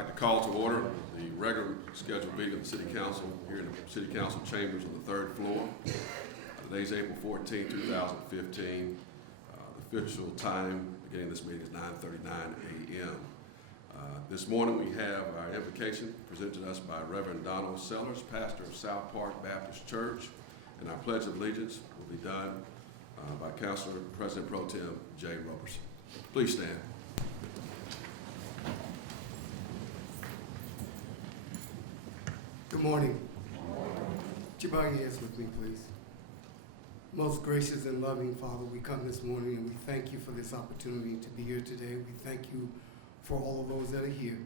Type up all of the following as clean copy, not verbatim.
I'd like to call to order the regular scheduled meeting of the City Council here in the City Council chambers on the third floor. Today's April 14, 2015. The official time beginning this meeting is 9:39 a.m. This morning we have our invocation presented to us by Reverend Donald Sellers, pastor of South Park Baptist Church, and our Pledge of Allegiance will be done by Councilor President Pro Tem Jay Roberson. Please stand. Good morning. Would you bow your heads with me, please? Most gracious and loving Father, we come this morning and we thank you for this opportunity to be here today. We thank you for all of those that are here.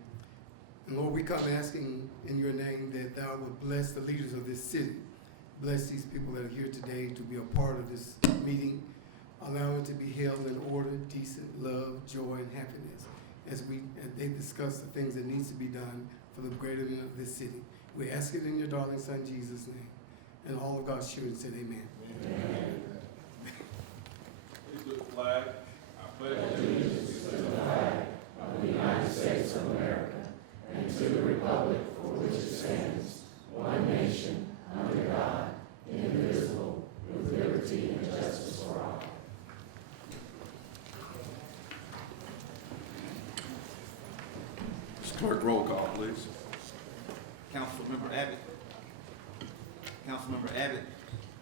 And Lord, we come asking in your name that thou would bless the leaders of this city. Bless these people that are here today to be a part of this meeting. Allow it to be held in order, decent, love, joy, and happiness as they discuss the things that needs to be done for the greater good of this city. We ask it in your darling son, Jesus' name. And all of God's children said amen. Amen. Please lift the flag. I pledge allegiance to the flag of the United States of America and to the republic for which it stands, one nation, under God, indivisible, with liberty and justice for all. Mr. Clerk, roll call, please. Councilmember Abbott. Councilmember Abbott.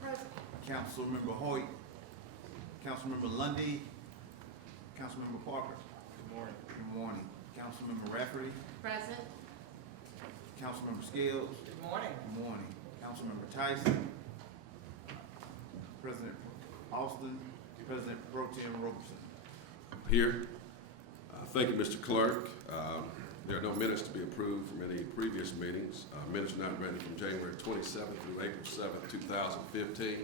Present. Councilmember Hoyt. Councilmember Lundy. Councilmember Parker. Good morning. Good morning. Councilmember Rafferty. Present. Councilmember Scales. Good morning. Good morning. Councilmember Tyson. President Austin. President Pro Tem Roberson. Here. Thank you, Mr. Clerk. There are no minutes to be approved from any previous meetings. Minutes are not ready from January 27th through April 7th, 2015.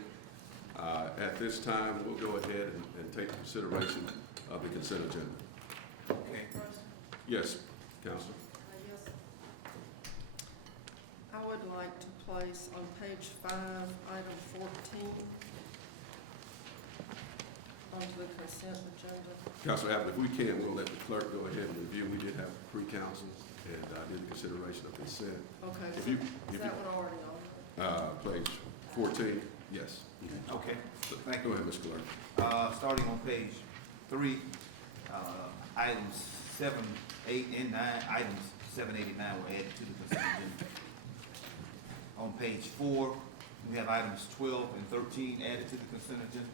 At this time, we'll go ahead and take consideration of the consent agenda. Okay. Yes, Councilor. Yes. I would like to place on page 5, item 14, onto the consent agenda. Councilor Abbott, if we can, we'll let the clerk go ahead and review. We did have pre-council and did the consideration of consent. Okay, If so you- is that one already on? Page 14, yes. Okay. Thank Go you. ahead, Mr. Clerk. Starting on page 3, items 7, 8, and 9, items 7, 8, and 9 were added to the consent agenda. On page 4, we have items 12 and 13 added to the consent agenda.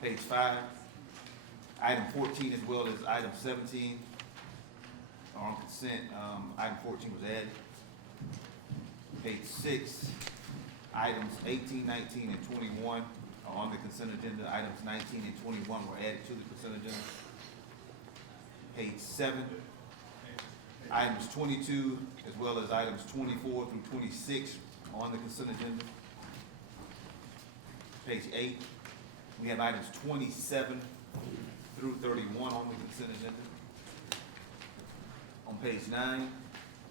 Page 5, item 14 as well as item 17 are on consent. Item 14 was added. Page 6, items 18, 19, and 21 are on the consent agenda. Items 19 and 21 were added to the consent agenda. Page 7, items 22 as well as items 24 through 26 are on the consent agenda. Page 8, we have items 27 through 31 on the consent agenda. On page 9,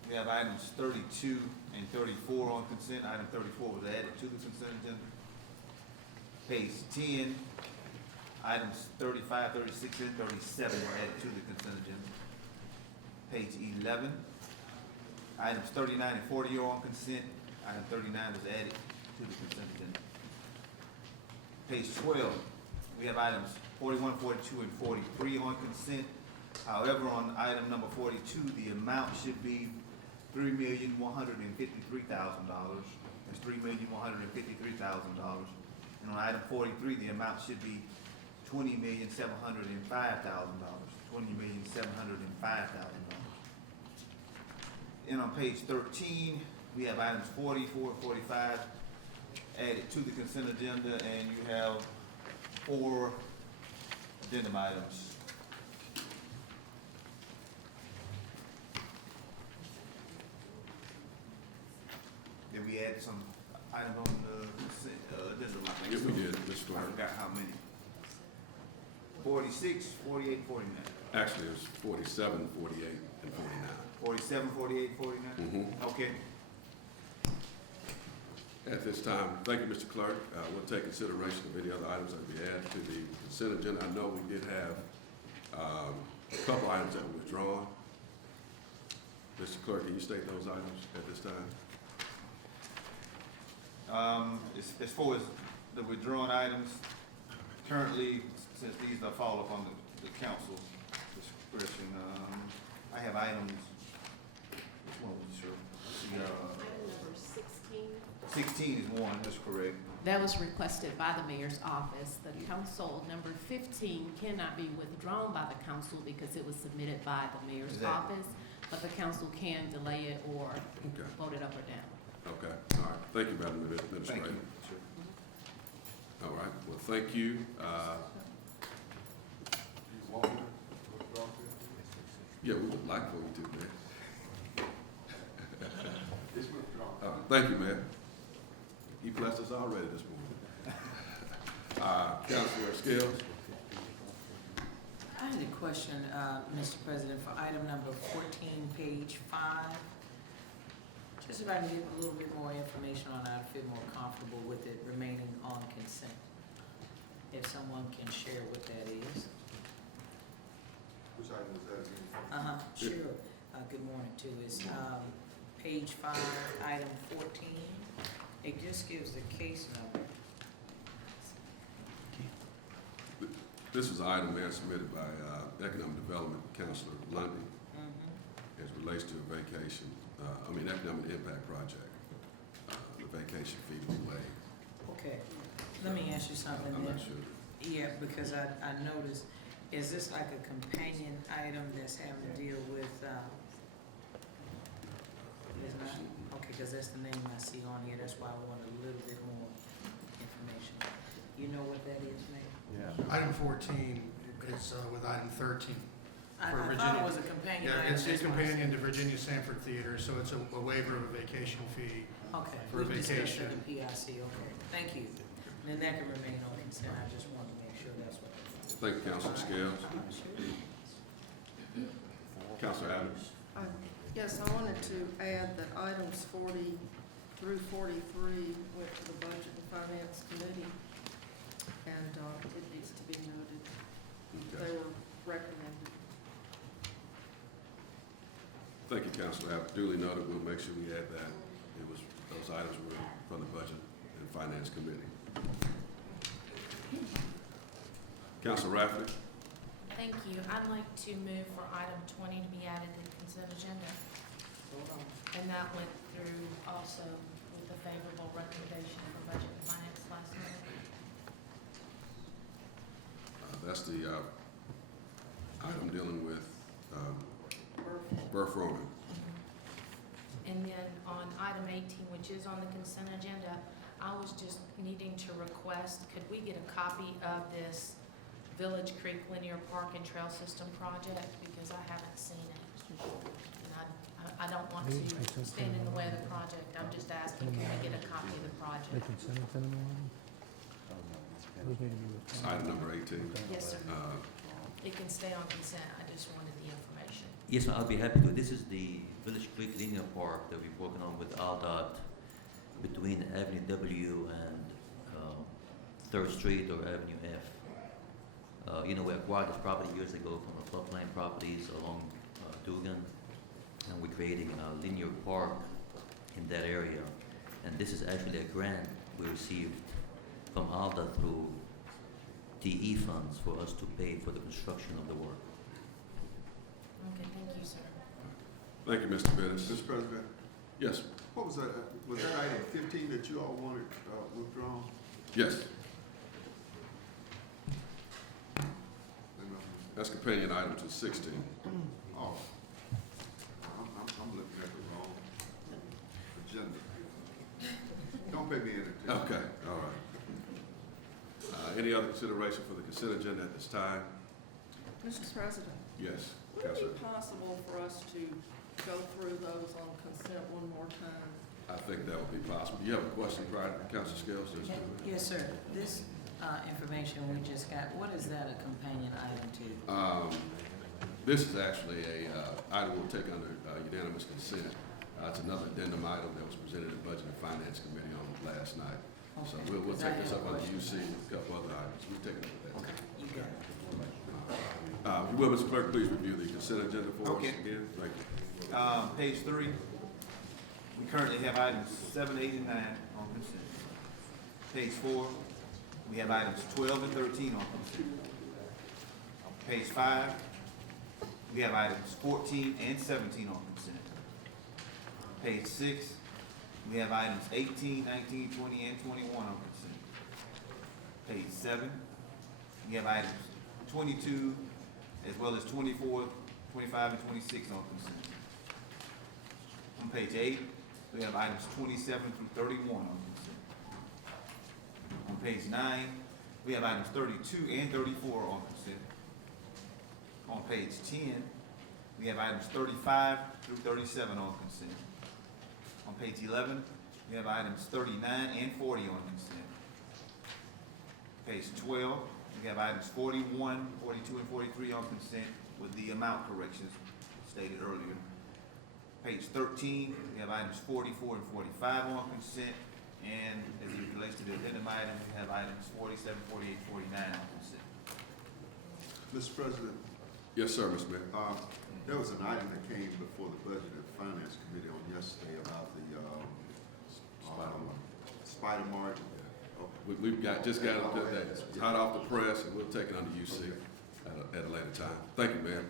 we have items 32 and 34 on consent. Item 34 was added to the consent agenda. Page 10, items 35, 36, and 37 were added to the consent agenda. Page 11, items 39 and 40 are on consent. Item 39 was added to the consent agenda. Page 12, we have items 41, 42, and 43 on consent. However, on item number 42, the amount should be $3,153,000. That's $3,153,000. And on item 43, the amount should be $20,705,000. $20,705,000. And on page 13, we have items 44 and 45 added to the consent agenda, and you have 4 addendum items. Did we add some items on the consent addendum? I think Yes, so. we did, Mr. I Clerk. forgot how many. 46, 48, 49. Actually, it was 47, 48, and 49. 47, 48, 49? Mhm. Okay. At this time, thank you, Mr. Clerk. We'll take consideration of any other items that we add to the consent agenda. I know we did have a couple items that were withdrawn. Mr. Clerk, can you state those items at this time? As far as the withdrawn items, currently, since these fall upon the council discretion, I have items, which one was it, sure? Item number 16. 16 is one, that's correct. That was requested by the mayor's office. The council number 15 cannot be withdrawn by the council because it was submitted by the mayor's Exactly. office, but the council can delay it or Okay, vote it up or down. okay, all right. Thank you, Madam Administrator. Thank you. Sure. All right, well, thank you. Yeah, we would like for you to, man. Thank you, man. He blessed us already this morning. Councilor Scales? I had a question, Mr. President, for item number 14, page 5. Just if I can get a little bit more information on it, I'd feel more comfortable with it remaining on consent. If someone can share what that is. Which item is that again? Sure. Good morning, too. It's page 5, item 14. It just gives the case number. This is an item, man, submitted by Economic Development Councilor Lundy as it relates to a vacation, economic impact project. The vacation fee was waived. Okay. Let me ask you something I'm then. not sure. Yeah, because I noticed, is this like a companion item that's having to deal with, it's not? Okay, because that's the name I see on here, that's why I wanted a little bit more information. You know what that is, ma'am? Item 14 is with item 13. I For thought it Virginia. was a companion Yeah, item. it's a that's why I companion said- to Virginia Sanford Theater, so it's a waiver of a vacation fee. Okay, for we discussed vacation. it in PIC, okay, thank you. Then that can remain on consent, I just wanted to make sure that's what. Thank you, Councilor Scales. Councilor Adams? Yes, I wanted to add that items 40 through 43 went to the Budget and Finance Committee, and it needs to be noted. Okay. They were recommended. Thank you, Councilor Abbott. Duly noted. We'll make sure we add that. Those items were from the Budget and Finance Committee. Councilor Rafferty? Thank you. I'd like to move for item 20 to be added to the consent agenda. And that went through also with a favorable recommendation for Budget and Finance last night. That's the item dealing with Perfect. Burf Roman. And then on item 18, which is on the consent agenda, I was just needing to request, could we get a copy of this Village Creek Linear Park and Trail System project? Because I haven't seen it. And I don't want to stand in the way of the project. I'm just asking, can we get a copy of the project? It's item number 18. Yes, sir. It can stay on consent. I just wanted the information. Yes, ma'am, I'll be happy to. This is the Village Creek Linear Park that we're working on with ALDOT between Avenue W and 3rd Street or Avenue F. We acquired this property years ago from the floodplain properties along Dugan, and we're creating a linear park in that area. And this is actually a grant we received from ALDOT through DE funds for us to pay for the construction of the work. Okay, thank you, sir. Thank you, Mr. Bettis. Mr. President, Yes, what was that item 15 that you all wanted withdrawn? yes. That's companion item to 16. Oh, I'm looking at the wrong agenda. Don't pay me any attention. Okay, all right. Any other consideration for the consent agenda at this time? Mr. President, Yes, would it Councilor. be possible for us to go through those on consent one more time? I think that would be possible. Do you have a question, prior to Councilor Scales? Yes, sir. This information we just got, what is that a companion item to? This is actually a item we'll take under unanimous consent. It's another addendum item that was presented at Budget and Finance Committee on last night. So Okay, we'll because I take this have up a under question. UC and a couple other items. We'll take it up with that. Okay, you got it. You Will Mr. Clerk please review the consent agenda for us Okay. again? Thank you. Page 3, we currently have items 7, 8, and 9 on consent. Page 4, we have items 12 and 13 on consent. Page 5, we have items 14 and 17 on consent. Page 6, we have items 18, 19, 20, and 21 on consent. Page 7, we have items 22, as well as 24, 25, and 26 on consent. On page 8, we have items 27 through 31 on consent. On page 9, we have items 32 and 34 on consent. On page 10, we have items 35 through 37 on consent. On page 11, we have items 39 and 40 on consent. Page 12, we have items 41, 42, and 43 on consent with the amount corrections stated earlier. Page 13, we have items 44 and 45 on consent, and as it relates to the addendum item, we have items 47, 48, 49 on consent. Mr. President, Yes, sir, Mr. Mayor. there was an item that came before the Budget and Finance Committee on yesterday about the, Spider Mart. We've just got it today. It's hot off the press, and we'll take it under UC at a later time. Thank you, ma'am.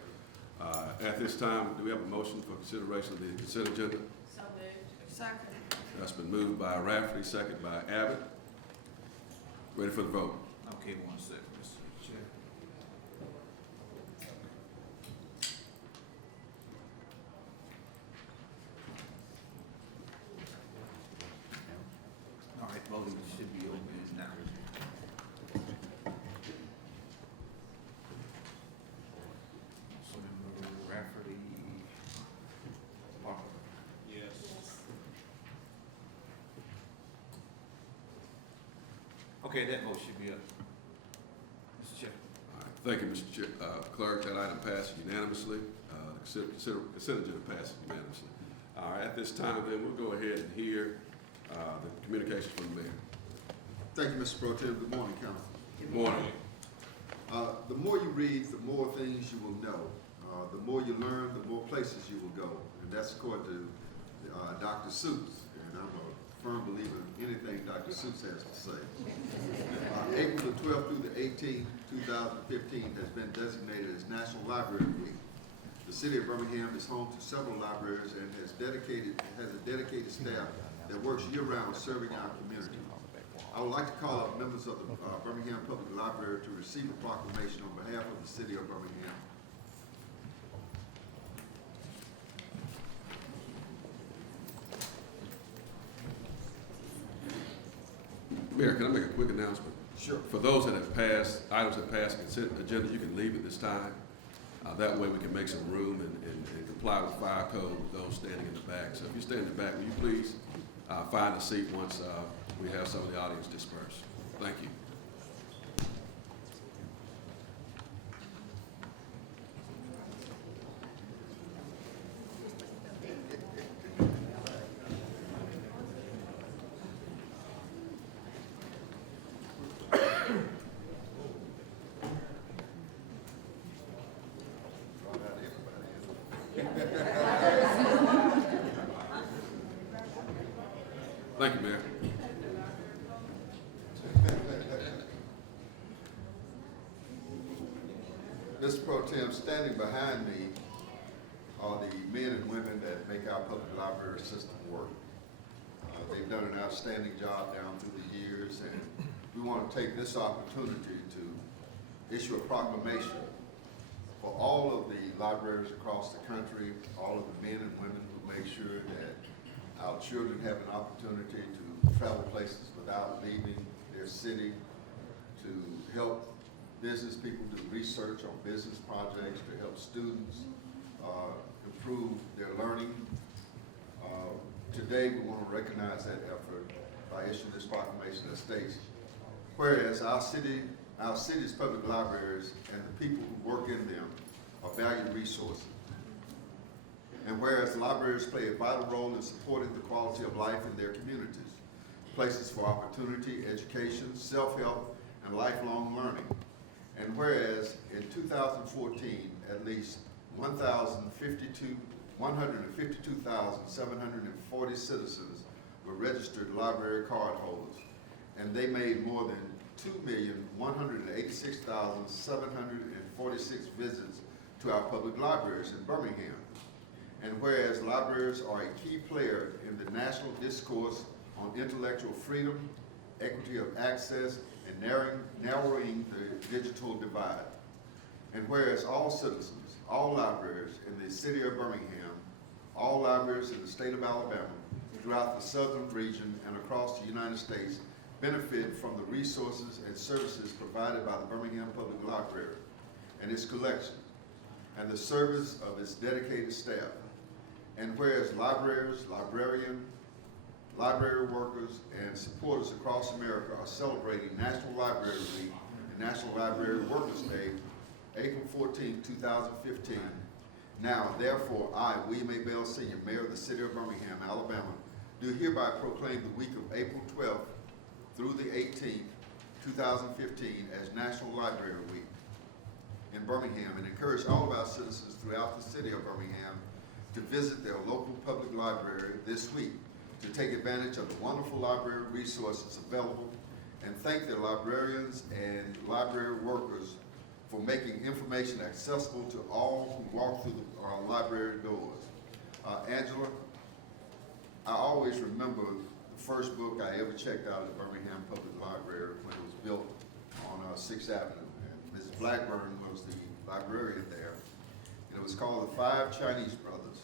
At this time, do we have a motion for consideration of the consent agenda? So moved. Second. That's been moved by Rafferty, second by Abbott. Ready for the vote? Okay, 1 second, Mr. Chair. All right, voting should be open now. Councilmember Rafferty. Parker. Okay, that vote should be up. Mr. Chair. All right. Thank you, Mr. Clerk. That item passes unanimously. The consent agenda passes unanimously. All right, at this time, then, we'll go ahead and hear the communications from the mayor. Thank you, Mr. Pro Tem. Good morning, Council. Good morning. The more you read, the more things you will know. The more you learn, the more places you will go. And that's according to Dr. Seuss. And I'm a firm believer in anything Dr. Seuss has to say. April the 12th through the 18th, 2015 has been designated as National Library Week. The city of Birmingham is home to several libraries and has a dedicated staff that works year-round serving our community. I would like to call up members of the Birmingham Public Library to receive a proclamation on behalf of the city of Birmingham. Mayor, can I make a quick announcement? Sure. For those that have passed, items that passed consent agenda, you can leave at this time. That way we can make some room and comply with fire code with those standing in the back. So if you stay in the back, will you please find a seat once we have some of the audience dispersed? Thank you. Thank you, Mayor. Mr. Pro Tem, standing behind me are the men and women that make our public library system work. They've done an outstanding job down through the years, and we want to take this opportunity to issue a proclamation for all of the libraries across the country, all of the men and women who make sure that our children have an opportunity to travel places without leaving their city, to help business people do research on business projects, to help students improve their learning. Today, we want to recognize that effort by issuing this proclamation that states, whereas our city's public libraries and the people who work in them are valued resources. And whereas libraries play a vital role in supporting the quality of life in their communities, places for opportunity, education, self-help, and lifelong learning. And whereas in 2014, at least 152,740 citizens were registered library card holders, and they made more than 2,186,746 visits to our public libraries in Birmingham. And whereas libraries are a key player in the national discourse on intellectual freedom, equity of access, and narrowing the digital divide. And whereas all citizens, all libraries in the city of Birmingham, all libraries in the state of Alabama, throughout the southern region and across the United States benefit from the resources and services provided by the Birmingham Public Library and its collection, and the service of its dedicated staff. And whereas libraries, library workers, and supporters across America are celebrating National Library Week and National Library Workers' Day, April 14, 2015, now, therefore, I, William A. Bell Sr., Mayor of the City of Birmingham, Alabama, do hereby proclaim the week of April 12th through the 18th, 2015 as National Library Week in Birmingham, and encourage all of our citizens throughout the city of Birmingham to visit their local public library this week to take advantage of the wonderful library resources available, and thank their librarians and library workers for making information accessible to all who walk through our library doors. Angela, I always remember the first book I ever checked out at the Birmingham Public Library when it was built on 6th Avenue. And Mrs. Blackburn was the librarian there. And it was called The Five Chinese Brothers.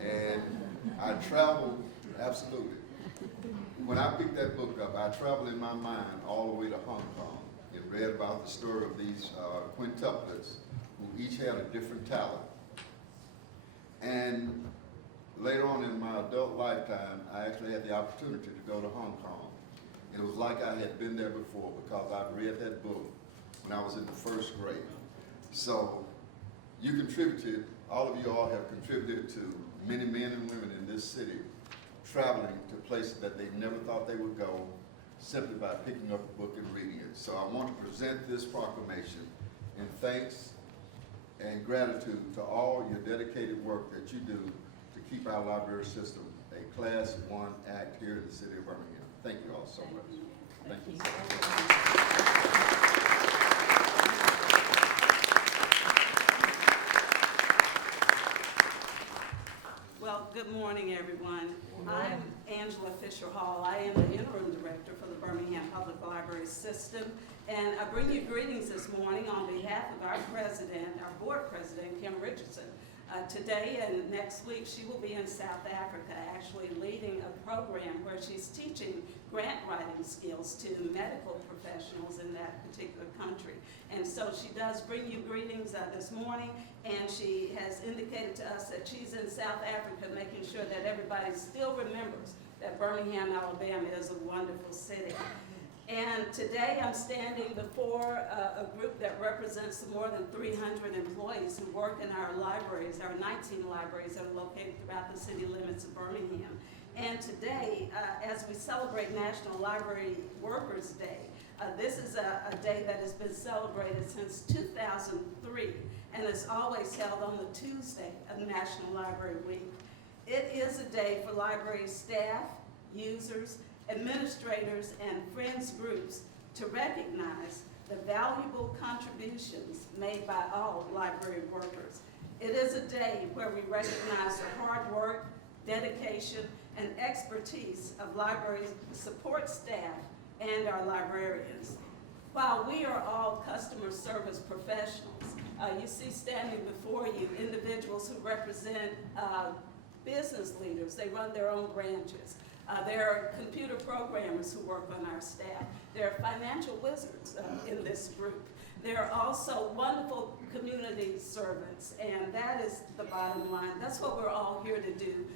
And I traveled, absolutely. When I picked that book up, I traveled in my mind all the way to Hong Kong and read about the story of these quintuplets who each had a different talent. And later on in my adult lifetime, I actually had the opportunity to go to Hong Kong. It was like I had been there before because I'd read that book when I was in the first grade. So you contributed, all of you all have contributed to many men and women in this city traveling to places that they never thought they would go simply by picking up a book and reading it. So I want to present this proclamation in thanks and gratitude to all your dedicated work that you do to keep our library system a Class 1 act here in the city of Birmingham. Thank you all so much. Thank you. Well, good morning, everyone. I'm Angela Fisher Hall. I am the interim director for the Birmingham Public Library System, and I bring you greetings this morning on behalf of our president, our board president, Kim Richardson. Today and next week, she will be in South Africa, actually leading a program where she's teaching grant writing skills to medical professionals in that particular country. And so she does bring you greetings this morning, and she has indicated to us that she's in South Africa making sure that everybody still remembers that Birmingham, Alabama is a wonderful city. And today I'm standing before a group that represents more than 300 employees who work in our libraries, our 19 libraries that are located throughout the city limits of Birmingham. And today, as we celebrate National Library Workers' Day, this is a day that has been celebrated since 2003 and is always held on the Tuesday of National Library Week. It is a day for library staff, users, administrators, and friends groups to recognize the valuable contributions made by all library workers. It is a day where we recognize the hard work, dedication, and expertise of library support staff and our librarians. While we are all customer service professionals, you see standing before you individuals who represent business leaders. They run their own branches. There are computer programmers who work on our staff. There are financial wizards in this group. There are also wonderful community servants, and that is the bottom line. That's what we're all here to do,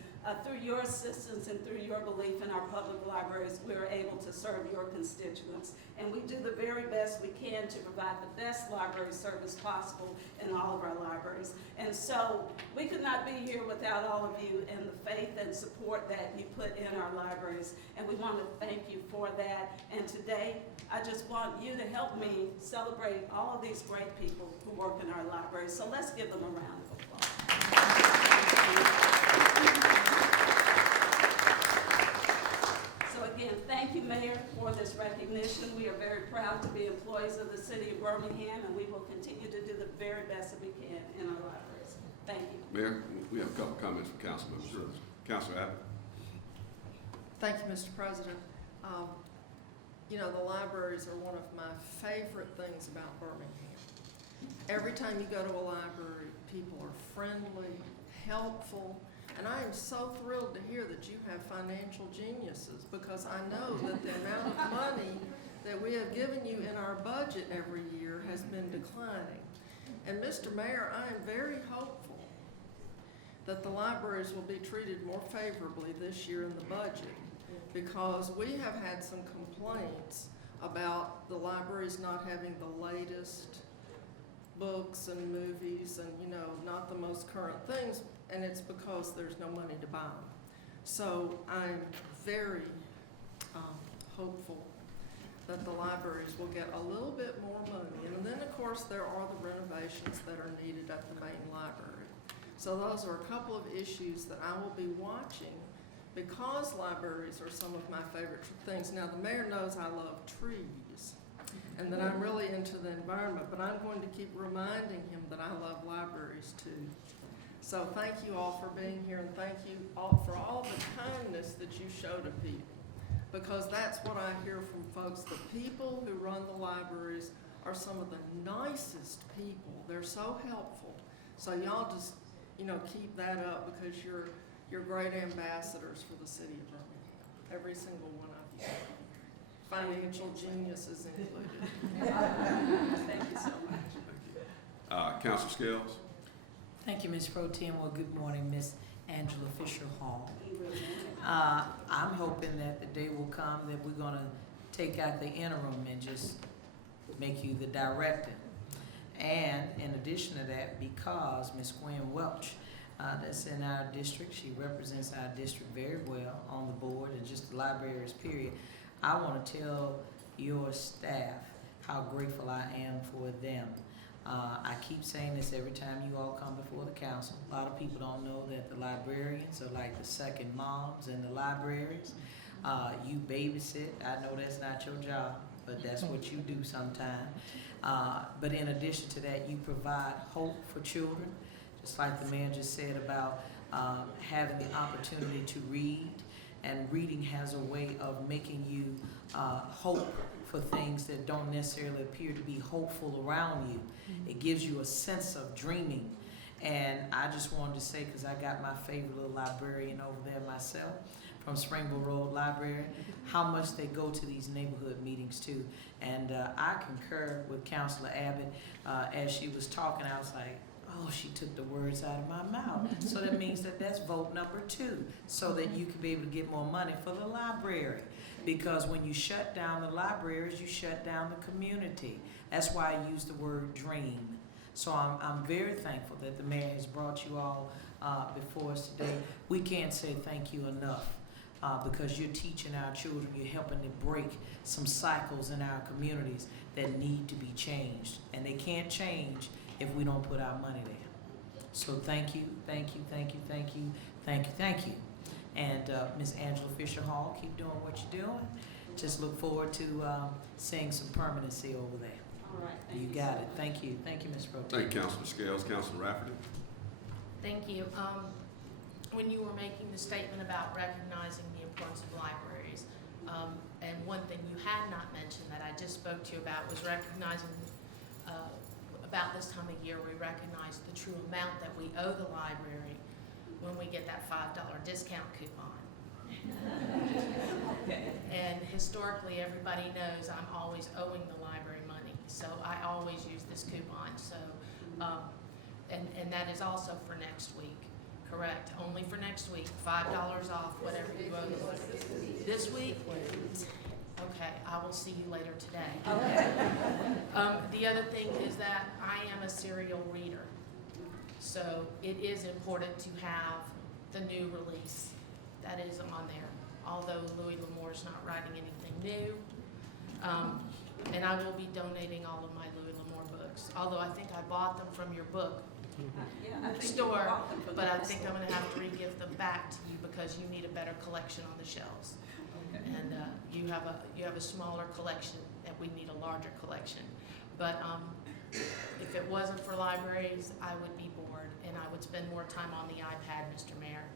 through your assistance and through your belief in our public libraries, we're able to serve your constituents. And we do the very best we can to provide the best library service possible in all of our libraries. And so we could not be here without all of you and the faith and support that you put in our libraries. And we want to thank you for that. And today, I just want you to help me celebrate all of these great people who work in our libraries. So let's give them a round of applause. So again, thank you, Mayor, for this recognition. We are very proud to be employees of the city of Birmingham, and we will continue to do the very best that we can in our libraries. Thank you. Mayor, we have a couple comments from council members. Sure. Councilor Abbott. Thank you, Mr. President. You know, the libraries are one of my favorite things about Birmingham. Every time you go to a library, people are friendly, helpful, and I am so thrilled to hear that you have financial geniuses, because I know that the amount of money that we have given you in our budget every year has been declining. And Mr. Mayor, I am very hopeful that the libraries will be treated more favorably this year in the budget, because we have had some complaints about the libraries not having the latest books and movies and, you know, not the most current things, and it's because there's no money to buy them. So I'm very hopeful that the libraries will get a little bit more money. And then, of course, there are the renovations that are needed at the main library. So those are a couple of issues that I will be watching, because libraries are some of my favorite things. Now, the mayor knows I love trees and that I'm really into the environment, but I'm going to keep reminding him that I love libraries too. So thank you all for being here, and thank you all for all the kindness that you show to people, because that's what I hear from folks. The people who run the libraries are some of the nicest people. They're so helpful. So y'all just, you know, keep that up, because you're great ambassadors for the city of Birmingham, every single one of you. Financial geniuses included. Thank you so much. Councilor Scales. Thank you, Ms. Pro Tem. Well, good morning, Ms. Angela Fisher Hall. I'm hoping that the day will come that we're gonna take out the interim and just make you the director. And in addition to that, because Ms. Gwen Welch, that's in our district, she represents our district very well on the board and just the libraries, period. I want to tell your staff how grateful I am for them. I keep saying this every time you all come before the council. A lot of people don't know that the librarians are like the second moms in the libraries. You babysit. I know that's not your job, but that's what you do sometimes. But in addition to that, you provide hope for children, just like the mayor just said about having the opportunity to read. And reading has a way of making you hope for things that don't necessarily appear to be hopeful around you. It gives you a sense of dreaming. And I just wanted to say, because I got my favorite little librarian over there myself, from Springville Road Library, how much they go to these neighborhood meetings too. And I concur with Councilor Abbott. As she was talking, I was like, oh, she took the words out of my mouth. So that means that that's vote number 2, so that you can be able to get more money for the library. Because when you shut down the libraries, you shut down the community. That's why I use the word dream. So I'm very thankful that the mayor has brought you all before us today. We can't say thank you enough, because you're teaching our children, you're helping to break some cycles in our communities that need to be changed. And they can't change if we don't put our money there. So thank you, thank you, thank you, thank you, thank you, thank you. And Ms. Angela Fisher Hall, keep doing what you're doing. Just look forward to seeing some permanency over there. All right. You got it. Thank you. Thank you, Ms. Pro Tem. Thank you, Councilor Scales. Councilor Rafferty. Thank you. When you were making the statement about recognizing the importance of libraries, and one thing you had not mentioned that I just spoke to you about was recognizing about this time of year, we recognize the true amount that we owe the library when we get that $5 discount coupon. And historically, everybody knows I'm always owing the library money, so I always use this coupon. So, and that is also for next week, correct, only for next week, $5 off whatever you owe. This week? Okay, I will see you later today. Okay. The other thing is that I am a serial reader, so it is important to have the new release that is on there, although Louis L'Amour's not writing anything new. And I will be donating all of my Louis L'Amour books, although I think I bought them from your book Yeah, I think you store, bought them from but I the think store. I'm gonna have to re-gift them back to you because you need a better collection on the shelves. Okay. And you have a smaller collection, and we need a larger collection. But if it wasn't for libraries, I would be bored, and I would spend more time on the iPad, Mr. Mayor.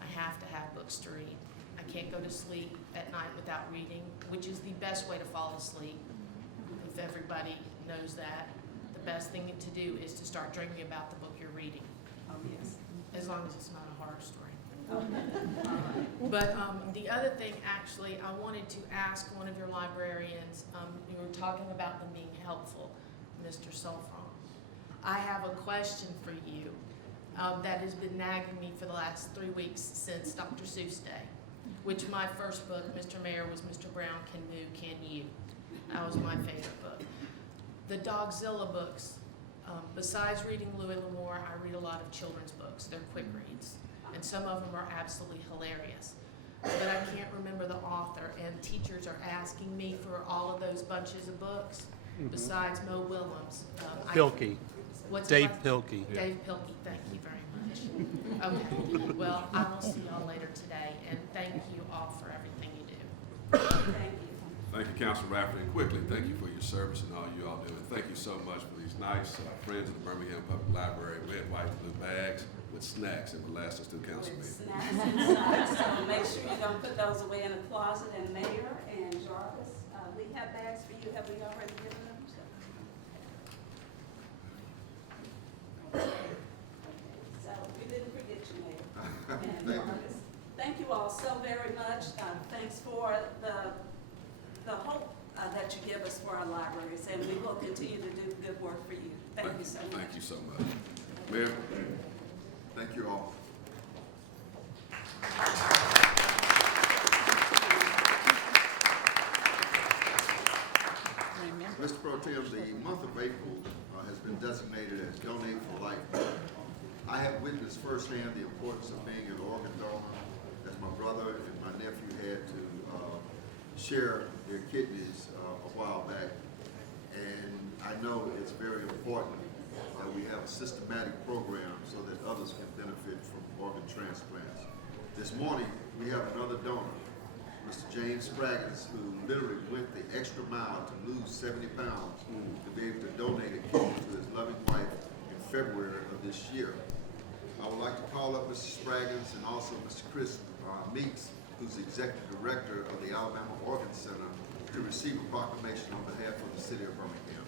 I have to have books to read. I can't go to sleep at night without reading, which is the best way to fall asleep. If everybody knows that, the best thing to do is to start dreaming about the book you're reading, Oh, yes. as long as it's not a horror story. Okay. All right. But the other thing, actually, I wanted to ask one of your librarians, you were talking about them being helpful, Mr. Solfron. I have a question for you that has been nagging me for the last 3 weeks since Dr. Seuss Day, which my first book, Mr. Mayor, was Mr. Brown Can Moo, Can You? That was my favorite book. The Dogzilla books, besides reading Louis L'Amour, I read a lot of children's books. They're quick reads, and some of them are absolutely hilarious. But I can't remember the author, and teachers are asking me for all of those bunches of books, besides Mo Willems. Pilkey, What's Dave what? Pilkey. Dave Pilkey, thank you very much. Okay, well, I will see y'all later today, and thank you all for everything you do. Thank you. Thank you, Councilor Rafferty, and quickly, thank you for your service and all you all do, and thank you so much for these nice friends of the Birmingham Public Library, red, white, and blue bags with snacks that will last us through council With meeting. snacks inside, so make sure you don't put those away in a closet. And Mayor and Jarvis, we have bags for you. Have we already given them? So we didn't forget you, Mayor and Jarvis. Thank you all so very much. Thanks for the hope that you give us for our libraries, and we will continue to do good work for you. Thank you so much. Thank you so much. Mayor? Thank you all. Mr. Pro Tem, the month of April has been designated as Donate for Life Month. I have witnessed firsthand the importance of being an organ donor, as my brother and my nephew had to share their kidneys a while back. And I know it's very important that we have a systematic program so that others can benefit from organ transplants. This morning, we have another donor, Mr. James Spraggins, who literally went the extra mile to lose 70 pounds to be able to donate a kidney to his loving wife in February of this year. I would like to call up Mr. Spraggins and also Mr. Chris Meeks, who's the Executive Director of the Alabama Organ Center, to receive a proclamation on behalf of the City of Birmingham.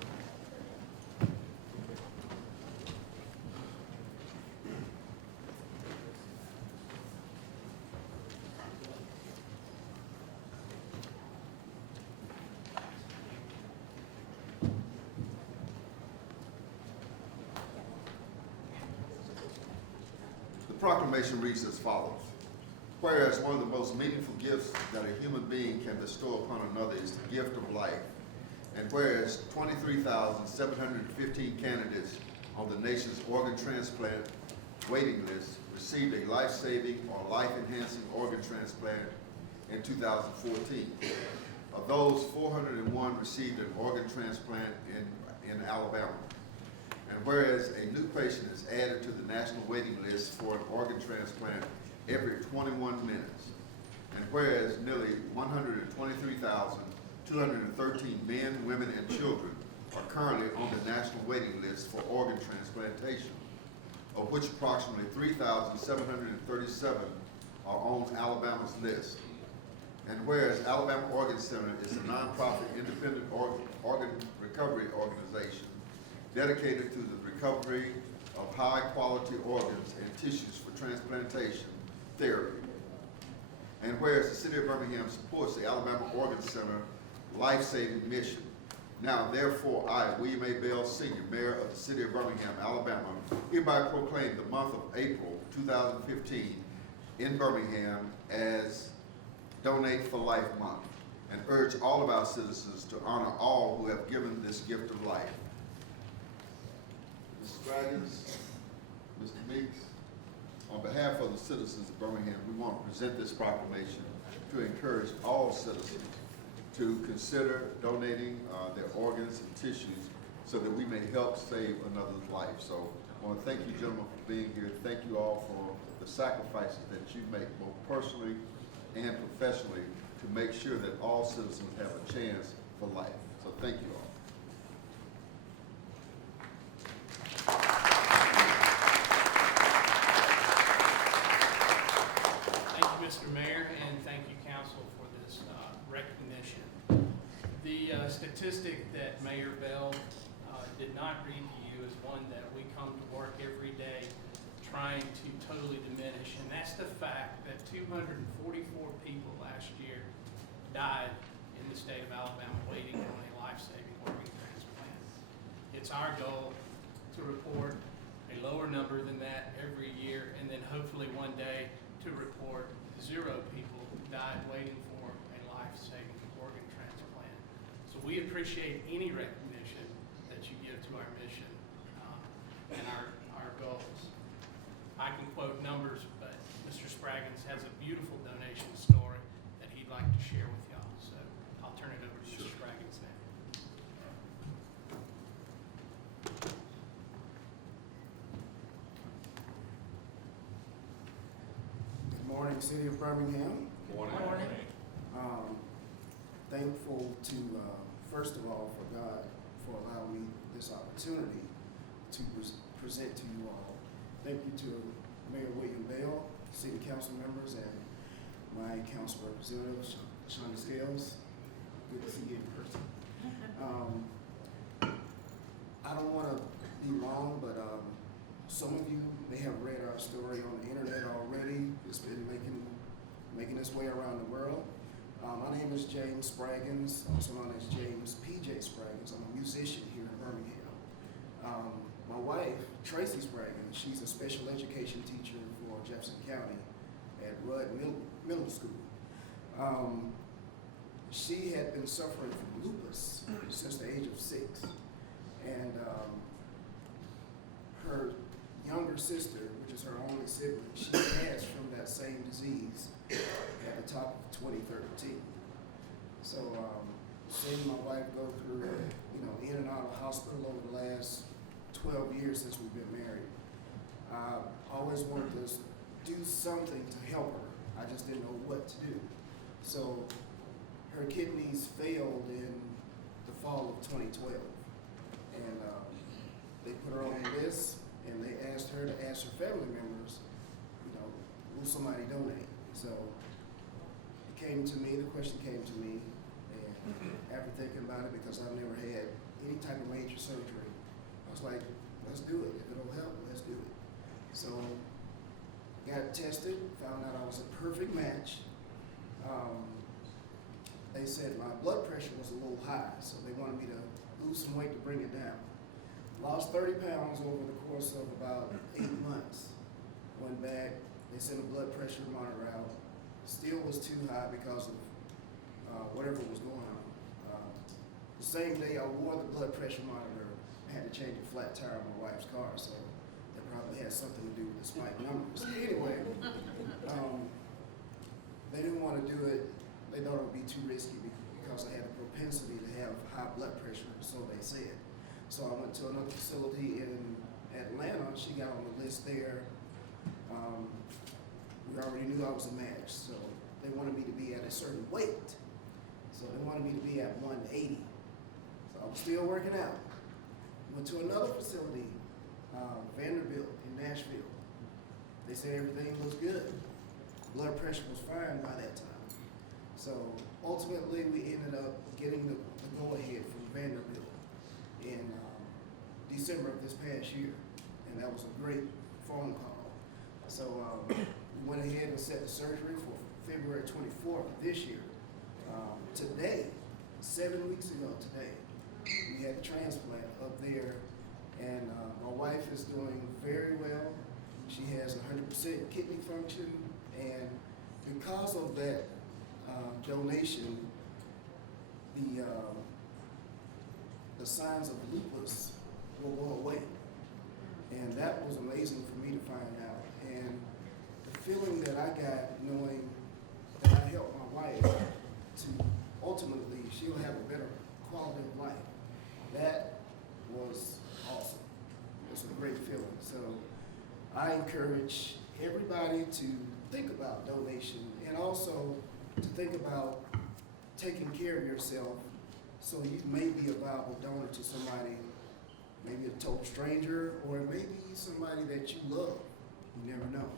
The proclamation reads as follows. Whereas one of the most meaningful gifts that a human being can bestow upon another is the gift of life, and whereas 23,715 candidates on the nation's organ transplant waiting list received a life-saving or life-enhancing organ transplant in 2014. Of those, 401 received an organ transplant in Alabama. And whereas a new patient is added to the national waiting list for an organ transplant every 21 minutes, and whereas nearly 123,213 men, women, and children are currently on the national waiting list for organ transplantation, of which approximately 3,737 are on Alabama's list. And whereas Alabama Organ Center is a nonprofit independent organ recovery organization dedicated to the recovery of high-quality organs and tissues for transplantation therapy. And whereas the City of Birmingham supports the Alabama Organ Center life-saving mission, Now therefore, I, William A. Bell Sr., Mayor of the City of Birmingham, Alabama, hereby proclaim the month of April 2015 in Birmingham as Donate for Life Month, and urge all of our citizens to honor all who have given this gift of life. Mr. Dragons, Mr. Meeks, on behalf of the citizens of Birmingham, we want to present this proclamation to encourage all citizens to consider donating their organs and tissues so that we may help save another's life. So I want to thank you, gentlemen, for being here. Thank you all for the sacrifices that you make, both personally and professionally, to make sure that all citizens have a chance for life. So thank you all. Thank you, Mr. Mayor, and thank you, Council, for this recognition. The statistic that Mayor Bell did not read to you is one that we come to work every day trying to totally diminish, and that's the fact that 244 people last year died in the state of Alabama waiting on a life-saving organ transplant. It's our goal to report a lower number than that every year, and then hopefully one day to report 0 people died waiting for a life-saving organ transplant. So we appreciate any recognition that you give to our mission and our goals. I can quote numbers, but Mr. Spraggins has a beautiful donation story that he'd like to share with y'all. So I'll turn it over to Mr. Spraggins now. Good morning, City of Birmingham. Morning. Thankful to, first of all, for God for allowing me this opportunity to present to you all. Thank you to Mayor William Bell, City Council members, and my council representative, Shonda Scales. Good to see you in person. I don't want to be long, but some of you may have read our story on the internet already. It's been making its way around the world. My name is James Spraggins, also known as James P.J. Spraggins. I'm a musician here in Birmingham. My wife, Tracy Spraggins, she's a special education teacher for Jefferson County at Rudd Middle School. She had been suffering from lupus since the age of 6. And her younger sister, which is her only sibling, she passed from that same disease at the top of 2013. So seeing my wife go through, in and out of the hospital over the last 12 years since we've been married, I always wanted to do something to help her. I just didn't know what to do. So her kidneys failed in the fall of 2012. And they put her on the list, and they asked her to ask her family members, will somebody donate? So it came to me, the question came to me, and after thinking about it, because I've never had any type of major surgery, I was like, let's do it. If it'll help, let's do it. So got tested, found out I was a perfect match. They said my blood pressure was a little high, so they wanted me to lose some weight to bring it down. Lost 30 pounds over the course of about 8 months. Went back, they sent a blood pressure monitor out. Still was too high because of whatever was going on. The same day I wore the blood pressure monitor, I had to change a flat tire on my wife's car, so that probably had something to do with the spike numbers. Anyway, they didn't want to do it. They thought it would be too risky because I had a propensity to have high blood pressure, so they said. So I went to another facility in Atlanta. She got on the list there. We already knew I was a match, so they wanted me to be at a certain weight. So they wanted me to be at 180. So I was still working out. Went to another facility, Vanderbilt in Nashville. They said everything looks good. Blood pressure was fine by that time. So ultimately, we ended up getting the go-ahead from Vanderbilt in December of this past year, and that was a great phone call. So we went ahead and set the surgery for February 24th of this year. Today, 7 weeks ago today, we had the transplant up there, and my wife is doing very well. She has 100% kidney function, and because of that donation, the signs of lupus will go away. And that was amazing for me to find out. And the feeling that I got knowing that I helped my wife to ultimately, she'll have a better quality of life. That was awesome. It was a great feeling. So I encourage everybody to think about donation and also to think about taking care of yourself so you may be a viable donor to somebody, maybe a total stranger, or maybe somebody that you love. You never know.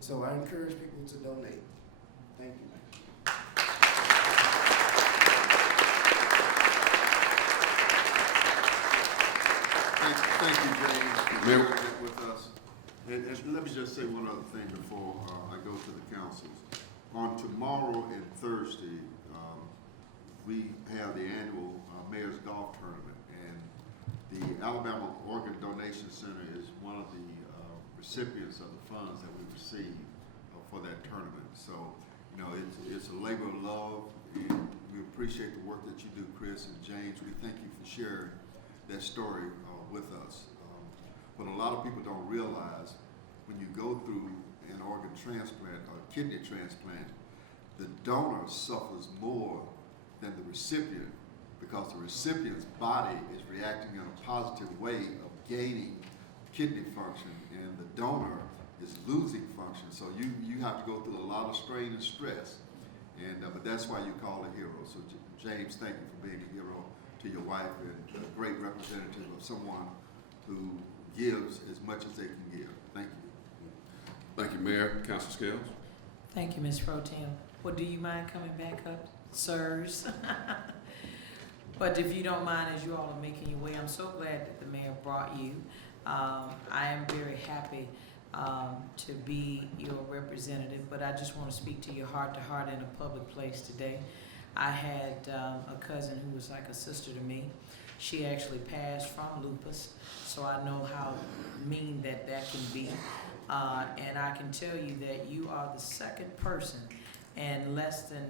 So I encourage people to donate. Thank you. Thank you, James, for Mayor. sharing that with us. And let me just say one other thing before I go to the councils. On tomorrow and Thursday, we have the annual Mayor's Golf Tournament, and the Alabama Organ Donation Center is one of the recipients of the funds that we receive for that tournament. So, you know, it's a labor of love, and we appreciate the work that you do, Chris and James. We thank you for sharing that story with us. What a lot of people don't realize, when you go through an organ transplant or kidney transplant, the donor suffers more than the recipient, because the recipient's body is reacting in a positive way of gaining kidney function, and the donor is losing function. So you have to go through a lot of strain and stress, and but that's why you call a hero. So James, thank you for being a hero to your wife, and a great representative of someone who gives as much as they can give. Thank you. Thank you, Mayor. Councilor Scales? Thank you, Ms. Pro Tem. Well, do you mind coming back up, sirs? But if you don't mind, as you all are making your way, I'm so glad that the mayor brought you. I am very happy to be your representative, but I just want to speak to your heart in a public place today. I had a cousin who was like a sister to me. She actually passed from lupus, so I know how mean that can be. And I can tell you that you are the second person in less than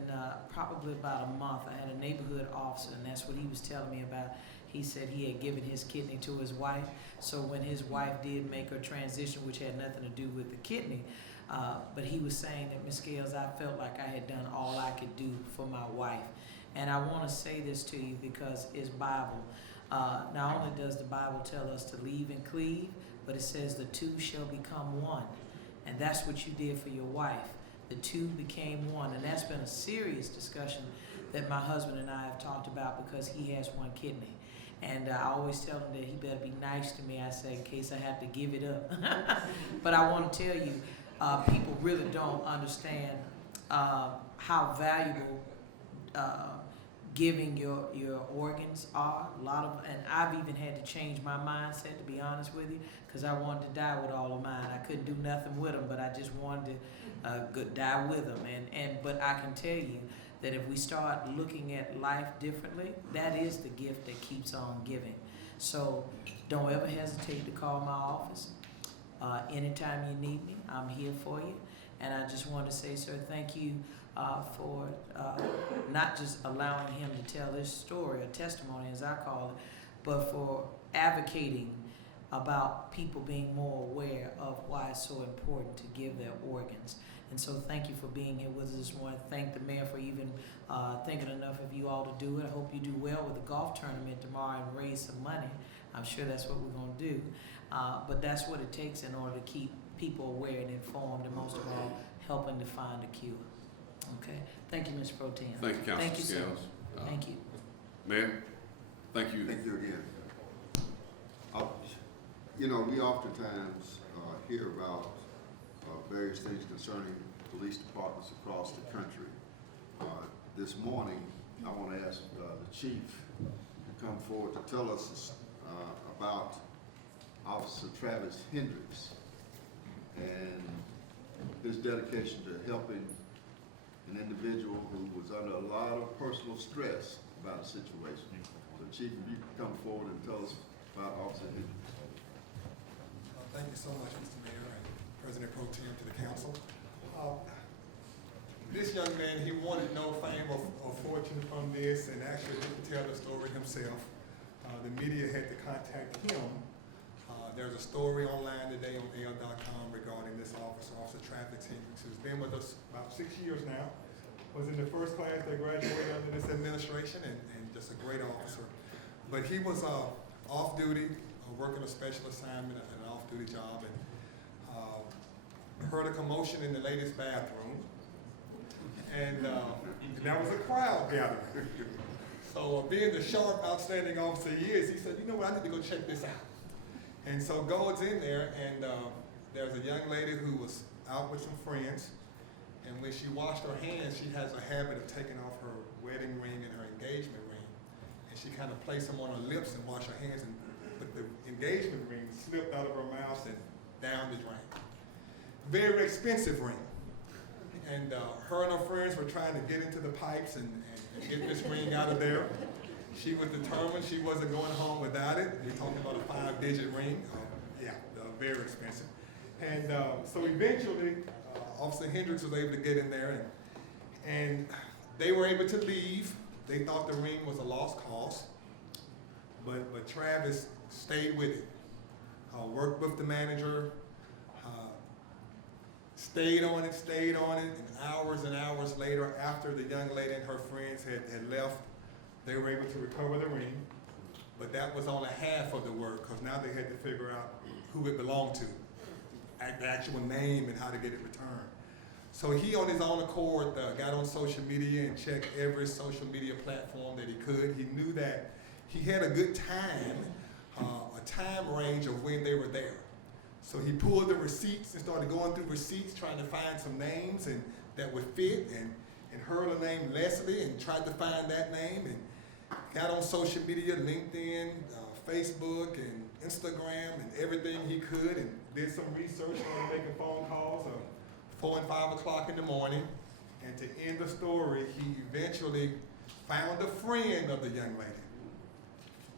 probably about a month. I had a neighborhood officer, and that's what he was telling me about. He said he had given his kidney to his wife, so when his wife did make her transition, which had nothing to do with the kidney, but he was saying that, Ms. Scales, I felt like I had done all I could do for my wife. And I want to say this to you because it's Bible. Not only does the Bible tell us to leave and cleave, but it says the two shall become one. And that's what you did for your wife. The two became one. And that's been a serious discussion that my husband and I have talked about, because he has one kidney. And I always tell him that he better be nice to me, I say, in case I have to give it up. But I want to tell you, people really don't understand how valuable giving your organs are. And I've even had to change my mindset, to be honest with you, because I wanted to die with all of mine. I couldn't do nothing with them, but I just wanted to die with them. But I can tell you that if we start looking at life differently, that is the gift that keeps on giving. So don't ever hesitate to call my office. Anytime you need me, I'm here for you. And I just want to say, sir, thank you for not just allowing him to tell his story, or testimony as I call it, but for advocating about people being more aware of why it's so important to give their organs. And so thank you for being here with us this morning. Thank the mayor for even thinking enough of you all to do it. I hope you do well with the golf tournament tomorrow and raise some money. I'm sure that's what we're going to do. But that's what it takes in order to keep people aware and informed, and most of all, helping to find a cure. Okay? Thank you, Mr. Pro Tem. Thank you, Councilor Thank you, sir. Scales. Thank you. Mayor, thank you. Thank you again. You know, we oftentimes hear about various things concerning police departments across the country. This morning, I want to ask the chief to come forward to tell us about Officer Travis Hendricks and his dedication to helping an individual who was under a lot of personal stress about a situation. So Chief, if you could come forward and tell us about Officer Hendricks. Thank you so much, Mr. Mayor and President Pro Tem to the council. This young man, he wanted no fame or fortune from this, and actually didn't tell the story himself. The media had to contact him. There's a story online today on AL.com regarding this officer, Officer Travis Hendricks, who's been with us about 6 years now. Was in the first class that graduated under this administration, and just a great officer. But he was off duty, working a special assignment, an off-duty job, and heard a commotion in the ladies' bathroom, and there was a crowd gathering. So being the sharp, outstanding officer he is, he said, you know what, I need to go check this out. And so goes in there, and there's a young lady who was out with some friends, and when she washed her hands, she has a habit of taking off her wedding ring and her engagement ring, and she kind of placed them on her lips and washed her hands, but the engagement ring slipped out of her mouth and down the drain. Very expensive ring. And her and her friends were trying to get into the pipes and get this ring out of there. She was determined she wasn't going home without it. We're talking about a 5-digit ring. Very expensive. And so eventually, Officer Hendricks was able to get in there, and they were able to leave. They thought the ring was a lost cause, but Travis stayed with it. Worked with the manager, stayed on it, and hours later, after the young lady and her friends had left, they were able to recover the ring. But that was only half of the work, because now they had to figure out who it belonged to, the actual name and how to get it returned. So he, on his own accord, got on social media and checked every social media platform that he could. He knew that he had a good time, a time range of when they were there. So he pulled the receipts and started going through receipts, trying to find some names and that would fit, and heard the name Leslie and tried to find that name, and got on social media, LinkedIn, Facebook, and Instagram, and everything he could, and did some research on making phone calls 4 and 5 o'clock in the morning. And to end the story, he eventually found a friend of the young lady,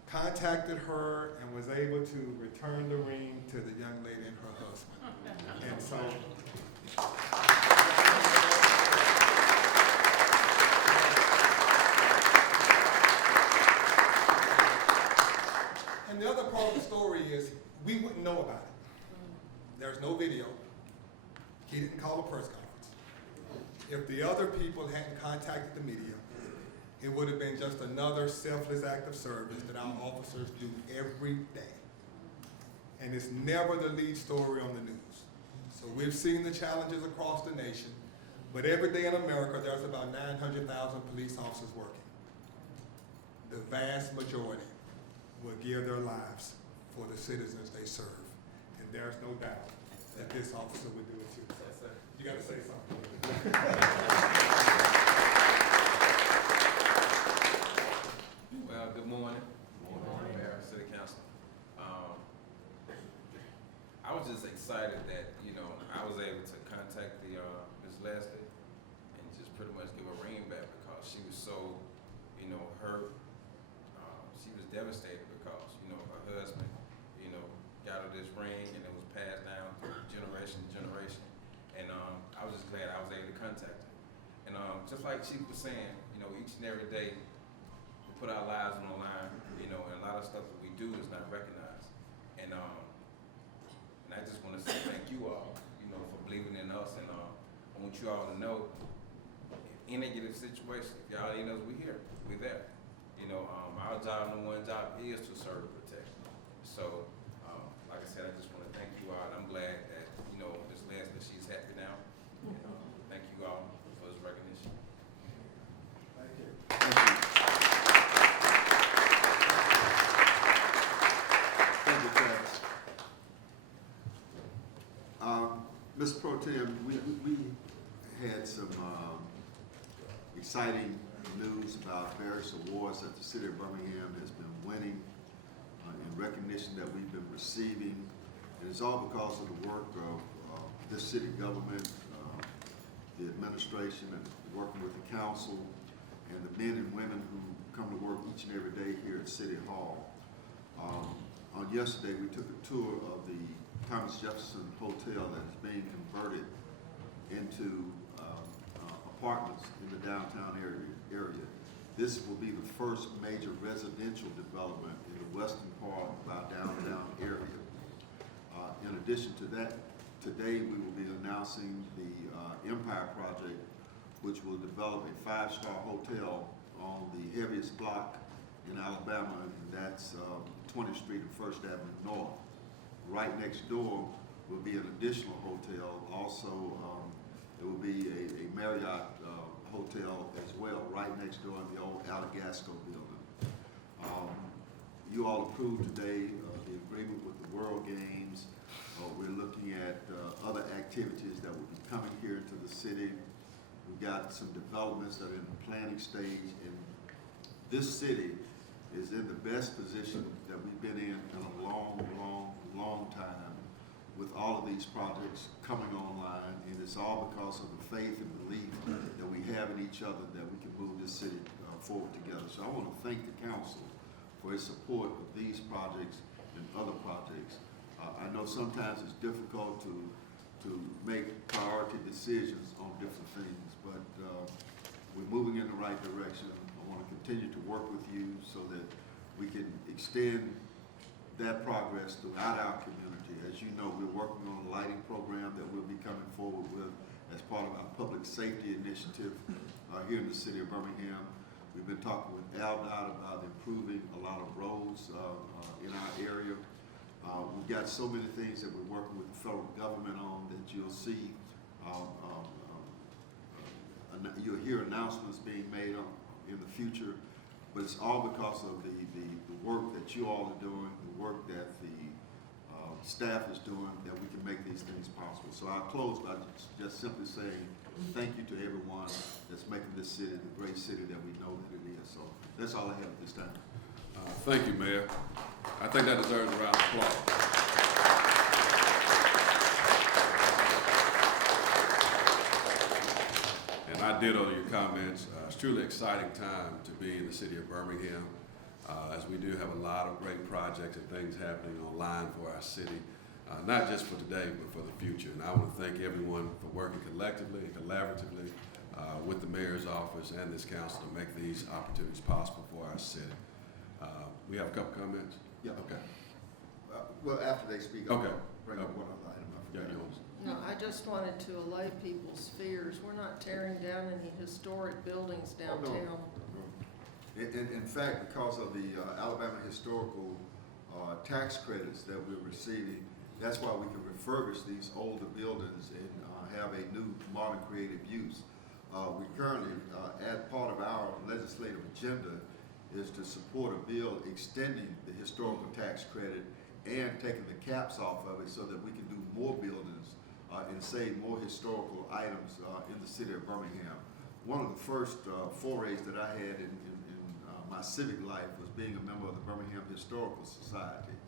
contacted her, and was able to return the ring to the young lady and her husband. And so, and the other part of the story is we wouldn't know about it. There's no video. He didn't call a press conference. If the other people hadn't contacted the media, it would have been just another selfless act of service that our officers do every day. And it's never the lead story on the news. So we've seen the challenges across the nation, but every day in America, there's about 900,000 police officers working. The vast majority will give their lives for the citizens they serve. And there's no doubt that this officer would do it too. You got to say something. Well, good morning. Good morning, Mayor, City Council. I was just excited that, I was able to contact the Ms. Leslie and just pretty much give her ring back, because she was so, hurt. She was devastated because, her husband, got her this ring, and it was passed down through generation to generation. And I was just glad I was able to contact her. And just like Chief was saying, each and every day we put our lives on the line, and a lot of stuff that we do is not recognized. And I just want to say thank you all, for believing in us. And I want you all to know, in any negative situation, if y'all ain't us, we here, we there. Our job, number one job, is to serve and protect. So, like I said, I just want to thank you all. I'm glad that, Ms. Leslie, she's happy now. And, thank you all for this recognition. Thank you. Thank you, Travis. Mr. Pro Tem, we had some exciting news about various awards that the City of Birmingham has been winning in recognition that we've been receiving. And it's all because of the work of this city government, the administration, and working with the council, and the men and women who come to work each and every day here at City Hall. On yesterday, we took a tour of the Thomas Jefferson Hotel that is being converted into apartments in the downtown area. This will be the first major residential development in the western part of our downtown area. In addition to that, today we will be announcing the Empire Project, which will develop a 5-star hotel on the heaviest block in Alabama, and that's 20th Street and First Avenue North. Right next door will be an additional hotel. Also, it will be a Marriott hotel as well, right next door in the old Alagasco building. You all approved today the agreement with the World Games. We're looking at other activities that will be coming here into the city. We've got some developments that are in the planning stage, and this city is in the best position that we've been in a long time, with all of these projects coming online, and it's all because of the faith and belief that we have in each other that we can move this city forward together. So I want to thank the council for its support of these projects and other projects. I know sometimes it's difficult to make priority decisions on different things, but we're moving in the right direction. I want to continue to work with you so that we can extend that progress throughout our community. As you know, we're working on a lighting program that we'll be coming forward with as part of our public safety initiative here in the city of Birmingham. We've been talking with ALDOT about improving a lot of roads in our area. We've got so many things that we're working with the federal government on that you'll see. You'll hear announcements being made in the future, but it's all because of the work that you all are doing, the work that the staff is doing, that we can make these things possible. So I'll close by just simply saying thank you to everyone that's making this city the great city that we know that it is. So that's all I have at this time. Thank you, Mayor. I think that deserves a round of applause. And I ditto your comments. It's truly an exciting time to be in the city of Birmingham, as we do have a lot of great projects and things happening online for our city, not just for today, but for the future. And I want to thank everyone for working collectively and collaboratively with the mayor's office and this council to make these opportunities possible for our city. We have a couple comments? Yeah. Okay. Well, after they speak, Okay. I'll bring up one other item. Yeah, yours. No, I just wanted to allay people's fears. We're not tearing down any historic buildings downtown. In fact, because of the Alabama historical tax credits that we're receiving, that's why we can refurbish these older buildings and have a new modern creative use. We currently, as part of our legislative agenda, is to support a bill extending the historical tax credit and taking the caps off of it so that we can do more buildings and save more historical items in the city of Birmingham. One of the first forays that I had in my civic life was being a member of the Birmingham Historical Society.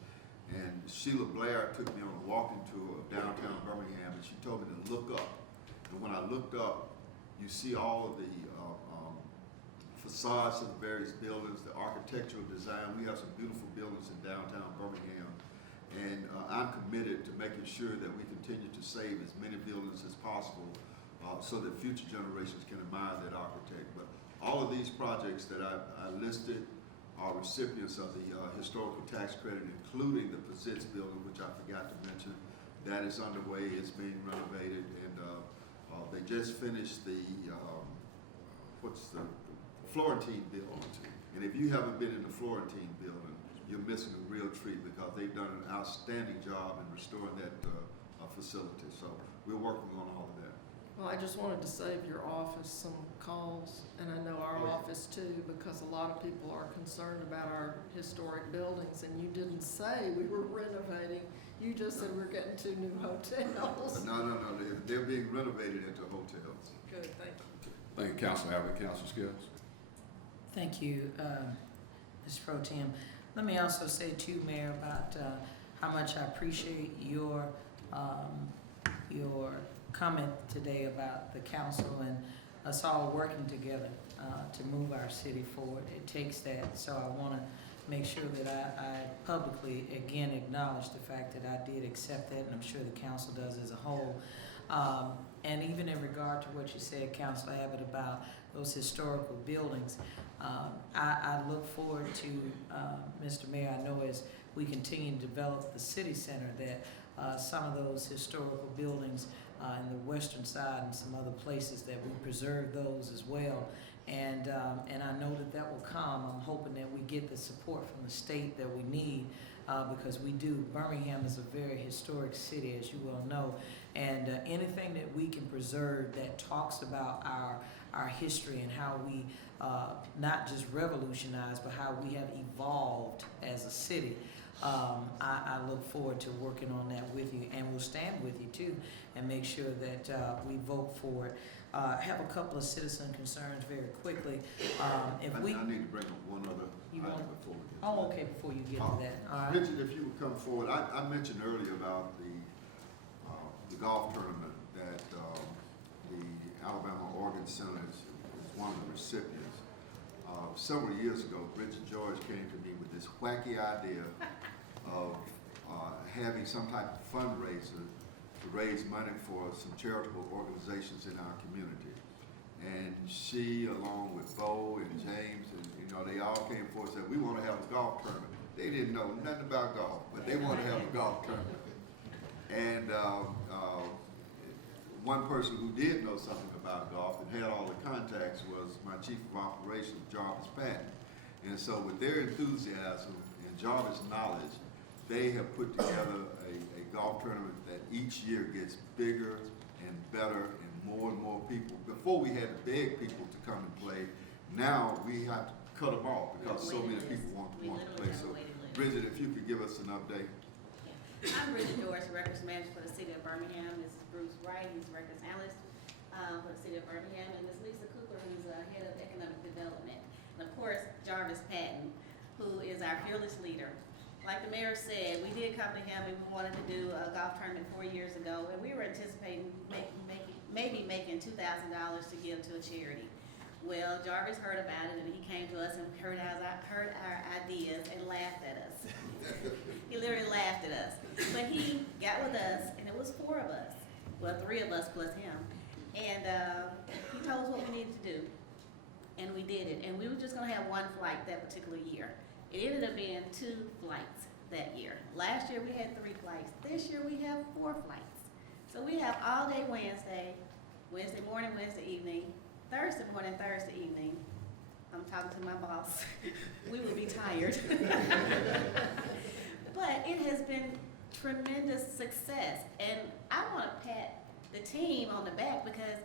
And Sheila Blair took me on a walking tour of downtown Birmingham, and she told me to look up. And when I looked up, you see all of the facades of the various buildings, the architectural design. We have some beautiful buildings in downtown Birmingham. And I'm committed to making sure that we continue to save as many buildings as possible so that future generations can admire that architect. But all of these projects that I listed are recipients of the historical tax credit, including the Pizitz building, which I forgot to mention. That is underway, it's being renovated, and they just finished the Florentine building. And if you haven't been in the Florentine building, you're missing a real treat because they've done an outstanding job in restoring that facility. So we're working on all of that. Well, I just wanted to save your office some calls, and I know our office too, because a lot of people are concerned about our historic buildings, and you didn't say we were renovating. You just said we're getting 2 new hotels. No. They're being renovated into hotels. Good, thank you. Thank you, Councilor Abbott. Councilor Skills. Thank you, Mr. Pro Tem. Let me also say too, Mayor, about how much I appreciate your comment today about the council and us all working together to move our city forward. It takes that, so I want to make sure that I publicly, again, acknowledge the fact that I did accept that, and I'm sure the council does as a whole. And even in regard to what you said, Councilor Abbott, about those historical buildings, I look forward to, Mr. Mayor, I know as we continue to develop the city center that some of those historical buildings in the western side and some other places, that we preserve those as well. And I know that will come. I'm hoping that we get the support from the state that we need, because we do. Birmingham is a very historic city, as you well know, and anything that we can preserve that talks about our history and how we not just revolutionize, but how we have evolved as a city. I look forward to working on that with you, and we'll stand with you too, and make sure that we vote for it. Have a couple of citizen concerns very quickly. I need to bring up one other item before we get to that. Okay, before you get to that. All right. Richard, if you would come forward, I mentioned earlier about the golf tournament that the Alabama-Oregon Center is one of the recipients. Several years ago, Richard George came to me with this wacky idea of having some type of fundraiser to raise money for some charitable organizations in our community. And she, along with Bo and James, and they all came forward and said, we want to have a golf tournament. They didn't know nothing about golf, but they wanted to have a golf tournament. And one person who did know something about golf and had all the contacts was my chief of operations, Jarvis Patton. And so with their enthusiasm and Jarvis' knowledge, they have put together a golf tournament that each year gets bigger and better and more people. Before we had to beg people to come and play. Now we have to cut them off because so many people want to play. So Bridget, if you could give us an update. I'm Bridget Doris, Records Manager for the City of Birmingham. This is Bruce Wright, he's Records Analyst for the City of Birmingham, and Ms. Lisa Cooper, who's Head of Economic Development. And of course, Jarvis Patton, who is our fearless leader. Like the mayor said, we did come to him and we wanted to do a golf tournament 4 years ago, and we were anticipating maybe making $2,000 to give to a charity. Well, Jarvis heard about it and he came to us and heard our ideas and laughed at us. He literally laughed at us. But he got with us, and it was 4 of us. Well, 3 of us plus him. And he told us what we needed to do. And we did it. And we were just going to have 1 flight that particular year. It ended up being 2 flights that year. Last year we had 3 flights. This year we have 4 flights. So we have all day Wednesday morning, Wednesday evening, Thursday morning, Thursday evening. I'm talking to my boss. We would be tired. But it has been tremendous success. And I want to pat the team on the back because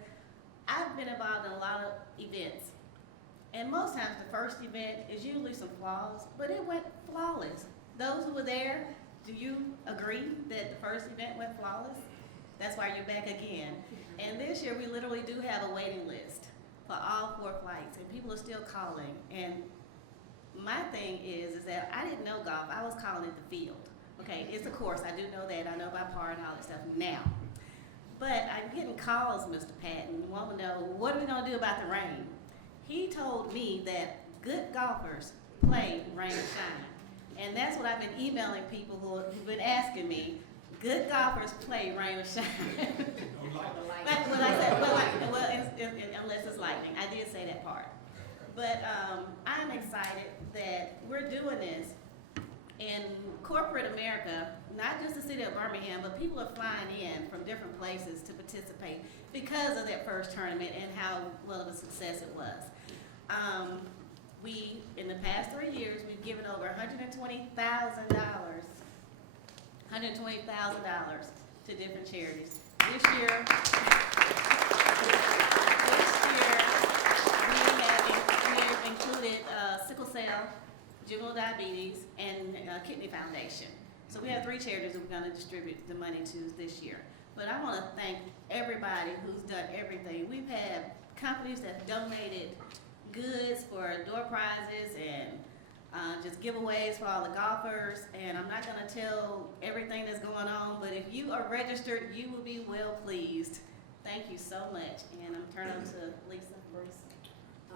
I've been involved in a lot of events. And most times the first event is usually some flaws, but it went flawless. Those who were there, do you agree that the first event went flawless? That's why you're back again. And this year we literally do have a waiting list for all 4 flights, and people are still calling. And my thing is that I didn't know golf. I was calling it the field. Okay, it's a course. I do know that. I know by par and all that stuff now. But I'm getting calls, Mr. Patton, want to know, what are we going to do about the rain? He told me that good golfers play rain or shine. And that's what I've been emailing people who've been asking me. Good golfers play rain or shine. But when I said, unless it's lightning. I did say that part. But I'm excited that we're doing this in corporate America, not just the city of Birmingham, but people are flying in from different places to participate because of that first tournament and how well of a success it was. We, in the past 3 years, we've given over $120,000 to different charities. This year we have included sickle cell, juvenile diabetes, and kidney foundation. So we have 3 charities that we're going to distribute the money to this year. But I want to thank everybody who's done everything. We've had companies that donated goods for door prizes and just giveaways for all the golfers. And I'm not going to tell everything that's going on, but if you are registered, you will be well pleased. Thank you so much. And I'm turning to Lisa, Bruce.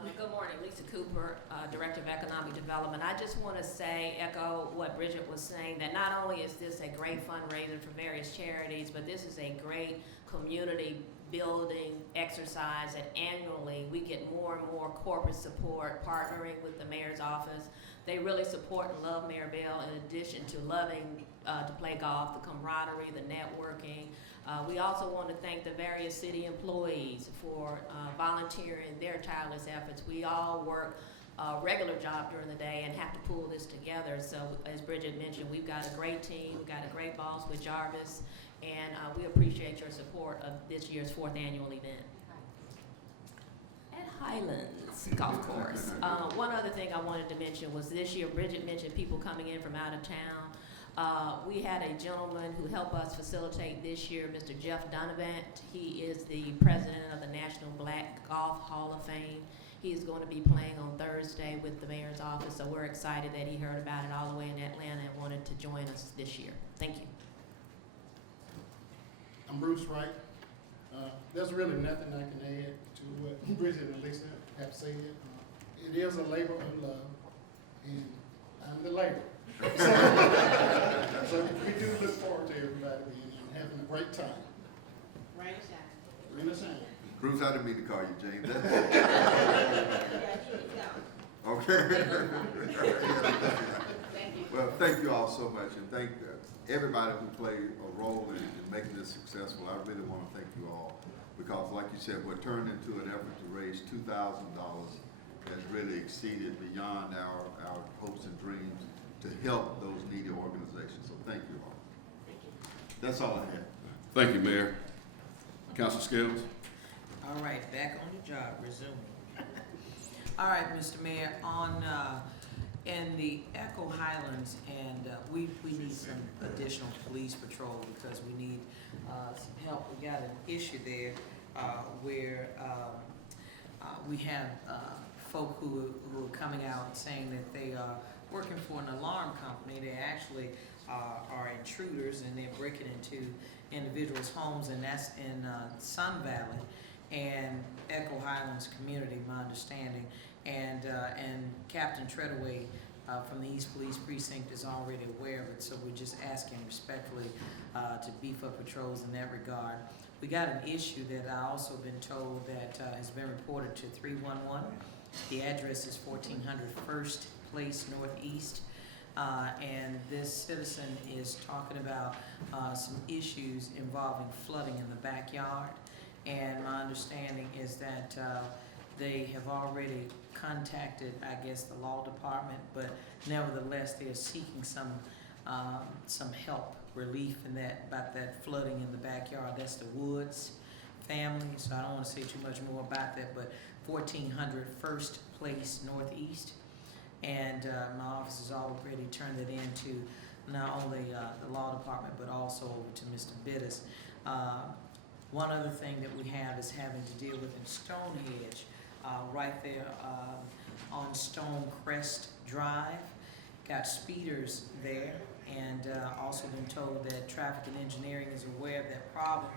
Good morning, Lisa Cooper, Director of Economic Development. I just want to echo what Bridget was saying, that not only is this a great fundraiser for various charities, but this is a great community building exercise that annually we get more and more corporate support partnering with the mayor's office. They really support and love Mayor Bell in addition to loving to play golf, the camaraderie, the networking. We also want to thank the various city employees for volunteering their tireless efforts. We all work a regular job during the day and have to pull this together. So as Bridget mentioned, we've got a great team, we've got a great boss with Jarvis, and we appreciate your support of this year's 4th annual event. At Highlands Golf Course, one other thing I wanted to mention was this year, Bridget mentioned people coming in from out of town. We had a gentleman who helped us facilitate this year, Mr. Jeff Donovan. He is the president of the National Black Golf Hall of Fame. He is going to be playing on Thursday with the mayor's office, so we're excited that he heard about it all the way in Atlanta and wanted to join us this year. Thank you. I'm Bruce Wright. There's really nothing I can add to what Bridget and Lisa have said. It is a labor of love, and I'm the labor. So we do look forward to everybody being here and having a great time. Rain or shine. Rain or shine. Bruce, I didn't mean to call you James. Yeah, Okay. thank you. Well, thank you all so much, and thank everybody who played a role in making this successful. I really want to thank you all, because like you said, we're turned into an effort to raise $2,000 has really exceeded beyond our hopes and dreams to help those needy organizations. So thank you all. Thank you. That's all I have. Thank you, Mayor. Council Scales? All right, back on the job, resuming. All right, Mr. Mayor, in the Echo Highlands, and we need some additional police patrol because we need some help. We got an issue there where we have folk who are coming out saying that they are working for an alarm company. They actually are intruders, and they're breaking into individuals' homes, and that's in Sun Valley and Echo Highlands community, my understanding. And Captain Treadaway from the East Police Precinct is already aware of it, so we're just asking respectfully to beef up patrols in that regard. We got an issue that I also been told that has been reported to 311. The address is 1400 First Place Northeast, and this citizen is talking about some issues involving flooding in the backyard. And my understanding is that they have already contacted, I guess, the law department, but nevertheless, they are seeking some help, relief in that, about that flooding in the backyard. That's the Woods family, so I don't want to say too much more about that, but 1400 First Place Northeast. And my office has already turned it into not only the law department, but also over to Mr. Bittis. One other thing that we have is having to deal with in Stonehenge, right there on Stonecrest Drive. Got speeders there, and also been told that traffic and engineering is aware of that problem.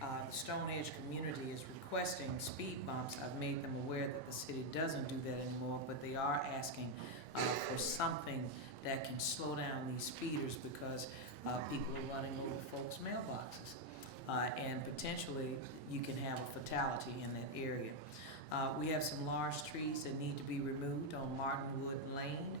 The Stonehenge community is requesting speed bumps. I've made them aware that the city doesn't do that anymore, but they are asking for something that can slow down these speeders because people are running over folks' mailboxes. And potentially you can have a fatality in that area. We have some large trees that need to be removed on Martinwood Lane,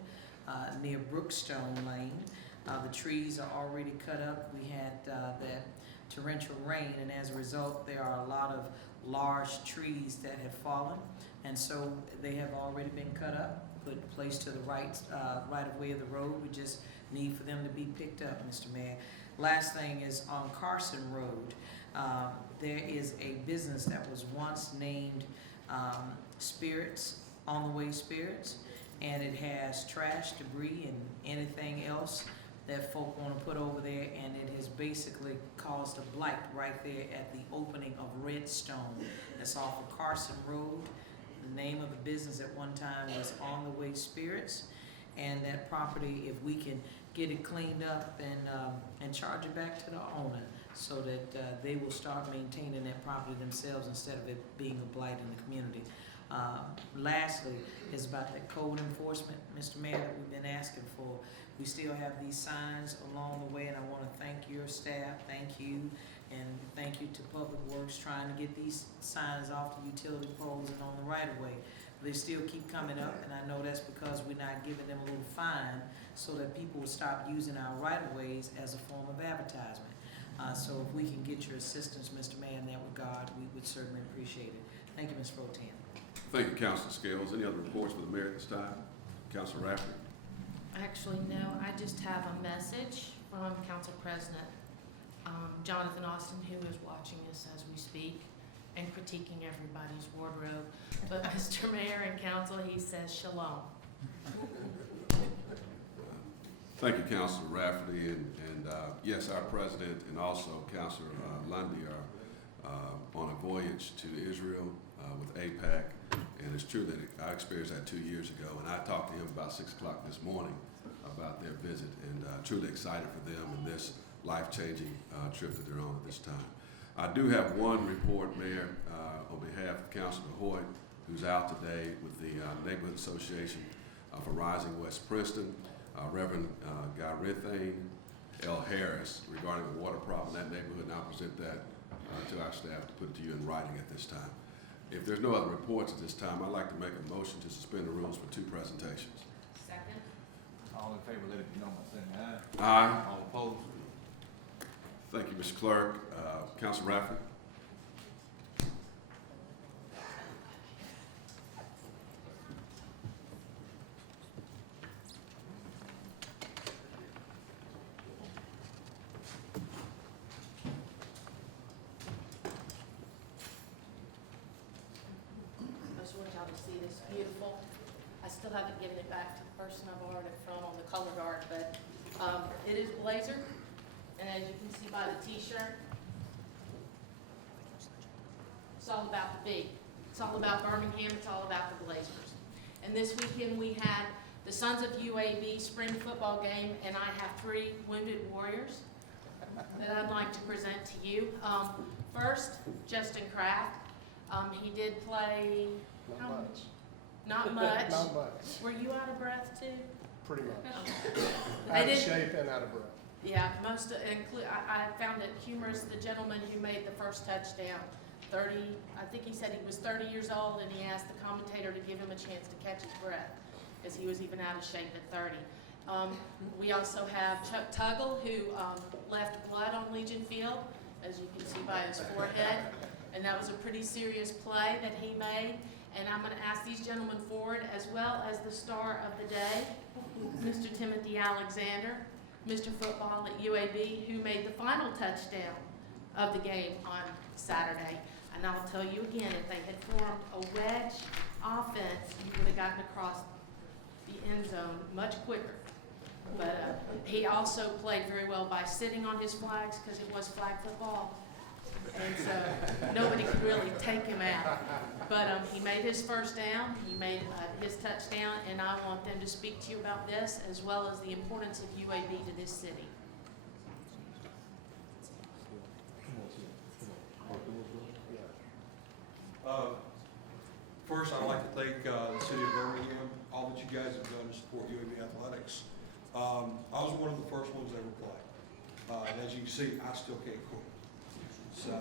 near Brookstone Lane. The trees are already cut up. We had that torrential rain, and as a result, there are a lot of large trees that have fallen, and so they have already been cut up, placed to the right of way of the road. We just need for them to be picked up, Mr. Mayor. Last thing is on Carson Road. There is a business that was once named Spirits, On the Way Spirits, and it has trash, debris, and anything else that folk want to put over there, and it has basically caused a blight right there at the opening of Redstone. That's off of Carson Road. The name of the business at one time was On the Way Spirits, and that property, if we can get it cleaned up and charge it back to the owner so that they will start maintaining that property themselves instead of it being a blight in the community. Lastly, is about that code enforcement, Mr. Mayor, that we've been asking for. We still have these signs along the way, and I want to thank your staff, thank you, and thank you to Public Works trying to get these signs off the utility poles and on the right of way. They still keep coming up, and I know that's because we're not giving them a little fine so that people will stop using our right of ways as a form of advertisement. So if we can get your assistance, Mr. Mayor, in that regard, we would certainly appreciate it. Thank you, Ms. Pro Tem. Thank you, Councilor Scales. Any other reports for the mayor at this time? Councilor Rafferty? Actually, no, I just have a message from Council President Jonathan Austin, who is watching us as we speak and critiquing everybody's wardrobe. But Mr. Mayor and Council, he says shalom. Thank you, Councilor Rafferty, and yes, our president and also Councilor Lundy are on a voyage to Israel with AIPAC, and it's true that I experienced that 2 years ago, and I talked to him about 6 o'clock this morning about their visit, and truly excited for them and this life-changing trip that they're on at this time. I do have one report, Mayor, on behalf of Councilor Hoyt, who's out today with the Neighborhood Association for Rising West Princeton, Reverend Garithane L. Harris, regarding the water problem in that neighborhood, and I'll present that to our staff to put it to you in writing at this time. If there's no other reports at this time, I'd like to make a motion to suspend the rules for 2 presentations. Second. All in favor, let it be known by saying aye. Aye. All opposed? Thank you, Mr. Clerk. Councilor Rafferty? I just want y'all to see this beautiful. I still haven't given it back to the person I've ordered it from on the color guard, but it is blazer. And as you can see by the t-shirt, it's all about the big. It's all about Birmingham, it's all about the Blazers. And this weekend we had the Sons of UAB spring football game, and I have 3 wounded warriors that I'd like to present to you. First, Justin Kraft. He did play, how much? Not much. Not much, Were you out of breath too? pretty much. I Out of did- shape and out of breath. Yeah, I found it humorous, the gentleman who made the first touchdown, I think he said he was 30 years old, and he asked the commentator to give him a chance to catch his breath, because he was even out of shape at 30. We also have Chuck Tuggle, who left blood on Legion Field, as you can see by his forehead, and that was a pretty serious play that he made. And I'm going to ask these gentlemen forward, as well as the star of the day, Mr. Timothy Alexander, Mr. Football at UAB, who made the final touchdown of the game on Saturday. And I'll tell you again, if they had formed a wedge offense, you would have gotten across the end zone much quicker. But he also played very well by sitting on his flags, because it was flag football. And so nobody could really take him out. But he made his first down, he made his touchdown, and I want them to speak to you about this, as well as the importance of UAB to this city. First, I'd like to thank the city of Birmingham, all that you guys have done to support UAB athletics. I was one of the first ones that ever played. And as you can see, I still can't quit. So,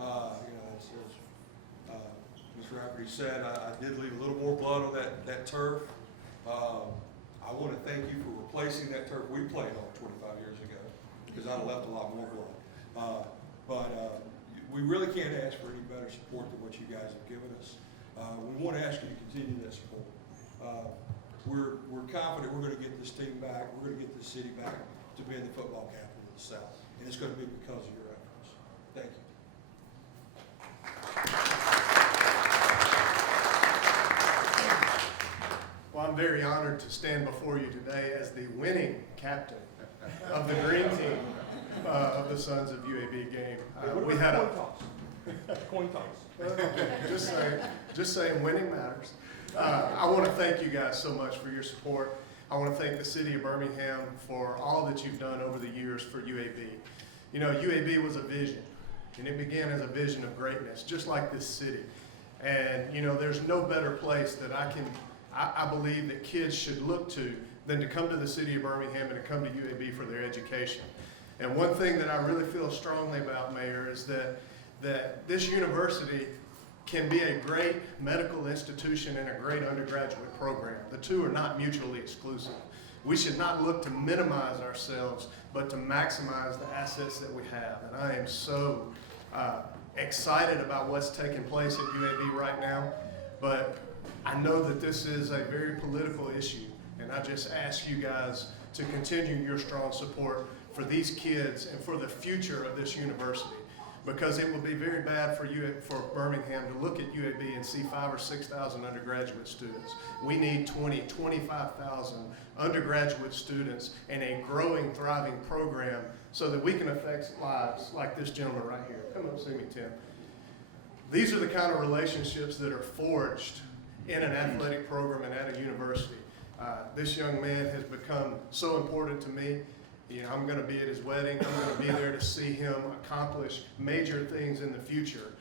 as Mr. Rafferty said, I did leave a little more blood on that turf. I want to thank you for replacing that turf we played on 25 years ago, because I'd have left a lot more blood. But we really can't ask for any better support than what you guys have given us. We want to ask you to continue that support. We're confident we're going to get this team back. We're going to get this city back to being the football capital of the South, and it's going to be because of your efforts. Thank you. Well, I'm very honored to stand before you today as the winning captain of the green team of the Sons of UAB game. We had a coin toss. Just saying, winning matters. I want to thank you guys so much for your support. I want to thank the city of Birmingham for all that you've done over the years for UAB. You know, UAB was a vision, and it began as a vision of greatness, just like this city. And, you know, there's no better place that I believe that kids should look to than to come to the city of Birmingham and to come to UAB for their education. And one thing that I really feel strongly about, Mayor, is that this university can be a great medical institution and a great undergraduate program. The two are not mutually exclusive. We should not look to minimize ourselves, but to maximize the assets that we have. And I am so excited about what's taking place at UAB right now, but I know that this is a very political issue, and I just ask you guys to continue your strong support for these kids and for the future of this university, because it will be very bad for Birmingham to look at UAB and see 5,000 or 6,000 undergraduate students. We need 25,000 undergraduate students and a growing, thriving program so that we can affect lives like this gentleman right here. Come up and see me, Tim. These are the kind of relationships that are forged in an athletic program and at a university. This young man has become so important to me. You know, I'm going to be at his wedding. I'm going to be there to see him accomplish major things in the future.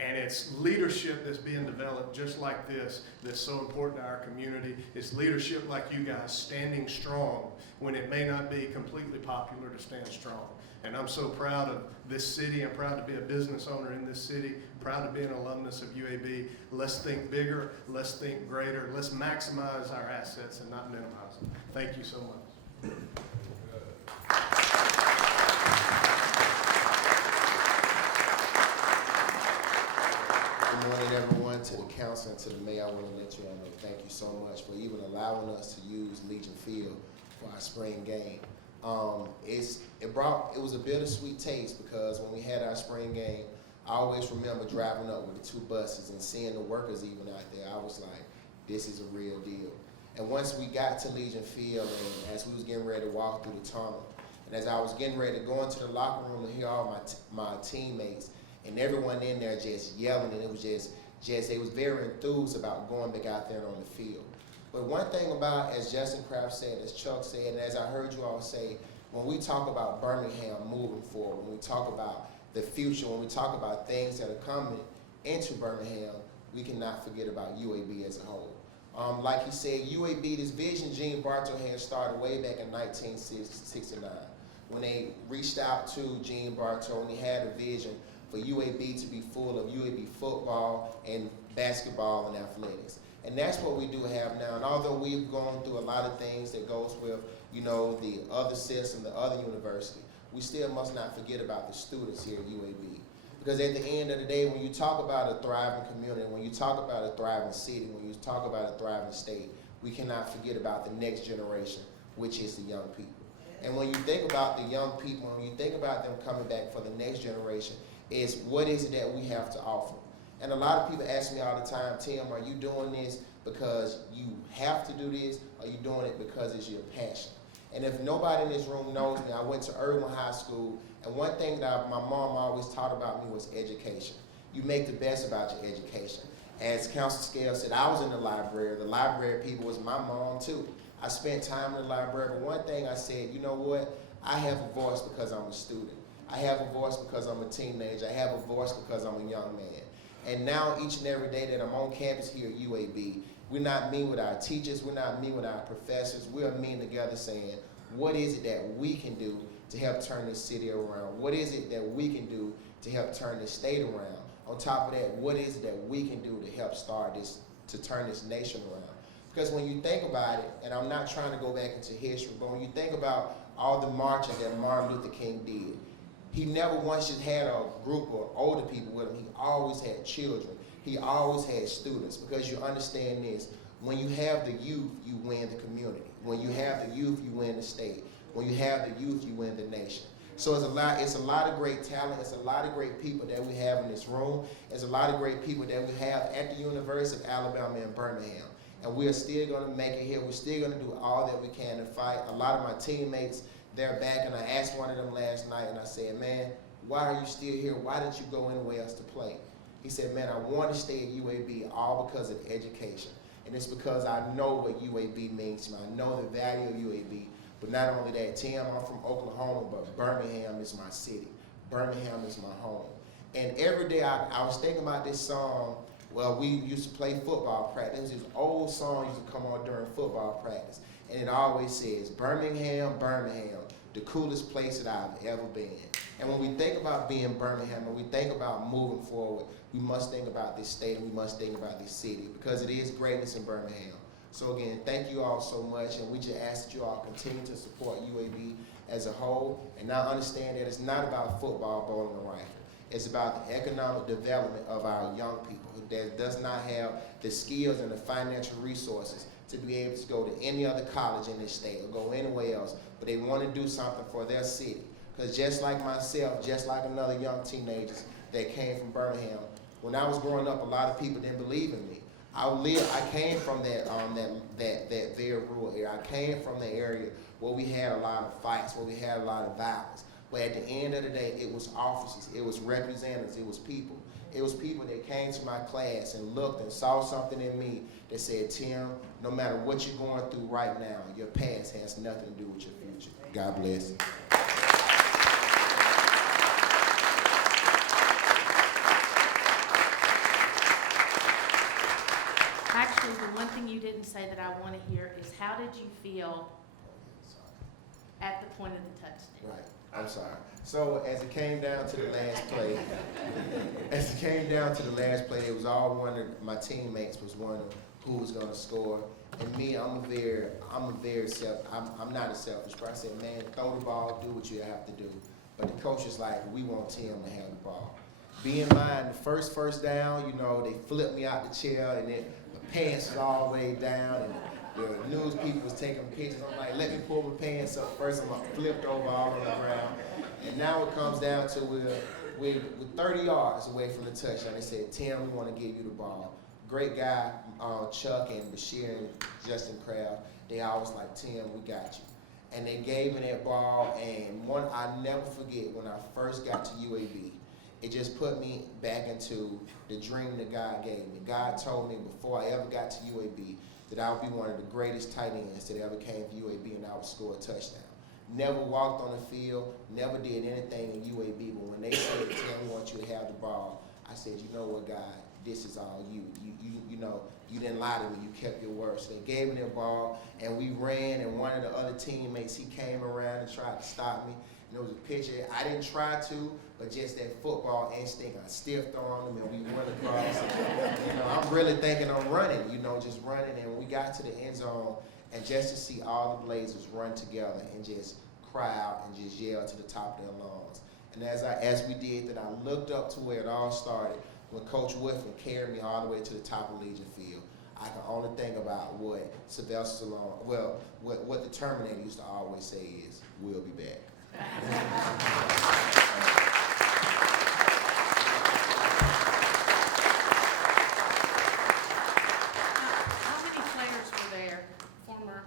And it's leadership that's being developed just like this that's so important to our community. It's leadership like you guys standing strong when it may not be completely popular to stand strong. And I'm so proud of this city. I'm proud to be a business owner in this city, proud to be an alumnus of UAB. Let's think bigger. Let's think greater. Let's maximize our assets and not minimize them. Thank you so much. Good morning, everyone. To the council and to the mayor, I want to let you all know thank you so much for even allowing us to use Legion Field for our spring game. It was a bittersweet taste because when we had our spring game, I always remember driving up with the 2 buses and seeing the workers even out there. I was like, this is a real deal. And once we got to Legion Field, and as we was getting ready to walk through the tunnel, and as I was getting ready to go into the locker room to hear all my teammates and everyone in there just yelling, and it was just they was very enthused about going back out there on the field. But one thing about, as Justin Kraft said, as Chuck said, and as I heard you all say, when we talk about Birmingham moving forward, when we talk about the future, when we talk about things that are coming into Birmingham, we cannot forget about UAB as a whole. Like he said, UAB, this vision Gene Bartow had started way back in 1969 when they reached out to Gene Bartow and he had a vision for UAB to be full of UAB football and basketball and athletics. And that's what we do have now. And although we've gone through a lot of things that goes with, you know, the other system, the other university, we still must not forget about the students here at UAB. Because at the end of the day, when you talk about a thriving community, when you talk about a thriving city, when you talk about a thriving state, we cannot forget about the next generation, which is the young people. And when you think about the young people, when you think about them coming back for the next generation, is what is it that we have to offer? And a lot of people ask me all the time, Tim, are you doing this because you have to do this, or are you doing it because it's your passion? And if nobody in this room knows me, I went to Irwin High School, and one thing that my mom always taught about me was education. You make the best about your education. As Councilor Scale said, I was in the library. The library people was my mom too. I spent time in the library, but one thing I said, you know what? I have a voice because I'm a student. I have a voice because I'm a teenager. I have a voice because I'm a young man. And now each and every day that I'm on campus here at UAB, we're not meeting with our teachers, we're not meeting with our professors, we're meeting together saying, what is it that we can do to help turn this city around? What is it that we can do to help turn this state around? On top of that, what is it that we can do to help start this, to turn this nation around? Because when you think about it, and I'm not trying to go back into history, but when you think about all the marching that Martin Luther King did, he never once just had a group of older people with him. He always had children. He always had students, because you understand this. When you have the youth, you win the community. When you have the youth, you win the state. When you have the youth, you win the nation. So it's a lot of great talent. It's a lot of great people that we have in this room. It's a lot of great people that we have at the University of Alabama in Birmingham. And we are still going to make it here. We're still going to do all that we can to fight. A lot of my teammates, they're back, and I asked one of them last night, and I said, man, why are you still here? Why didn't you go anywhere else to play? He said, man, I want to stay at UAB all because of education. And it's because I know what UAB means to me. I know the value of UAB. But not only that, Tim, I'm from Oklahoma, but Birmingham is my city. Birmingham is my home. And every day I was thinking about this song Well, we used to play football practice. This old song used to come on during football practice, and it always says, Birmingham, Birmingham, the coolest place that I've ever been. And when we think about being Birmingham, when we think about moving forward, we must think about this state and we must think about this city, because it is greatness in Birmingham. So again, thank you all so much, and we just ask that you all continue to support UAB as a whole, and now understand that it's not about football, bowling, and rifle. It's about the economic development of our young people that does not have the skills and the financial resources to be able to go to any other college in this state or go anywhere else, but they want to do something for their city. Because just like myself, just like another young teenagers that came from Birmingham, when I was growing up, a lot of people didn't believe in me. I came from that very rural area. I came from the area where we had a lot of fights, where we had a lot of violence. But at the end of the day, it was officers, it was representatives, it was people. It was people that came to my class and looked and saw something in me that said, Tim, no matter what you're going through right now, your past has nothing to do with your future. God bless. Actually, the one thing you didn't say that I want to hear is how did you feel at the point of the touchdown? Right. I'm sorry. So as it came down to the last play, it was all wondering, my teammates was wondering who was going to score. And me, I'm not a selfish person. I said, man, throw the ball, do what you have to do. But the coach is like, we want Tim to have the ball. Be in mind, the first down, you know, they flipped me out the chair, and then the pants was all the way down, and the news people was taking pictures. I'm like, let me pull my pants up first. I'm flipped over all on the ground. And now it comes down to we're 30 yards away from the touchdown. They said, Tim, we want to give you the ball. Great guy, Chuck and Bashir and Justin Kraft, they always like, Tim, we got you. And they gave me that ball, and I never forget when I first got to UAB, it just put me back into the dream that God gave me. God told me before I ever got to UAB that I would be one of the greatest tight ends that ever came to UAB, and I would score a touchdown. Never walked on the field, never did anything in UAB, but when they said, Tim, we want you to have the ball, I said, you know what, God, this is all you. You know, you didn't lie to me, you kept your word. So they gave me the ball, and we ran, and one of the other teammates, he came around and tried to stop me. And there was a picture, I didn't try to, but just that football instinct, I stiffed on him, and we went across. You know, I'm really thinking I'm running, you know, just running, and when we got to the end zone, and just to see all the Blazers run together and just cry out and just yell to the top of their lungs. And as we did that, I looked up to where it all started when Coach Whiffen carried me all the way to the top of Legion Field. I can only think about what Sylvester Stallone, well, what the Terminator used to always say is, we'll be back. How many players were there, former?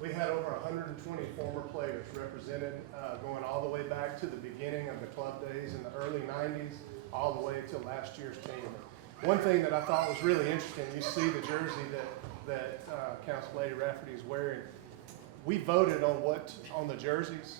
We had over 120 former players represented, going all the way back to the beginning of the club days in the early 90s, all the way to last year's team. One thing that I thought was really interesting, you see the jersey that Council Lady Rafferty is wearing. We voted on the jerseys,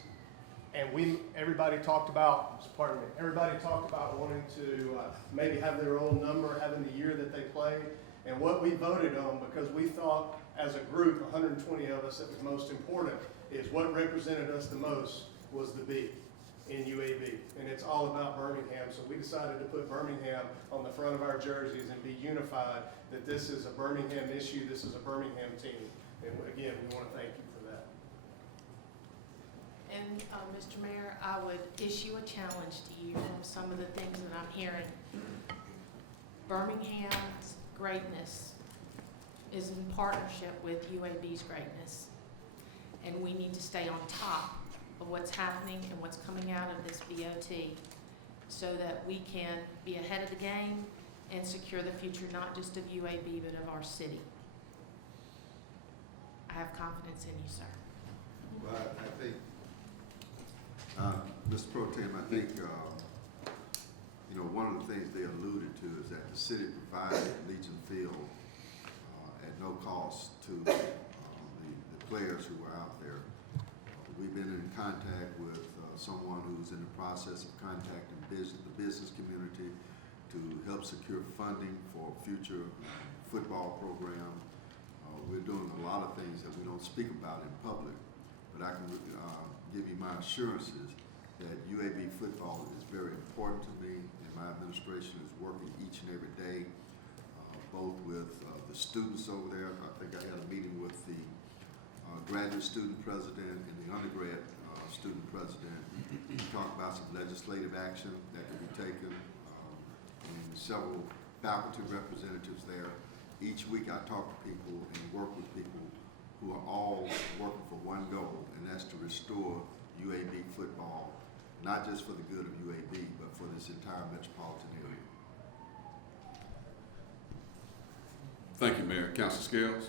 and everybody talked about wanting to maybe have their own number, having the year that they played. And what we voted on, because we thought as a group, 120 of us, it was most important, is what represented us the most was the B in UAB. And it's all about Birmingham, so we decided to put Birmingham on the front of our jerseys and be unified, that this is a Birmingham issue, this is a Birmingham team. And again, we want to thank you for that. And Mr. Mayor, I would issue a challenge to you from some of the things that I'm hearing. Birmingham's greatness is in partnership with UAB's greatness. And we need to stay on top of what's happening and what's coming out of this BOT so that we can be ahead of the game and secure the future not just of UAB but of our city. I have confidence in you, sir. Well, I think, Mr. Pro Tem, I think, you know, one of the things they alluded to is that the city provided Legion Field at no cost to the players who were out there. We've been in contact with someone who's in the process of contacting the business community to to help secure funding for future football program. We're doing a lot of things that we don't speak about in public, but I can give you my assurances that UAB football is very important to me, and my administration is working each and every day, both with the students over there. I think I had a meeting with the graduate student president and the undergrad student president. We talked about some legislative action that can be taken, and several faculty representatives there. Each week I talk to people and work with people who are all working for one goal, and that's to restore UAB football, not just for the good of UAB, but for this entire metropolitan area. Thank you, Mayor. Councilor Scales?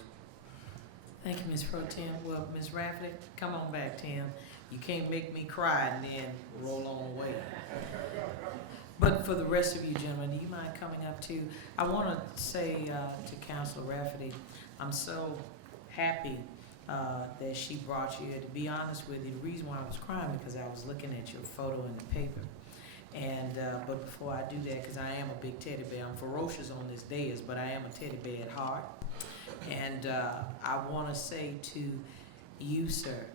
Thank you, Ms. Pro Tem. Well, Ms. Rafferty, come on back, Tim. You can't make me cry and then roll on away. But for the rest of you gentlemen, do you mind coming up too? I want to say to Councilor Rafferty, I'm so happy that she brought you here. To be honest with you, the reason why I was crying because I was looking at your photo in the paper. And but before I do that, because I am a big teddy bear, I'm ferocious on this dais, but I am a teddy bear at heart. And I want to say to you, sir,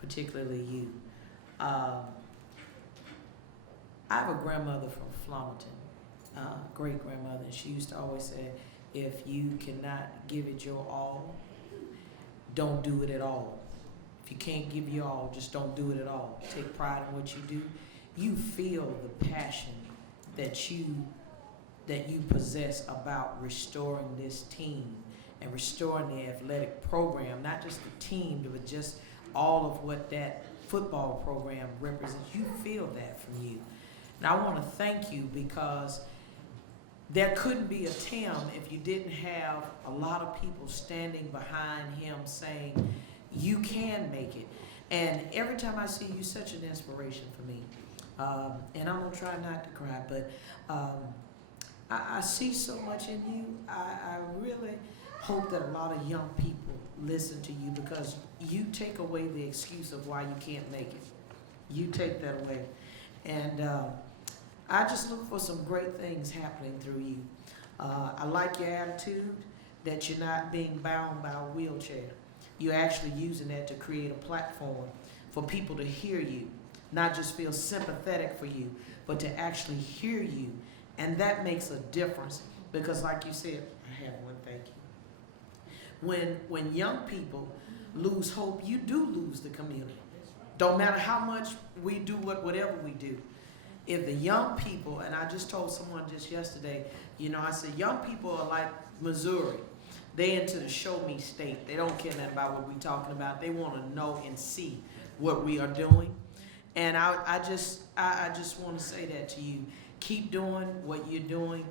particularly you, I have a grandmother from Flomerton, great-grandmother, and she used to always say, if you cannot give it your all, don't do it at all. If you can't give your all, just don't do it at all. Take pride in what you do. You feel the passion that you possess about restoring this team and restoring the athletic program, not just the team, but just all of what that football program represents. You feel that from you. And I want to thank you because there couldn't be a Tim if you didn't have a lot of people standing behind him saying, you can make it. And every time I see you, such an inspiration for me. And I'm going to try not to cry, but I see so much in you. I really hope that a lot of young people listen to you because you take away the excuse of why you can't make it. You take that away. And I just look for some great things happening through you. I like your attitude that you're not being bound by a wheelchair. You're actually using that to create a platform for people to hear you, not just feel sympathetic for you, but to actually hear you. And that makes a difference because like you said, I have one, thank you. When young people lose hope, you do lose the community. Don't matter how much we do whatever we do. If the young people, and I just told someone just yesterday, I said, young people are like Missouri. They into the show me state. They don't care nothing about what we're talking about. They want to know and see what we are doing. And I just want to say that to you. Keep doing what you're doing.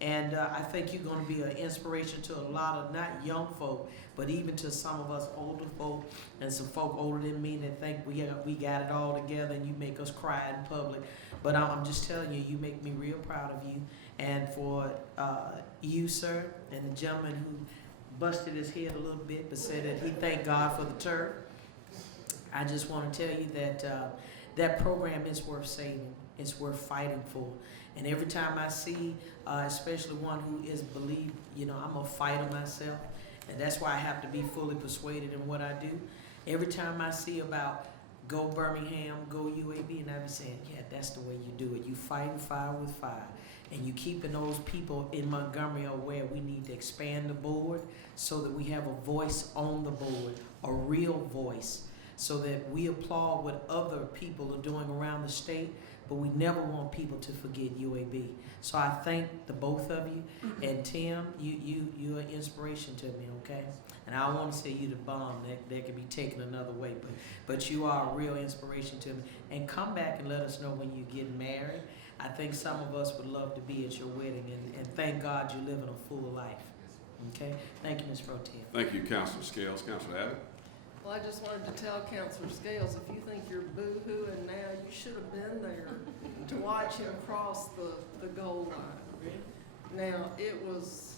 And I think you're going to be an inspiration to a lot of not young folk, but even to some of us older folk and some folk older than me that think we got it all together and you make us cry in public. But I'm just telling you, you make me real proud of you. And for you, sir, and the gentleman who busted his head a little bit but said that he thanked God for the turf, I just want to tell you that that program is worth saving. It's worth fighting for. And every time I see, especially one who is believed, I'm a fighter myself, and that's why I have to be fully persuaded in what I do. Every time I see about go Birmingham, go UAB, and I be saying, yeah, that's the way you do it. You fighting fire with fire. And you keeping those people in Montgomery aware we need to expand the board so that we have a voice on the board, a real voice, so that we applaud what other people are doing around the state, but we never want people to forget UAB. So I thank the both of you. And Tim, you're an inspiration to me, okay? And I don't want to say you the bomb that could be taken another way, but you are a real inspiration to me. And come back and let us know when you get married. I think some of us would love to be at your wedding, and thank God you're living a full life. Okay? Thank you, Ms. Pro Tem. Thank you, Councilor Scales. Councilor Abbott? Well, I just wanted to tell Councilor Scales, if you think you're boo-hooing now, you should have been there to watch him cross the goal line. Now, it was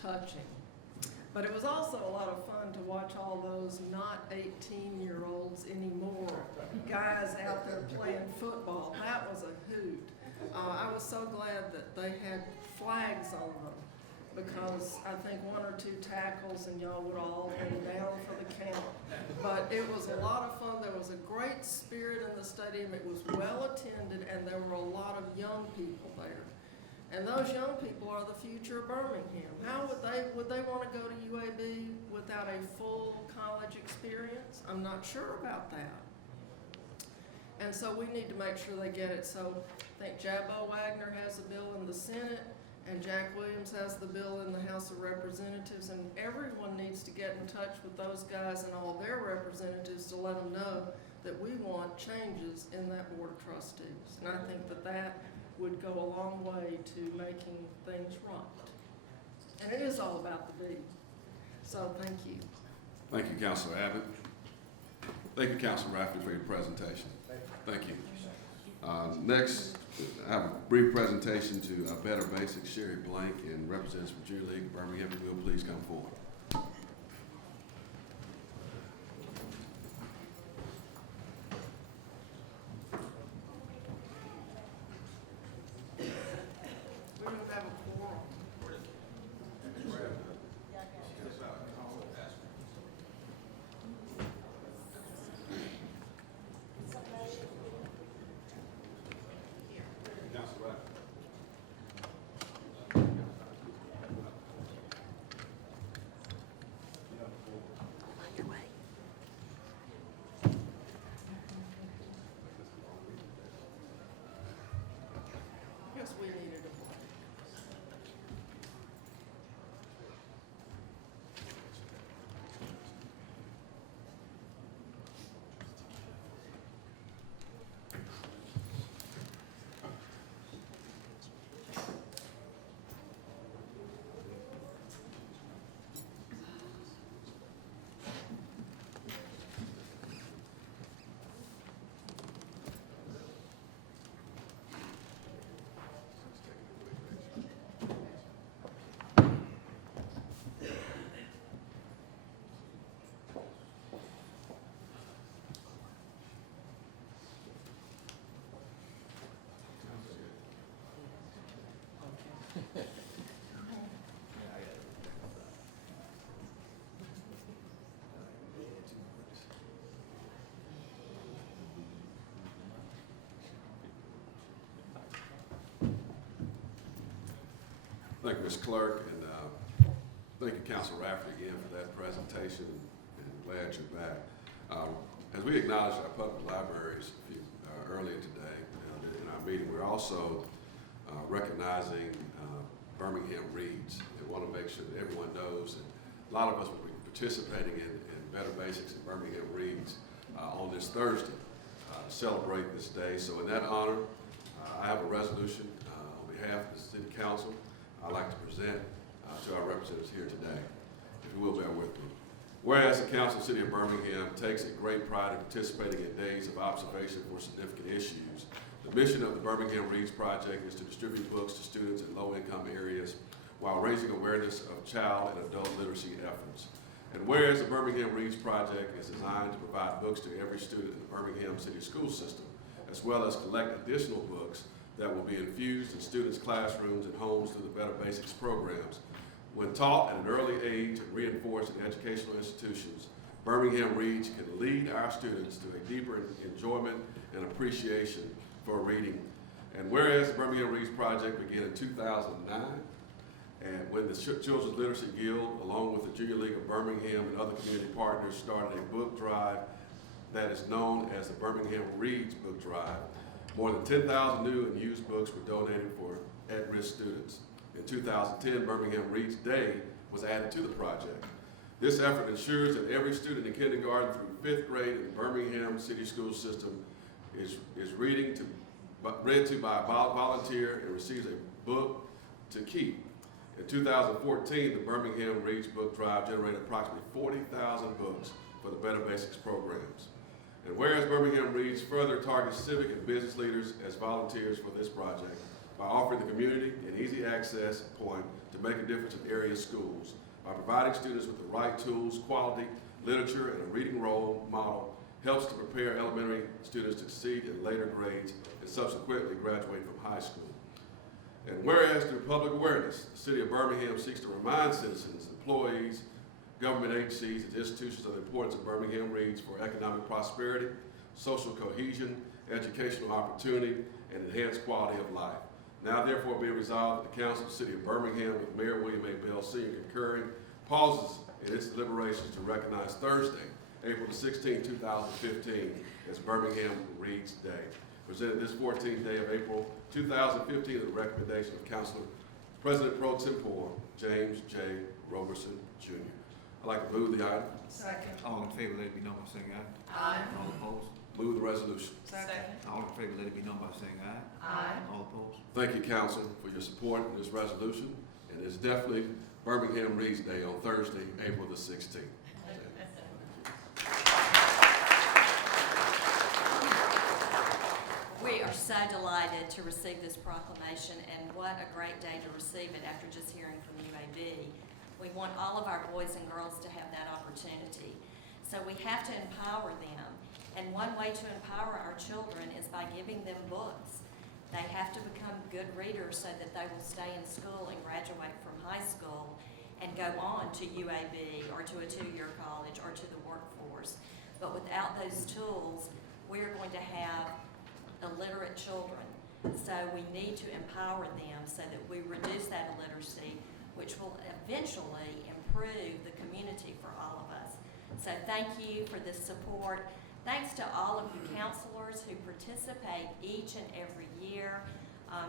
touching. But it was also a lot of fun to watch all those not 18-year-olds anymore, guys out there playing football. That was a hoot. I was so glad that they had flags on them, because I think one or two tackles and y'all would all been down for the count. But it was a lot of fun. There was a great spirit in the stadium. It was well attended, and there were a lot of young people there. And those young people are the future of Birmingham. How would they want to go to UAB without a full college experience? I'm not sure about that. And so we need to make sure they get it. So I think Jabbo Wagner has a bill in the Senate, and Jack Williams has the bill in the House of Representatives, and everyone needs to get in touch with those guys and all their representatives to let them know that we want changes in that Board of Trustees. And I think that that would go a long way to making things right. And it is all about the B. So thank you. Thank you, Councilor Abbott. Thank you, Councilor Rafferty, for your presentation. Thank you. Next, I have a brief presentation to Better Basics, Sherry Blank, and representatives from Junior League of Birmingham. If you will, please come forward. We don't have a quorum. Yes, we needed a quorum. Thank you, Ms. Clerk, and thank you, Councilor Rafferty, again for that presentation, and glad you're back. As we acknowledged our public libraries earlier today in our meeting, we're also recognizing Birmingham Reads. And want to make sure that everyone knows that a lot of us will be participating in Better Basics and Birmingham Reads on this Thursday to celebrate this day. So in that honor, I have a resolution on behalf of the City Council I'd like to present to our representatives here today. If you will bear with me. Whereas the Council of the City of Birmingham takes a great pride in participating in days of observation for significant issues, the mission of the Birmingham Reads Project is to distribute books to students in low-income areas while raising awareness of child and adult literacy efforts. And whereas the Birmingham Reads Project is designed to provide books to every student in the Birmingham City School System, as well as collect additional books that will be infused in students' classrooms and homes through the Better Basics programs. When taught at an early age and reinforced in educational institutions, Birmingham Reads can lead our students to a deeper enjoyment and appreciation for reading. And whereas the Birmingham Reads Project began in 2009, and when the Children's Literacy Guild, along with the Junior League of Birmingham and other community partners, started a book drive that is known as the Birmingham Reads Book Drive. More than 10,000 new and used books were donated for at-risk students. In 2010, Birmingham Reads Day was added to the project. This effort ensures that every student in kindergarten through 5th grade in the Birmingham City School System is read to by a volunteer and receives a book to keep. In 2014, the Birmingham Reads Book Drive generated approximately 40,000 books for the Better Basics programs. And whereas Birmingham Reads further targets civic and business leaders as volunteers for this project by offering the community an easy access point to make a difference in area schools, by providing students with the right tools, quality, literature, and a reading role model, helps to prepare elementary students to succeed in later grades and subsequently graduate from high school. And whereas through public awareness, the City of Birmingham seeks to remind citizens, employees, government agencies, and institutions of the importance of Birmingham Reads for economic prosperity, social cohesion, educational opportunity, and enhanced quality of life. Now therefore be resolved that the Council of the City of Birmingham, with Mayor William A. Bell Sr. concurring, pauses in its deliberations to recognize Thursday, April the 16th, 2015, as Birmingham Reads Day. Presented this 14th day of April 2015 at the recommendation of Councilor President Pro Tempore James J. Roberson, Jr. I'd like to move the item. Second. All in favor, let it be known by saying aye. Aye. All opposed? Move the resolution. Second. All in favor, let it be known by saying aye. Aye. All opposed? Thank you, Council, for your support in this resolution. And it's definitely Birmingham Reads Day on Thursday, April the 16th. We are so delighted to receive this proclamation, and what a great day to receive it after just hearing from UAB. We want all of our boys and girls to have that opportunity. So we have to empower them, and one way to empower our children is by giving them books. They have to become good readers so that they will stay in school and graduate from high school and go on to UAB or to a two-year college or to the workforce. But without those tools, we're going to have illiterate children. So we need to empower them so that we reduce that illiteracy, which will eventually improve the community for all of us. So thank you for this support. Thanks to all of you counselors who participate each and every year.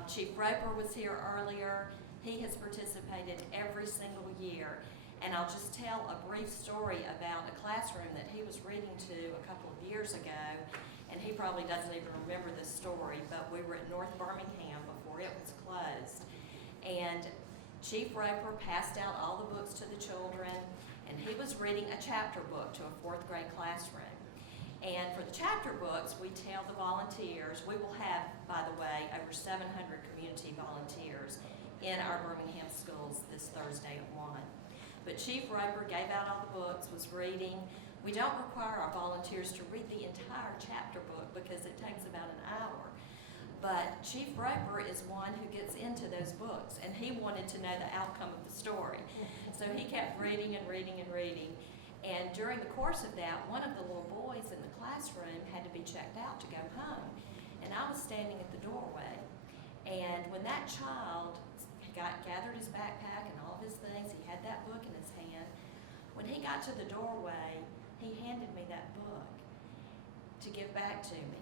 Chief Roper was here earlier. He has participated every single year. And I'll just tell a brief story about a classroom that he was reading to a couple of years ago. And he probably doesn't even remember this story, but we were at North Birmingham before it was closed. And Chief Roper passed out all the books to the children, and he was reading a chapter book to a 4th grade classroom. And for the chapter books, we tell the volunteers, we will have, by the way, over 700 community volunteers in our Birmingham schools this Thursday at 1. But Chief Roper gave out all the books, was reading. We don't require our volunteers to read the entire chapter book because it takes about an hour. But Chief Roper is one who gets into those books, and he wanted to know the outcome of the story. So he kept reading and reading and reading. And during the course of that, one of the little boys in the classroom had to be checked out to go home. And I was standing at the doorway. And when that child gathered his backpack and all of his things, he had that book in his hand. When he got to the doorway, he handed me that book to give back to me.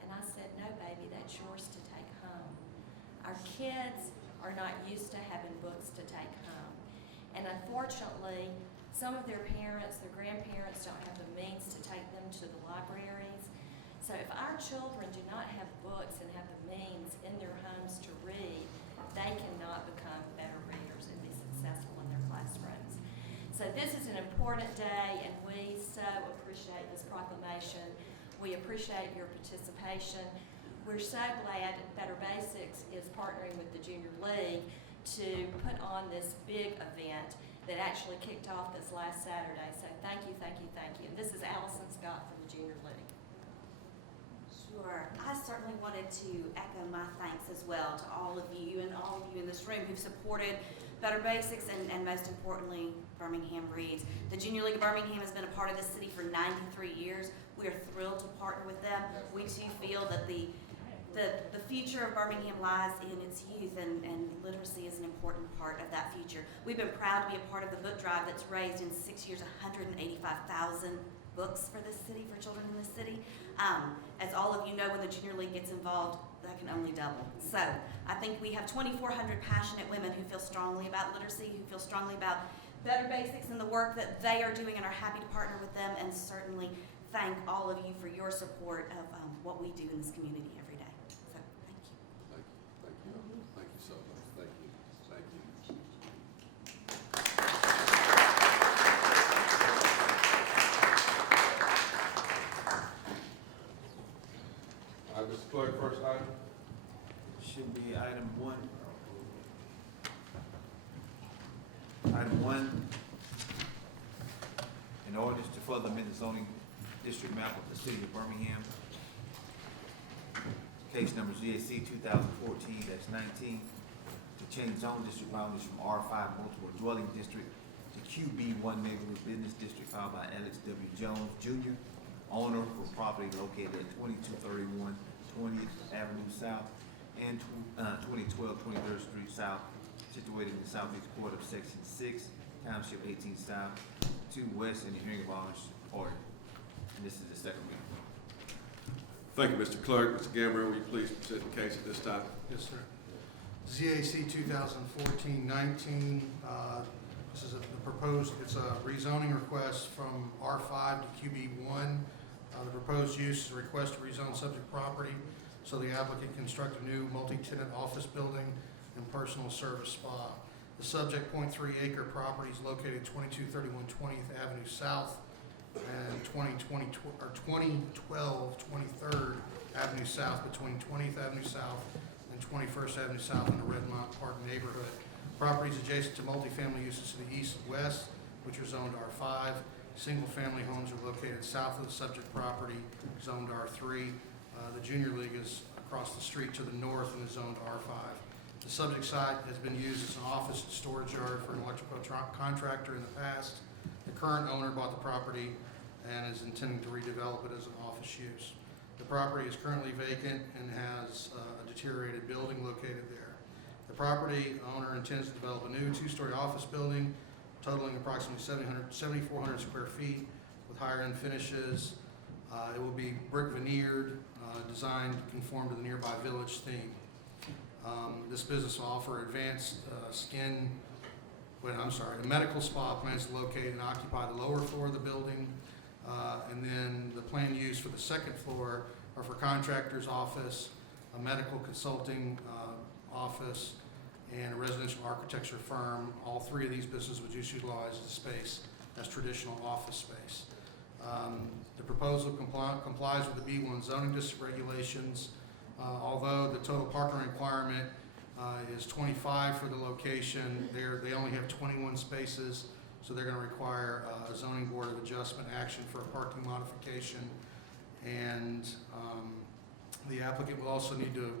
And I said, no, baby, that's yours to take home. Our kids are not used to having books to take home. And unfortunately, some of their parents, their grandparents don't have the means to take them to the libraries. So if our children do not have books and have the means in their homes to read, they cannot become better readers and be successful in their classrooms. So this is an important day, and we so appreciate this proclamation. We appreciate your participation. We're so glad Better Basics is partnering with the Junior League to put on this big event that actually kicked off this last Saturday. So thank you, thank you, thank you. And this is Allison Scott from the Junior League. Sure. I certainly wanted to echo my thanks as well to all of you and all of you in this room who've supported Better Basics and most importantly, Birmingham Reads. The Junior League of Birmingham has been a part of this city for 93 years. We are thrilled to partner with them. We too feel that the future of Birmingham lies in its youth, and literacy is an important part of that future. We've been proud to be a part of the book drive that's raised in 6 years 185,000 books for this city, for children in this city. As all of you know, when the Junior League gets involved, that can only double. So I think we have 2,400 passionate women who feel strongly about literacy, who feel strongly about Better Basics and the work that they are doing, and are happy to partner with them, and certainly thank all of you for your support of what we do in this community every day. So thank you. Thank you. Thank you. Thank you so much. Thank you. Thank you. Mr. Clerk, first item. Should be item 1. Item 1, in order to further amend the zoning district map of the city of Birmingham. Case number ZAC 2014-19, to change zone district boundaries from R5 multiple dwelling district to QB1 neighborhood business district, filed by Alex W. Jones Jr., owner for property located at 2231 20th Avenue South and 2012 23rd Street South, situated in the southeast quarter of Section 6, Township 18 South, 2 West, in the hearing of all order. And this is the second reading. Thank you, Mr. Clerk. Mr. Gambrill, will you please present the case at this time? Yes, sir. ZAC 2014-19, this is the proposed, it's a rezoning request from R5 to QB1. The proposed use is a request to rezone subject property so the applicant can construct a new multi-tenant office building and personal service spa. The subject 0.3 acre property is located 2231 20th Avenue South and 2012 23rd Avenue South, between 20th Avenue South and 21st Avenue South in the Redmont Park neighborhood. Properties adjacent to multifamily uses to the east and west, which are zoned R5. Single-family homes are located south of the subject property, zoned R3. The Junior League is across the street to the north and is zoned R5. The subject site has been used as an office and storage yard for an electrical contractor in the past. The current owner bought the property and is intending to redevelop it as an office use. The property is currently vacant and has a deteriorated building located there. The property owner intends to develop a new 2-story office building totaling approximately 7,400 square feet with higher-end finishes. It will be brick veneered, designed to conform to the nearby village theme. This business will offer advanced a medical spa plans to locate and occupy the lower floor of the building. And then the planned use for the second floor are for contractor's office, a medical consulting office, and a residential architecture firm. All 3 of these businesses would just utilize the space as traditional office space. The proposal complies with the B1 zoning district regulations. Although the total parking requirement is 25 for the location, they only have 21 spaces, so they're going to require a zoning board of adjustment action for a parking modification. And the applicant will also need to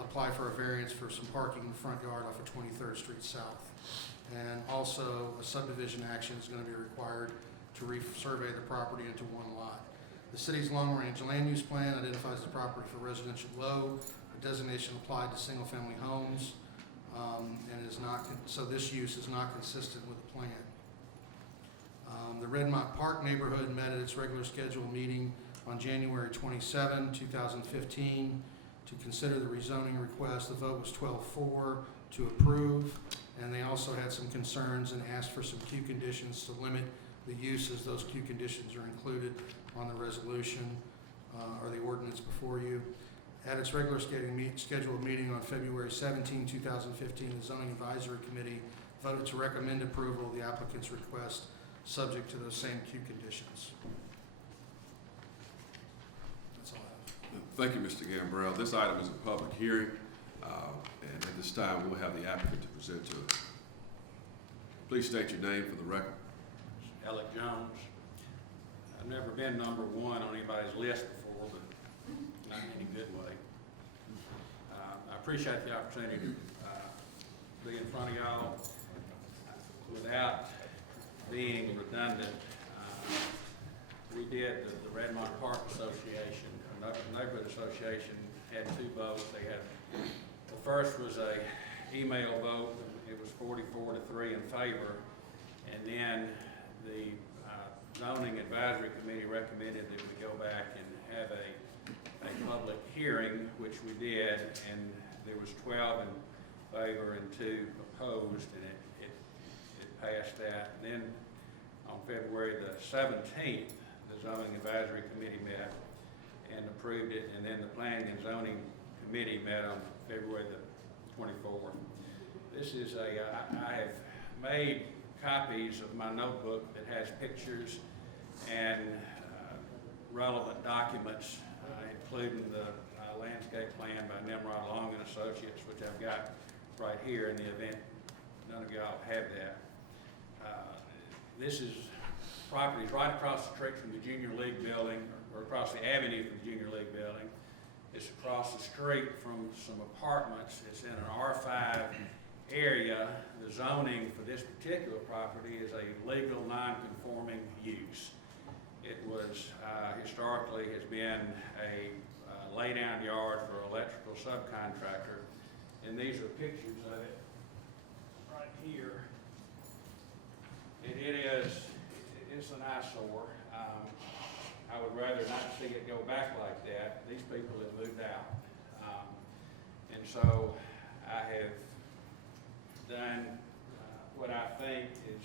apply for a variance for some parking in the front yard off of 23rd Street South. And also a subdivision action is going to be required to resurvey the property into one lot. The city's long-range land use plan identifies the property for residential low. A designation applied to single-family homes, and is not so this use is not consistent with the plan. The Redmont Park neighborhood met at its regular scheduled meeting on January 27, 2015, to consider the rezoning request. The vote was 12-4 to approve, and they also had some concerns and asked for some queue conditions to limit the uses. Those queue conditions are included on the resolution or the ordinance before you. At its regular scheduled meeting on February 17, 2015, the Zoning Advisory Committee voted to recommend approval of the applicant's request subject to those same queue conditions. That's all I have. Thank you, Mr. Gambrill. This item is a public hearing, and at this time, we'll have the applicant to present to us. Please state your name for the record. Alec Jones. I've never been number 1 on anybody's list before, but not in any good way. I appreciate the opportunity to be in front of y'all. Without being redundant, we did the Redmont Park Association, Neighborhood Association, had 2 votes. They had, the first was a email vote. It was 44-3 in favor, and then the Zoning Advisory Committee recommended that we go back and have a public hearing, which we did, and there was 12 in favor and 2 opposed, and it passed that. And then on February the 17th, the Zoning Advisory Committee met and approved it, and then the Planning and Zoning Committee met on February the 24th. This is I have made copies of my notebook that has pictures and relevant documents, including the landscape plan by Nimrod Long and Associates, which I've got right here in the event none of y'all have that. This is property is right across the street from the Junior League building, or across the avenue from the Junior League building. It's across the street from some apartments. It's in an R5 area. The zoning for this particular property is a legal non-conforming use. It was, historically has been a lay-down yard for an electrical subcontractor. And these are pictures of it right here. It's an eyesore. I would rather not see it go back like that. These people have moved out. And so I have done what I think is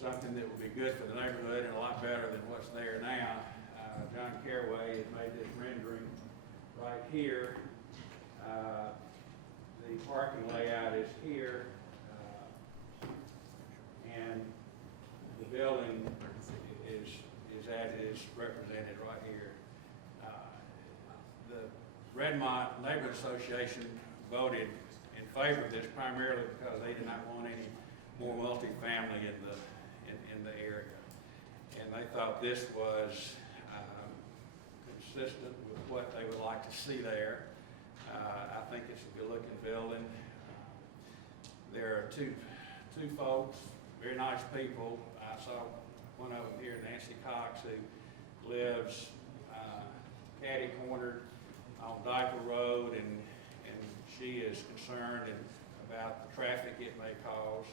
something that would be good for the neighborhood and a lot better than what's there now. John Caraway has made this rendering right here. The parking layout is here, and the building is as it is represented right here. The Redmont Neighborhood Association voted in favor of this primarily because they did not want any more multifamily in the area, and they thought this was consistent with what they would like to see there. I think it's a good-looking building. There are two folks, very nice people. I saw one of them here, Nancy Cox, who lives catty-cornered on Diaper Road, and she is concerned about the traffic it may cause.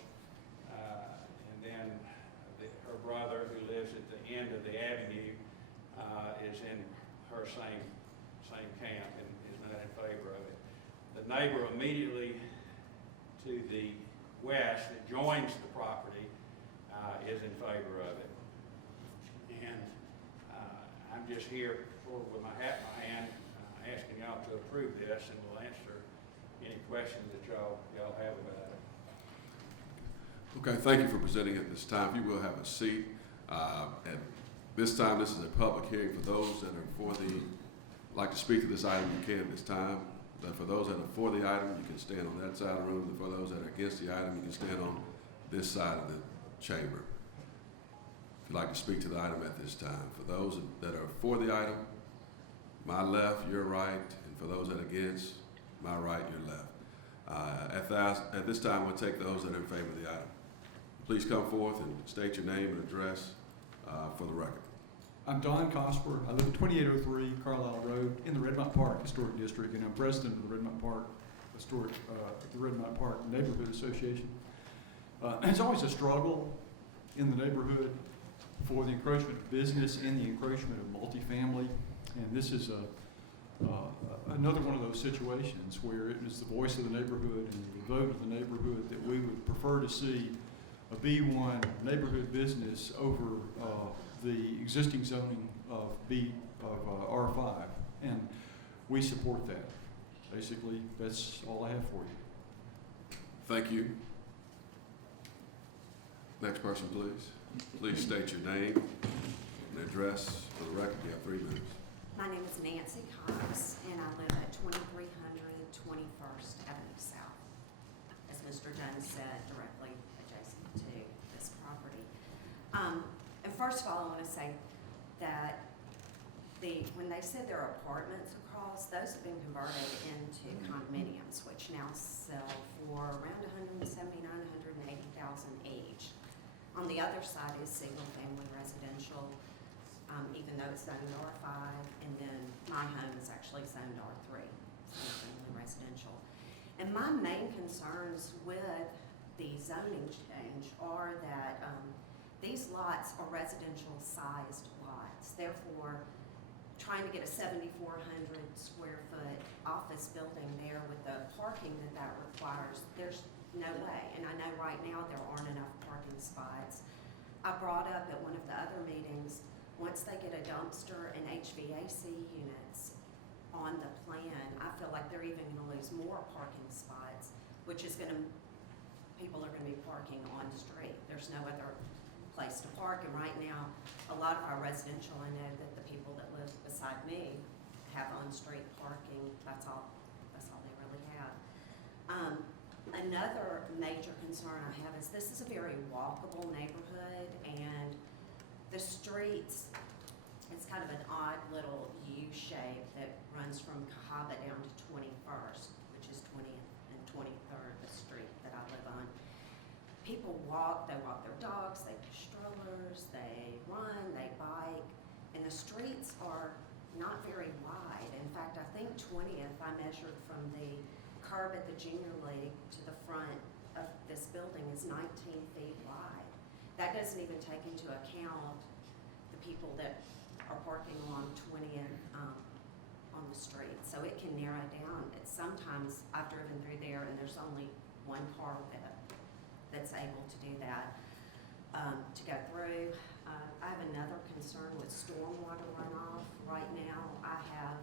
And then her brother, who lives at the end of the avenue, is in her same camp and is not in favor of it. The neighbor immediately to the west that joins the property is in favor of it. And I'm just here sort of with my hat in my hand asking y'all to approve this, and we'll answer any questions that y'all have about it. Okay, thank you for presenting it this time. You will have a seat. At this time, this is a public hearing. For those that are like to speak to this item, you can at this time. But for those that are for the item, you can stand on that side of the room. And for those that are against the item, you can stand on this side of the chamber. If you'd like to speak to the item at this time. For those that are for the item, my left, your right, and for those that are against, my right, your left. At this time, we'll take those that are in favor of the item. Please come forth and state your name and address for the record. I'm Don Cosper. I live at 2803 Carlisle Road in the Redmont Park Historic District, and I'm president of the Redmont Park Neighborhood Association. It's always a struggle in the neighborhood for the encroachment of business and the encroachment of multifamily, and this is another one of those situations where it is the voice of the neighborhood and the vote of the neighborhood that we would prefer to see a B1 neighborhood business over the existing zoning of R5, and we support that. Basically, that's all I have for you. Thank you. Next person, please. Please state your name and address for the record. You have 3 minutes. My name is Nancy Cox, and I live at 2300 21st Avenue South. As Mr. Jones said, directly adjacent to this property. And first of all, I want to say that when they said there are apartments across, those have been converted into condominiums, which now sell for around $179,000, $180,000 each. On the other side is single-family residential, even though it's zoned R5, and then my home is actually zoned R3, single-family residential. And my main concerns with the zoning change are that these lots are residential-sized lots. Therefore, trying to get a 7,400 square foot office building there with the parking that requires, there's no way. And I know right now there aren't enough parking spots. I brought up at one of the other meetings, once they get a dumpster and HVAC units on the plan, I feel like they're even going to lose more parking spots, which is going to, people are going to be parking on the street. There's no other place to park, and right now, a lot of our residential, I know that the people that live beside me have on-street parking. That's all they really have. Another major concern I have is this is a very walkable neighborhood, and The streets, it's kind of an odd little U shape that runs from Cahaba down to 21st, which is 20th and 23rd, the street that I live on. People walk, they walk their dogs, they push strollers, they run, they bike, and the streets are not very wide. In fact, I think 20th, I measured from the curb at the junior league to the front of this building is 19 feet wide. That doesn't even take into account the people that are parking along 20th on the street. So it can narrow down. It's sometimes I've driven through there and there's only one car that's able to do that, to go through. I have another concern with stormwater runoff. Right now, I have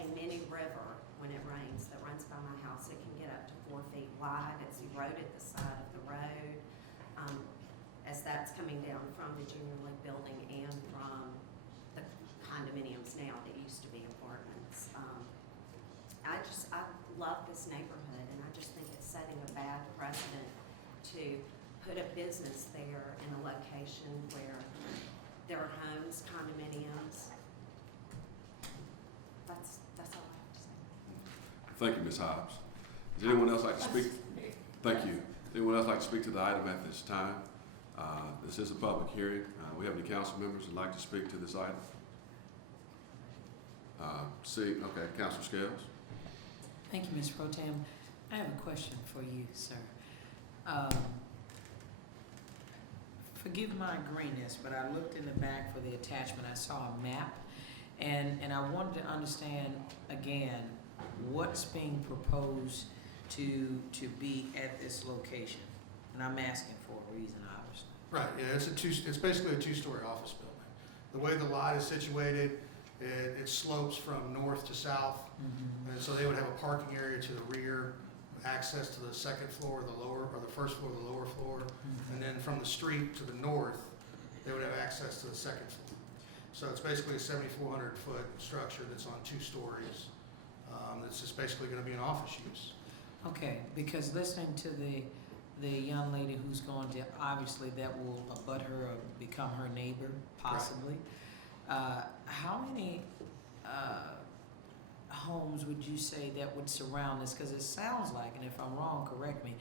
a mini river when it rains that runs by my house. It can get up to 4 feet wide. It's eroded the side of the road as that's coming down from the junior league building and from the condominiums now that used to be apartments. I love this neighborhood, and I just think it's setting a bad precedent to put a business there in a location where there are homes, condominiums. That's all I have to say. Thank you, Ms. Hobbs. Does anyone else like to speak? Thank you. Does anyone else like to speak to the item at this time? This is a public hearing. We have any council members who'd like to speak to this item? Okay, Councilor Scales. Thank you, Ms. Pro Tem. I have a question for you, sir. Forgive my greenness, but I looked in the back for the attachment. I saw a map, and I wanted to understand again what's being proposed to be at this location. And I'm asking for a reason, obviously. Right, yeah, it's basically a two-story office building. The way the lot is situated, it slopes from north to south, and so they would have a parking area to the rear, access to the second floor, the first floor, the lower floor, and then from the street to the north, they would have access to the second floor. So it's basically a 7,400 foot structure that's on 2 stories. That's just basically going to be an office use. Okay, because listening to the young lady who's going to, obviously that will abut her or become her neighbor, possibly. Right. How many homes would you say that would surround this? Because it sounds like, and if I'm wrong, correct me,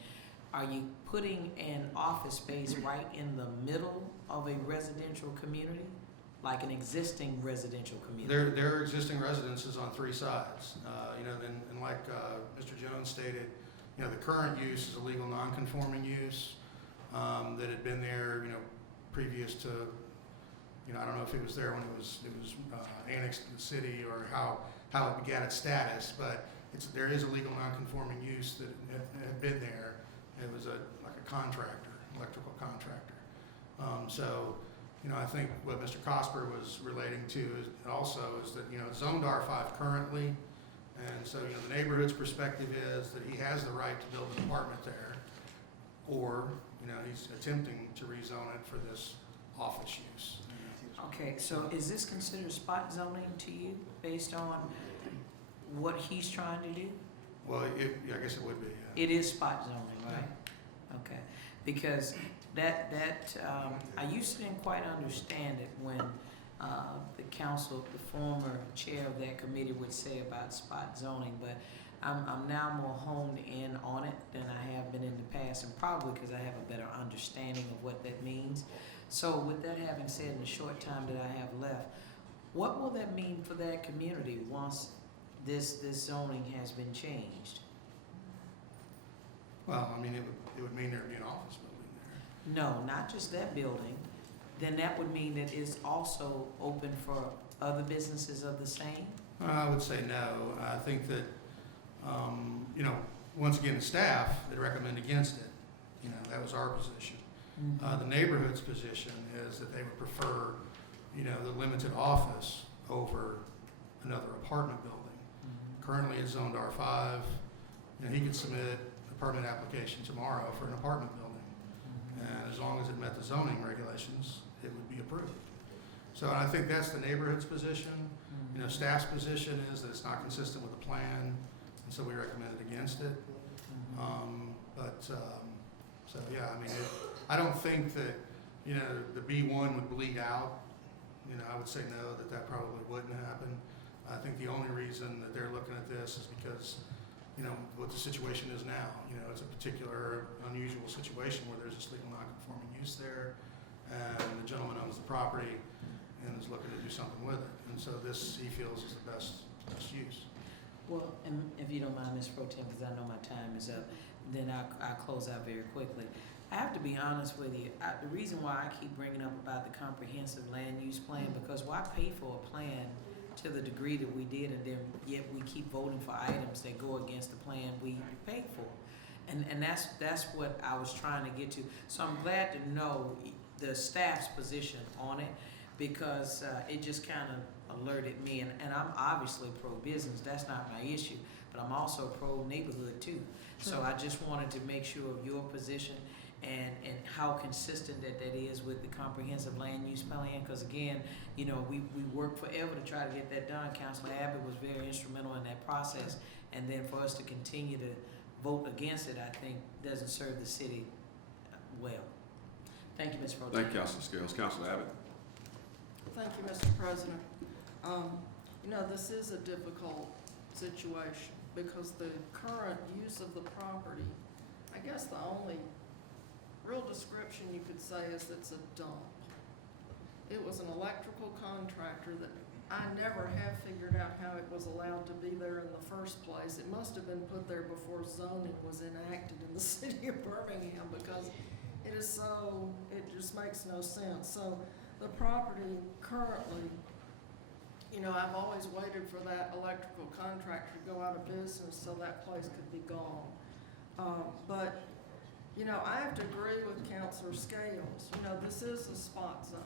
are you putting an office space right in the middle of a residential community? Like an existing residential community? There are existing residences on 3 sides. And like Mr. Jones stated, the current use is a legal non-conforming use that had been there, previous to, I don't know if it was there when it was annexed to the city or how it began its status, but there is a legal non-conforming use that had been there. It was like a contractor, electrical contractor. I think what Mr. Cosper was relating to is that, it's zoned R5 currently, and so, the neighborhood's perspective is that he has the right to build an apartment there, or, he's attempting to rezone it for this office use. Okay, so is this considered spot zoning to you based on what he's trying to do? Well, I guess it would be, yeah. It is spot zoning, right? Okay, because I used to didn't quite understand it when the council, the former chair of that committee would say about spot zoning, but I'm now more honed in on it than I have been in the past, and probably because I have a better understanding of what that means. So with that having said, in the short time that I have left, what will that mean for that community once this zoning has been changed? Well, it would mean there'd be an office building there. No, not just that building. Then that would mean that it's also open for other businesses of the same? I would say no. I think that, once again, the staff, they recommend against it. That was our position. The neighborhood's position is that they would prefer, the limited office over another apartment building. Currently it's zoned R5. He could submit a permit application tomorrow for an apartment building. And as long as it met the zoning regulations, it would be approved. So I think that's the neighborhood's position. Staff's position is that it's not consistent with the plan, and so we recommended against it. I don't think that you know, the B1 would bleed out. You know, I would say no, that probably wouldn't happen. I think the only reason that they're looking at this is because, you know, what the situation is now. You know, it's a particular unusual situation where there's this legal non-conforming use there, and the gentleman owns the property and is looking to do something with it. And so this, he feels, is the best use. Well, and if you don't mind, Ms. Pro Tem, because I know my time is up, then I'll close out very quickly. I have to be honest with you. The reason why I keep bringing up about the comprehensive land use plan, because why pay for a plan to the degree that we did, and then yet we keep voting for items that go against the plan we paid for? And that's what I was trying to get to. So I'm glad to know the staff's position on it, because it just kind of alerted me, and I'm obviously pro-business, that's not my issue, but I'm also pro-neighborhood too. So I just wanted to make sure of your position and how consistent that is with the comprehensive land use plan, because again, you know, we worked forever to try to get that done. Councilor Abbott was very instrumental in that process, and then for us to continue to vote against it, I think doesn't serve the city well. Thank you, Ms. Pro Tem. Thank you, Councilor Scales. Councilor Abbott? Thank you, Mr. President. You know, this is a difficult situation because the current use of the property, I guess the only real description you could say is it's a dump. It was an electrical contractor that I never have figured out how it was allowed to be there in the first place. It must have been put there before zoning was enacted in the city of Birmingham, because it is so, it just makes no sense. So the property currently, you know, I've always waited for that electrical contractor to go out of business so that place could be gone. But, you know, I have to agree with Councilor Scales. You know, this is a spot zone.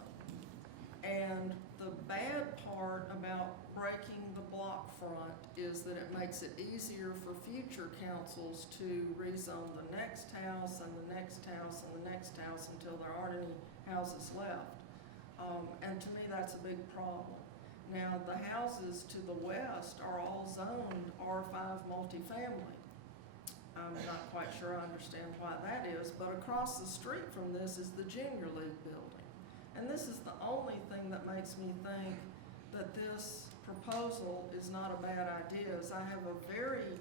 And the bad part about breaking the block front is that it makes it easier for future councils to rezone the next house and the next house and the next house until there aren't any houses left. And to me, that's a big problem. Now, the houses to the west are all zoned R5 multifamily. I'm not quite sure I understand why that is, but across the street from this is the Junior League building. And this is the only thing that makes me think that this proposal is not a bad idea. Is I have a very,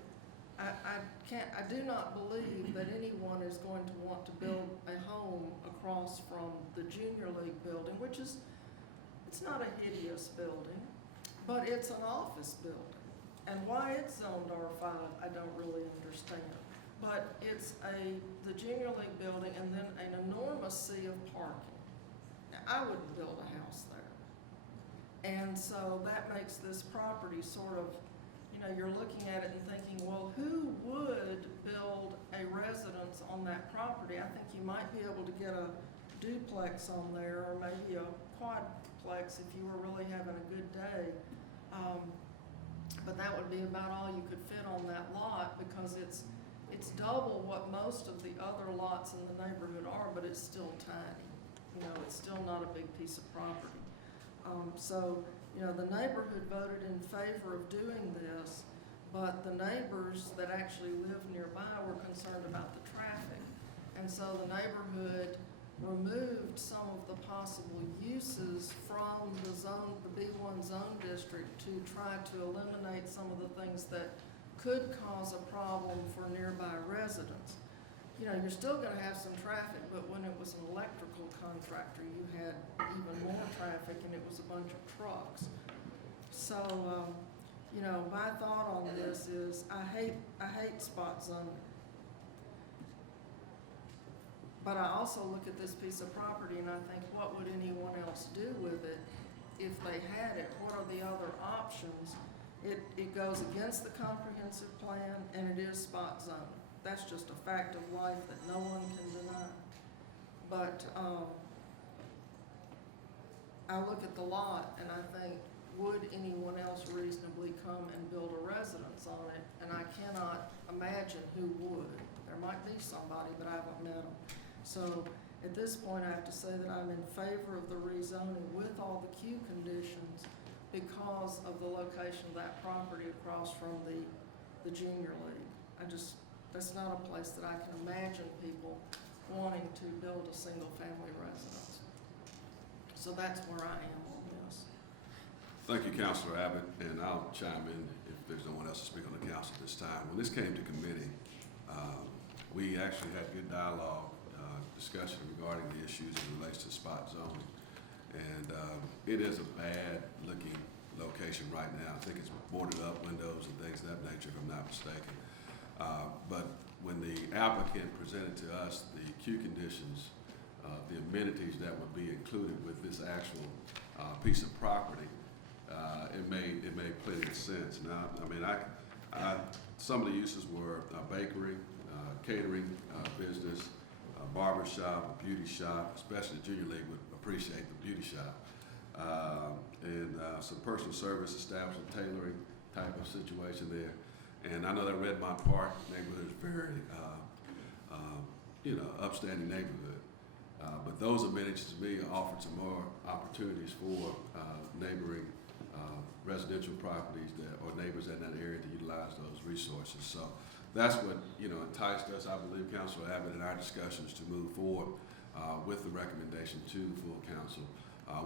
I do not believe that anyone is going to want to build a home across from the Junior League building, which is, it's not a hideous building, but it's an office building. And why it's zoned R5, I don't really understand. But it's the Junior League building and then an enormous sea of parking. Now, I wouldn't build a house there. And so that makes this property sort of, you know, you're looking at it and thinking, well, who would build a residence on that property? I think you might be able to get a duplex on there, or maybe a quadplex if you were really having a good day. But that would be about all you could fit on that lot, because it's double what most of the other lots in the neighborhood are, but it's still tiny. You know, it's still not a big piece of property. So, you know, the neighborhood voted in favor of doing this, but the neighbors that actually live nearby were concerned about the traffic. And so the neighborhood removed some of the possible uses from the zone, the B1 zone district, to try to eliminate some of the things that could cause a problem for nearby residents. You know, you're still gonna have some traffic, but when it was an electrical contractor, you had even more traffic, and it was a bunch of trucks. So, you know, my thought on this is, I hate spot zoning. But I also look at this piece of property and I think, what would anyone else do with it if they had it? What are the other options? It goes against the comprehensive plan, and it is spot zoning. That's just a fact of life that no one can deny. But I look at the lot and I think, would anyone else reasonably come and build a residence on it? And I cannot imagine who would. There might be somebody, but I haven't met them. So at this point, I have to say that I'm in favor of the rezoning with all the Q conditions because of the location of that property across from the Junior League. That's not a place that I can imagine people wanting to build a single family residence. So that's where I am on this. Thank you, Councilor Abbott, and I'll chime in if there's no one else to speak on the council at this time. When this came to committee, we actually had good dialogue, discussion regarding the issues as it relates to spot zoning. And it is a bad-looking location right now. I think it's boarded up windows and things of that nature, if I'm not mistaken. But when the applicant presented to us the queue conditions, the amenities that would be included with this actual piece of property, it made plenty of sense. Now, I mean, some of the uses were a bakery, catering business, a barber shop, a beauty shop, especially the Junior League would appreciate the beauty shop, and some personal service establishment, tailoring type of situation there. And I know that Redmond Park neighborhood is very, upstanding neighborhood. But those amenities to me offered some more opportunities for neighboring residential properties or neighbors in that area to utilize those resources. So that's what enticed us, I believe, Councilor Abbott, in our discussions to move forward with the recommendation to the full council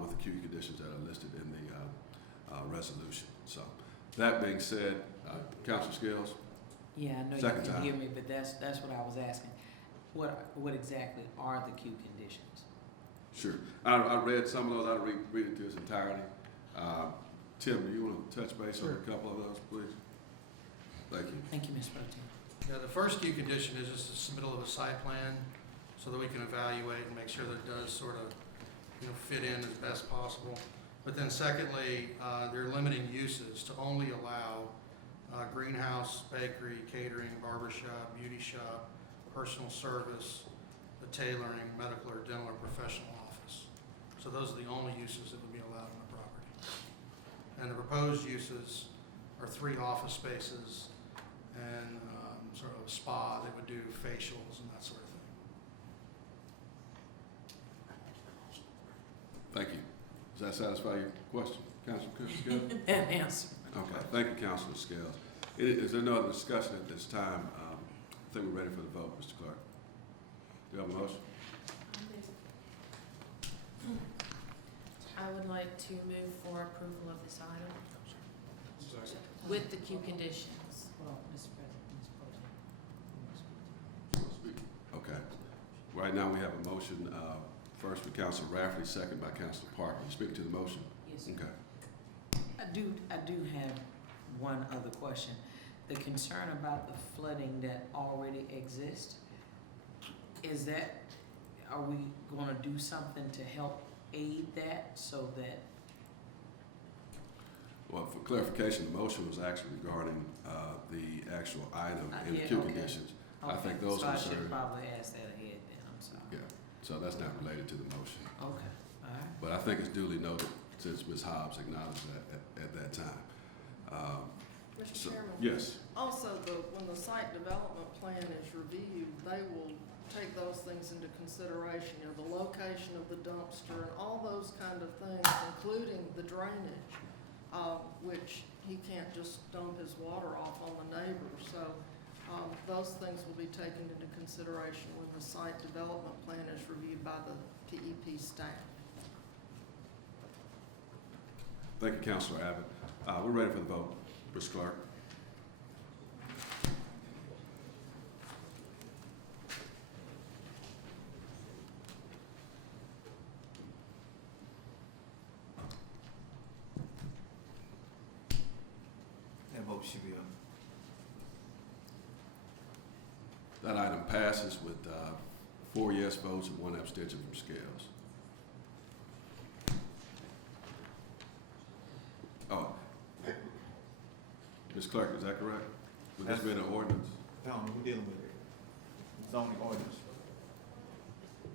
with the queue conditions that are listed in the resolution. So that being said, Councilor Scales. Yeah, I know Second you can time. hear me, but that's what I was asking. What exactly are the queue conditions? Sure. I read some of those. I'll read it to its entirety. Tim, do you want to touch base on a couple of those, please? Thank you. Thank you, Ms. Pro Tem. Yeah, the first queue condition is just the submittal of a site plan so that we can evaluate and make sure that it does sort of, fit in as best possible. But then secondly, they're limiting uses to only allow greenhouse, bakery, catering, barber shop, beauty shop, personal service, the tailoring, medical or dental or professional office. So those are the only uses that would be allowed on the property. And the proposed uses are 3 office spaces and sort of a spa. They would do facials and that sort of thing. Thank you. Does that satisfy your question, Councilor Scales? That answer. Okay. Thank you, Councilor Scales. Is there no other discussion at this time? I think we're ready for the vote, Mr. Clerk. Do you have a motion? I would like to move for approval of this item with the queue conditions. Hold on, Mr. President, Ms. Pro Tem. Okay. Right now, we have a motion, first by Councilor Rafferty, second by Councilor Parker. You speak to the motion? Yes, sir. Okay. I do have one other question. The concern about the flooding that already exists, are we gonna do something to help aid that so that? Well, for clarification, the motion was actually regarding the actual item in the Yeah, queue okay. conditions. I Okay, think those so I should concerns, probably ask that ahead then, I'm sorry. yeah, so that's not related to the motion. Okay, all right. But I think it's duly noted since Ms. Hobbs acknowledged that at that time. Mr. So, Chairman? yes, Also, when the site development plan is reviewed, they will take those things into consideration, the location of the dumpster and all those kind of things, including the drainage, which he can't just dump his water off on the neighbor. So those things will be taken into consideration when the site development plan is reviewed by the PEP staff. thank you, Councilor Abbott. We're ready for the vote. Mr. Clark. That vote should be up. That item passes with 4 yes votes and 1 abstention from Scales. Oh, Ms. Clerk, is that correct? Would this be an ordinance? No, we're dealing with zoning ordinance.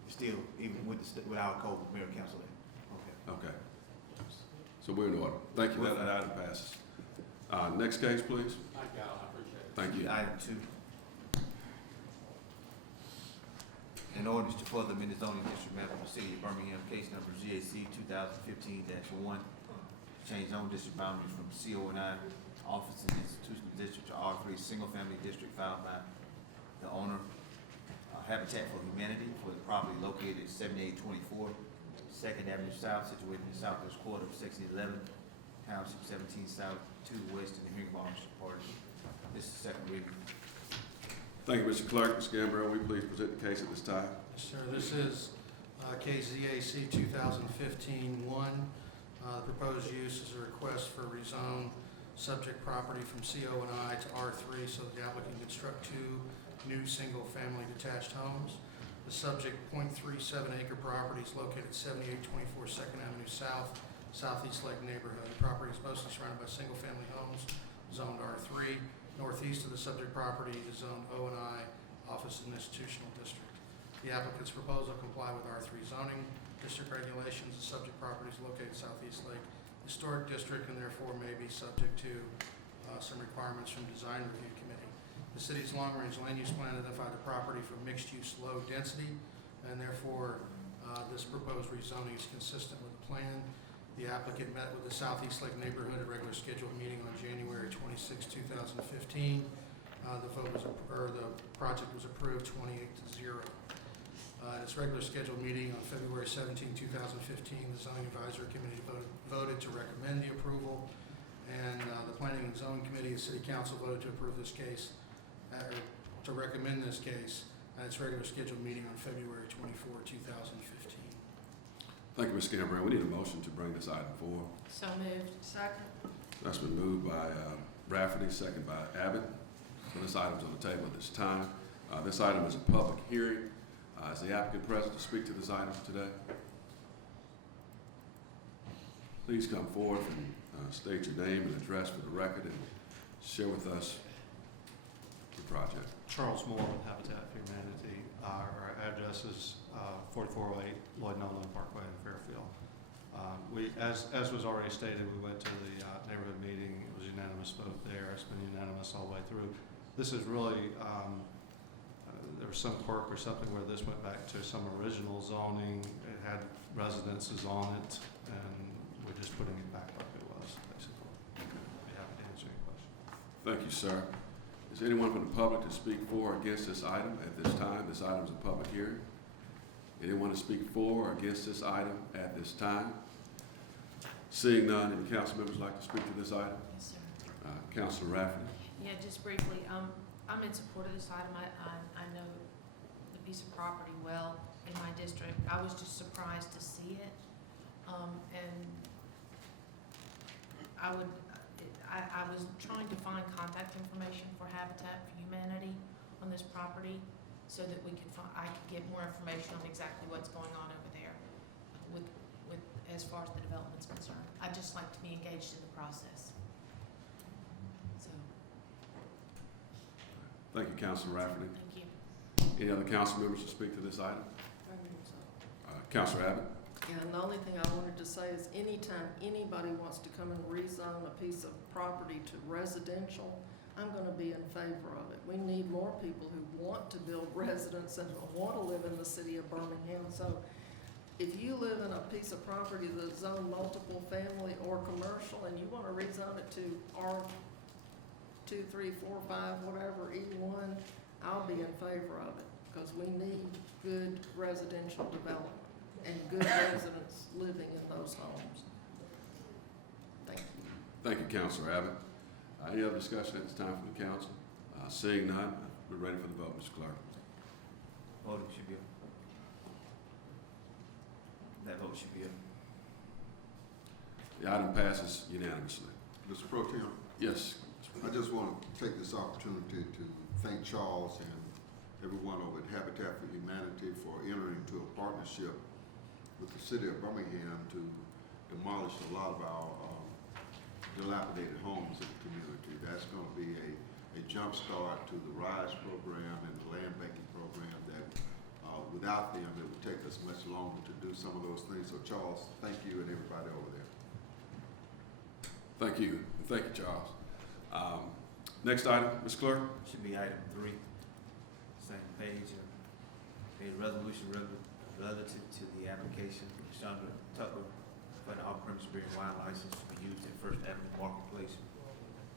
Still, even with with our code, Mayor and Council. Okay. Okay. So we're in order. Thank you. That item passes. Next case, please. Thank y'all, I appreciate it. Thank you. Item 2. An ordinance to further amend the zoning district map of the city of Birmingham, case number GAC 2015-1. Change zone district boundaries from CO&I office and institutional district to R3 single-family district filed by the owner, Habitat for Humanity, for the property located at 7824 Second Avenue South, situated in the southwest quarter of Section 11, Township 17 South, to the west in the hearing officer part. This is second reading. Thank you, Mr. Clerk. Ms. Gambrell, will you please present the case at this time? Yes, sir. This is case ZAC 2015-1. The proposed use is a request for rezone subject property from CO&I to R3 so that the applicant can construct 2 new single-family detached homes. The subject 0.37-acre property is located at 7824 2nd Avenue South, Southeast Lake neighborhood. The property is mostly surrounded by single-family homes, zoned R3. Northeast of the subject property is zoned O&I, Office and Institutional District. The applicant's proposal comply with R3 zoning district regulations. The subject property is located in Southeast Lake Historic District and therefore may be subject to some requirements from Design Review Committee. The city's long-range land use plan identified the property for mixed-use low density, and therefore this proposed rezoning is consistent with the plan. The applicant met with the Southeast Lake neighborhood at a regular scheduled meeting on January 26, 2015. The project was approved 28-0. At its regular scheduled meeting on February 17, 2015, the Zoning Advisory Committee voted to recommend the approval, and the Planning and Zoning Committee and City Council voted to approve this case, or to recommend this case at its regular scheduled meeting on February 24, 2015. Thank you, Ms. Gambrell. We need a motion to bring this item forward. So moved. Second. That's been moved by Rafferty, second by Abbott. So this item is on the table at this time. This item is a public hearing. Is the applicant present to speak to this item today? Please come forward and state your name and address for the record and share with us your project. Charles Moore with Habitat for Humanity. Our address is 4408 Lloyd Nolan Parkway in Fairfield. As was already stated, we went to the neighborhood meeting. It was unanimous vote there. It's been unanimous all the way through. This is really there was some quirk or something where this went back to some original zoning. It had residences on it, and we're just putting it back like it was, basically. I'd be happy to answer any questions. Thank you, sir. Is there anyone from the public to speak for or against this item at this time? This item is a public hearing. Anyone to speak for or against this item at this time? Seeing none, any council members like to speak to this item? Yes, sir. Councilor Rafferty. Yeah, just briefly, I'm in support of this item. I know the piece of property well in my district. I was just surprised to see it. And I was trying to find contact information for Habitat for Humanity on this property so that I could get more information on exactly what's going on over there with as far as the development's concerned. I'd just like to be engaged in the process. So. Thank you, Councilor Rafferty. Thank you. Any other council members to speak to this item? Councilor Abbott. Yeah, and the only thing I wanted to say is anytime anybody wants to come and rezone a piece of property to residential, I'm going to be in favor of it. We need more people who want to build residence and want to live in the city of Birmingham. So if you live in a piece of property that's zoned multiple family or commercial and you want to rezone it to R2, 3, 4, 5, whatever, E1, I'll be in favor of it because we need good residential development and good residents living in those homes. Thank you. Thank you, Councilor Abbott. Any other discussion at this time from the council? Seeing none, we're ready for the vote, Mr. Clerk. Voting should be up. That vote should be up. The item passes unanimously. Mr. Pro Tem? Yes. I just want to take this opportunity to thank Charles and everyone over at Habitat for Humanity for entering into a partnership with the city of Birmingham to demolish a lot of our dilapidated homes in the community. That's going to be a jump start to the RISE program and the land banking program that without them it would take us much longer to do some of those things. So Charles, thank you and everybody over there. Thank you. Thank you, Charles. Next item, Ms. Clerk. Should be item 3. Same page. A resolution relative to the application of Chandra Tucker for an off-premise beer and wine license to be used in First Avenue Marketplace,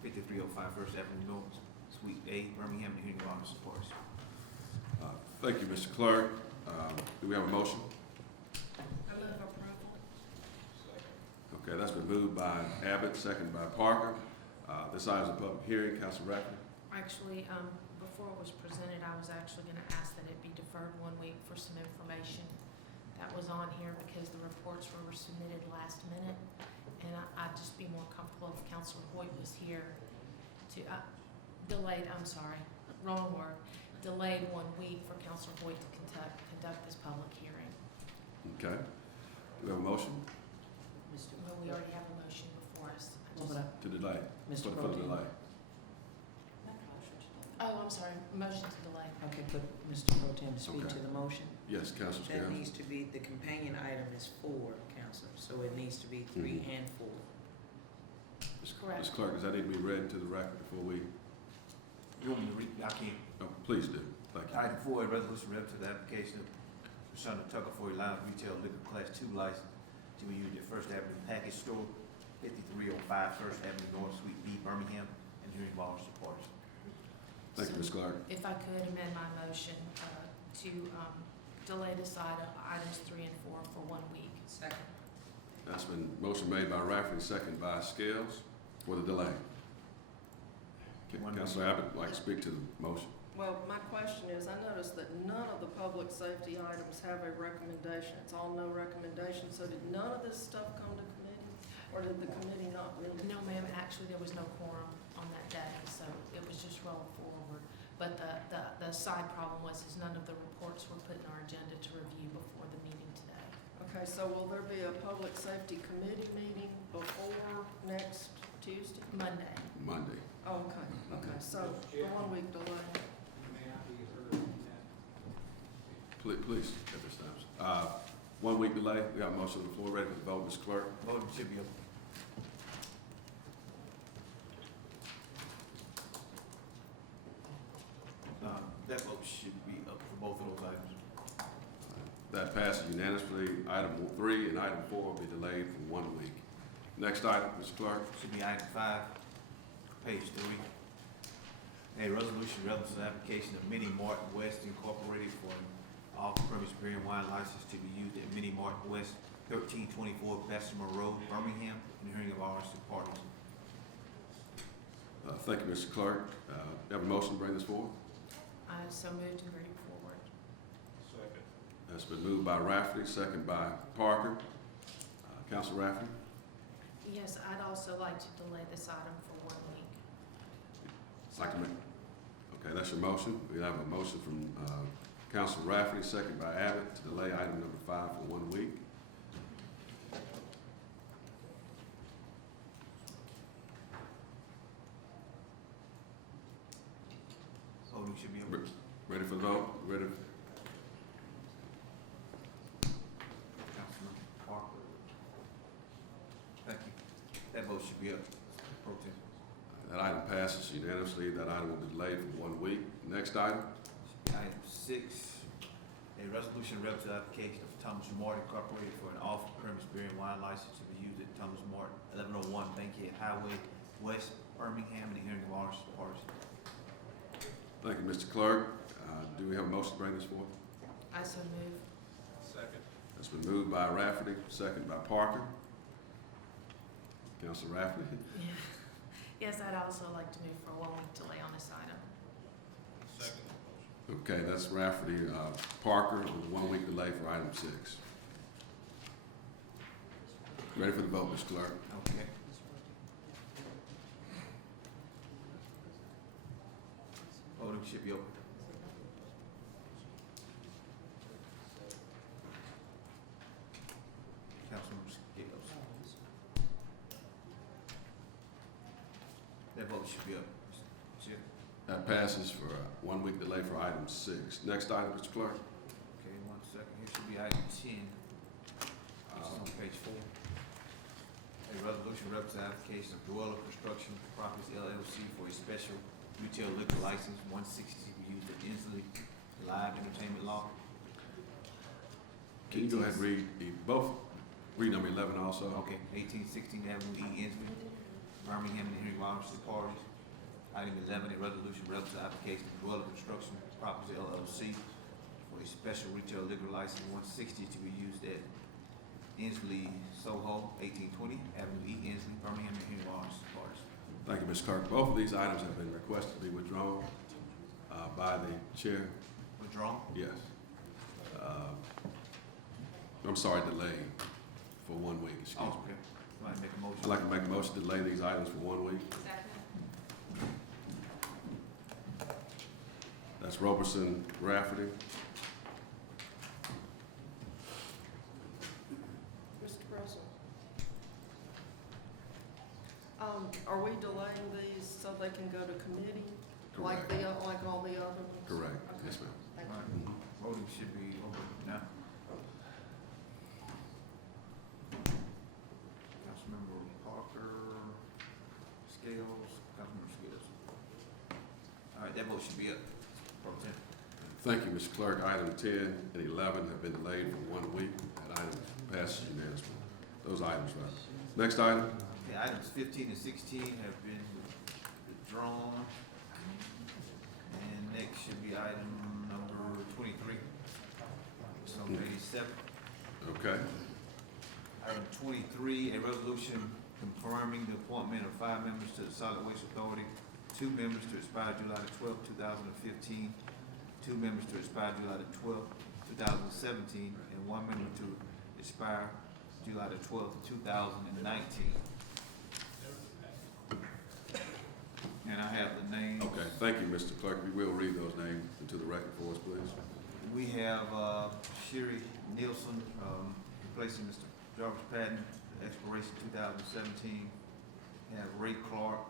5305 First Avenue North, Suite A, Birmingham, and hearing officer reports. Thank you, Mr. Clerk. Do we have a motion? I move approval. Okay, that's been moved by Abbott, second by Parker. This item is a public hearing. Council Rafferty? Actually, before it was presented, I was actually gonna ask that it be deferred 1 week for some information that was on here because the reports were submitted last minute. And I'd just be more comfortable if Counselor Hoyt was here to, delayed, I'm sorry, wrong word, delayed 1 week for Counselor Hoyt to conduct this public hearing. Okay. Do we have a motion Well, we already have a motion before us. to delay? Mr. For Pro the Tem. delay. Oh, I'm sorry, motion to delay. Okay, put Mr. Pro Tem to speak Okay. to the motion. Yes, Councilor That Scales? needs to be, the companion item is 4, Counselor, so it needs to be 3 Mhm. and 4. Correct. Ms. Clerk, does that need to be read into the record before we, You want me to read? I can't. oh, please do. Thank you. Item 4, a resolution relative to the application of Shonda Tucker for a lounge retail liquor class 2 license to be used at First Avenue Package Store, 5305 First Avenue North, Suite B, Birmingham, and hearing all supporters. Thank you, Ms. Clark. If I could amend my motion to delay this items 3 and 4 for 1 week. Second. That's been motion made by Rafferty, second by Scales for the delay. Councilor Abbott would like to speak to the motion. Well, my question is, I noticed that none of the public safety items have a recommendation. It's all no recommendation. So did none of this stuff come to committee? Or did the committee not meet? No, ma'am, actually, there was no quorum on that day, so it was just rolled forward. But the side problem was is none of the reports were put in our agenda to review before the meeting today. Okay, so will there be a public safety committee meeting before next Tuesday? Monday. Monday. Oh, okay, okay, so the 1 week delay. Please, at this time. 1 week delay. We have a motion on the floor. Ready for the vote, Ms. Clerk? Voting should be up. That vote should be up for both of those items. That passes unanimously. Item 3 and item 4 will be delayed for 1 week. Next item, Mr. Clerk. Should be item 5, page 3. A resolution relative to the application of Mini Mart West Incorporated for an off-premise beer and wine license to be used at Mini Mart West, 1324 Bessemer Road, Birmingham, in the hearing of all interested parties. Thank you, Mr. Clerk. You have a motion to bring this forward? I so moved to bring it forward. Second. That's been moved by Rafferty, second by Parker. Councilor Rafferty? Yes, I'd also like to delay this item for 1 week. Like to make? Okay, that's your motion. We have a motion from Councilor Rafferty, second by Abbott, to delay item number 5 for 1 week. Voting should be up. Ready for the vote? Ready? Councilman Parker. Thank you. That vote should be up. Pro Tem. That item passes unanimously. That item will be delayed for 1 week. Next item? Item 6, a resolution relative to the application of Thomas Mart Incorporated for an off-premise beer and wine license to be used at Thomas Mart, 1101 Bankhead Highway, West Birmingham, in the hearing of all interested parties. Thank you, Mr. Clerk. Do we have a motion to bring this forth? I so move. Second. That's been moved by Rafferty, second by Parker. Councilor Rafferty? Yes, I'd also like to move for a 1 week delay on this item. Second. Okay, that's Rafferty, Parker, with a 1 week delay for item 6. Ready for the vote, Mr. Clerk? Okay. Voting should be open. Councilman Scales. That vote should be up, Mr. Chair. That passes for a 1 week delay for item 6. Next item, Mr. Clerk? Okay, 1 second. Here should be item 10, which is on page 4. A resolution relative to the application of Dweller Construction Properties LLC for a special retail liquor license, 160, to be used at Inslee Live Entertainment Law. Can you go ahead and read read number 11 also? Okay, 1816 Avenue E, Inslee, Birmingham, in the hearing of all interested parties. Item 11, a resolution relative to the application of Dweller Construction Properties LLC for a special retail liquor license, 160, to be used at Inslee Soho, 1820 Avenue E, Inslee, Birmingham, and Henry Lawrence. Thank you, Mr. Clerk. Both of these items have been requested to be withdrawn by the chair. Withdrawn? Yes. I'm sorry, delayed for 1 week, excuse me. Oh, okay. Somebody make a motion. I'd like to make a motion to delay these items for 1 week. That's Roberson, Rafferty. Mr. President. Are we delaying these so they can go to committee? Correct. Like all the other ones? Correct. Okay. Yes, ma'am. Thank All you. right. Voting should be over now. Councilmember Parker, Scales, Councilmember Scales. All right, that vote should be up. Pro Tem. Thank you, Mr. Clerk. Item 10 and 11 have been delayed for 1 week. That item passes unanimously. Those items, right. Next item. Okay, items 15 and 16 have been withdrawn. And next should be item number 23. It's on page 7. Okay. Item 23, a resolution confirming the appointment of 5 members to the Solid Waste Authority, 2 members to expire July the 12th, 2015, 2 members to expire July the 12th, 2017, and 1 member to expire July the 12th, 2019. And I have the names. Okay, thank you, Mr. Clerk. We will read those names into the record for us, please. We have Sherry Nielsen replacing Mr. Jarvis Patton, expiration 2017. We have Ray Clark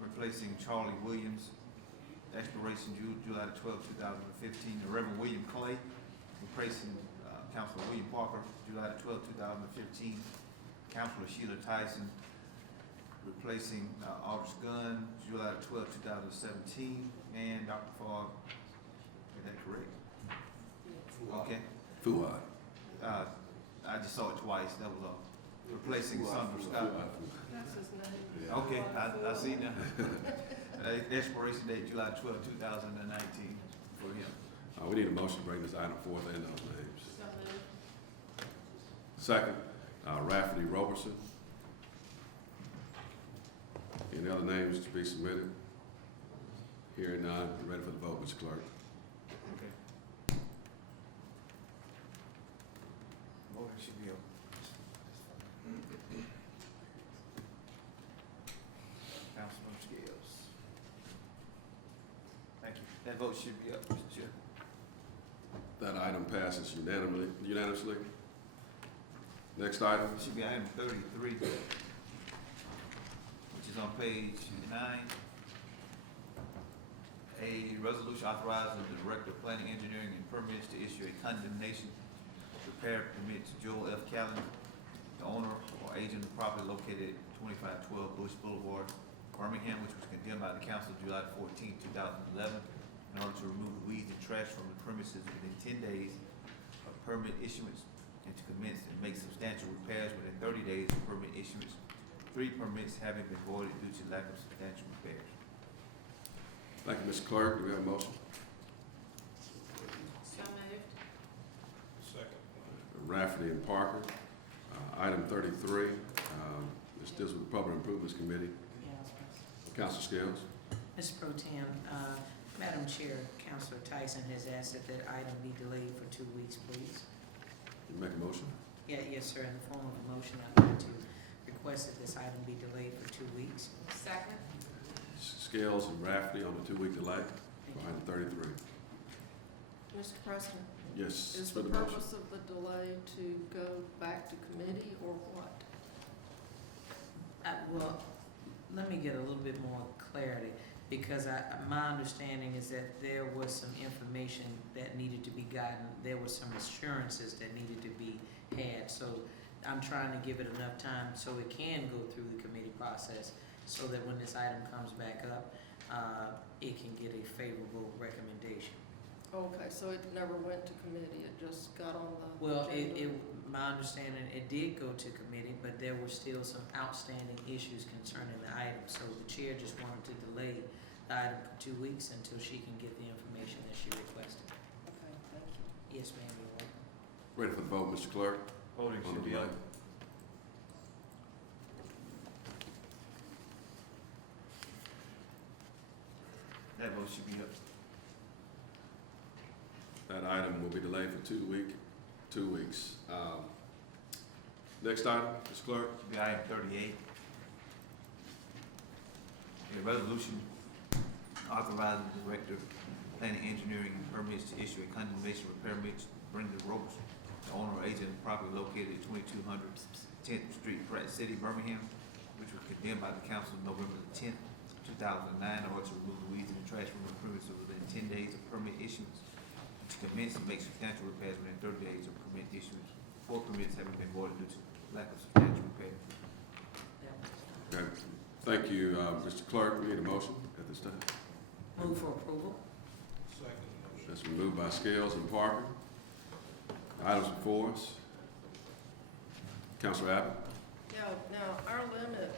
replacing Charlie Williams, expiration July the 12th, 2015. The Reverend William Clay replacing Councilor William Parker, July the 12th, 2015. Councilor Sheila Tyson replacing Aldous Gunn, July the 12th, 2017. And Dr. Fogg, is that correct? Okay. Fuad. I just saw it twice, that was all. Replacing Sandra Scott. That's his name. Okay, I see now. Expiration date July 12, 2019 for him. We need a motion to bring this item forth and those names. So moved. Second, Rafferty Roberson. Any other names to be submitted? Hearing none, ready for the vote, Mr. Clerk. Okay. Voting should be open. Councilman Scales. Thank you. That vote should be up, Mr. Chair. That item passes unanimously. Next item. It should be item 33, which is on page 9. A resolution authorizing the Director of Planning, Engineering, and Permits to issue a condemnation repair permit to Joel F. Callen, the owner or agent of property located at 2512 Bush Boulevard, Birmingham, which was condemned by the council July 14, 2011, in order to remove weeds and trash from the premises within 10 days of permit issuance and to commence and make substantial repairs within 30 days of permit issuance, 3 permits having been voided due to lack of substantial repairs. Thank you, Mr. Clerk. Do we have a motion? So moved. Second. Rafferty and Parker. Item 33, this deals with the Public Improvements Committee. Council Scales. Mr. Pro Tem, Madam Chair, Councilor Tyson has asked that that item be delayed for 2 weeks, please. You make a motion? Yes, sir. In the form of a motion, I'd like to request that this item be delayed for 2 weeks. Second. Scales and Rafferty on the 2-week delay for item 33. Mr. President, Yes, is for the the motion. purpose of the delay to go back to committee or what? Well, let me get a little bit more clarity, because my understanding is that there was some information that needed to be gotten. There were some assurances that needed to be had. So I'm trying to give it enough time so it can go through the committee process, so that when this item comes back up, it can get a favorable recommendation. Okay, so it never went to committee, it just got on the Well, agenda? my understanding, it did go to committee, but there were still some outstanding issues concerning the item. So the chair just wanted to delay the item for 2 weeks until she can get the information that she requested. Okay, thank you. Yes, ma'am, you're welcome. Ready for the vote, Mr. Clerk? Voting On the should be delay. up. That vote should be up. That item will be delayed for 2 weeks. Next item, Mr. Clerk. Should be item 38. A resolution authorizing the Director of Planning, Engineering, and Permits to issue a condemnation for permits Brenda Ropes, the owner or agent of property located at 2200 10th Street, Pratt City, Birmingham, which was condemned by the council November the 10th, 2009, in order to remove the weeds and the trash from the premises within 10 days of permit issuance, to commence and make substantial repairs within 30 days of permit issuance. 4 permits having been voided due to lack of substantial repair. Okay. Thank you, Mr. Clerk. We need a motion at this time. Move for approval. That's been moved by Scales and Parker. Items before us. Councilor Abbott. Yeah, now, our limit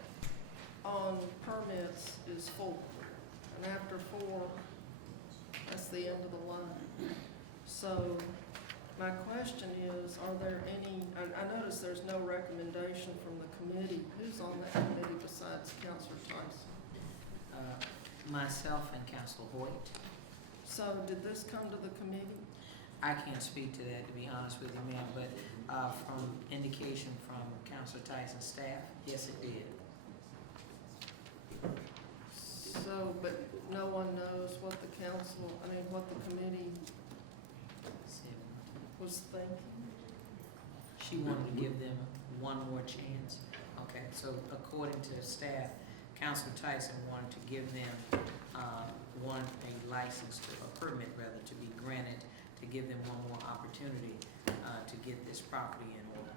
on permits is 4, and after 4, that's the end of the line. So, my question is, are there any, I notice there's no recommendation from the committee. Who's on that committee besides Councilor Tyson? Myself and Councilor Hoyt. So, did this come to the committee? I can't speak to that, to be honest with you, ma'am, but from indication from Councilor Tyson's staff, yes, it did. So, but no one knows what the council, what the committee was thinking? She wanted to give them one more chance. Okay, so according to staff, Councilor Tyson wanted to give them a license, a permit rather, to be granted, to give them one more opportunity to get this property in order.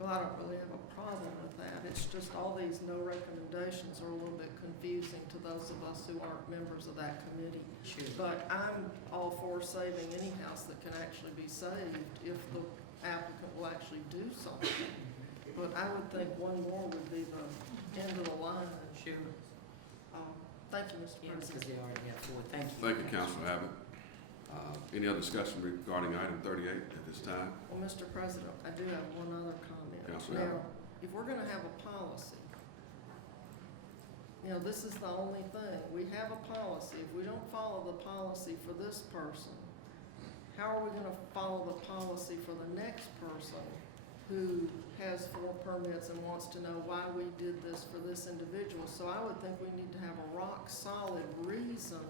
Well, I don't really have a problem with that. It's just all these no recommendations are a little bit confusing to those of us who aren't members of that committee. Sure. But I'm all for saving any house that can actually be saved if the applicant will actually do something. But I would think one more would be the end of the line. Sure. Thank you, Mr. Yeah, because President. they already have 4. Thank you. Thank you, Councilor Abbott. Any other discussion regarding item 38 at this time? Well, Mr. President, I do have one other comment. Councilor Now, Abbott. if we're gonna have a policy, this is the only thing. We have a policy. If we don't follow the policy for this person, how are we gonna follow the policy for the next person who has 4 permits and wants to know why we did this for this individual? So I would think we need to have a rock solid reason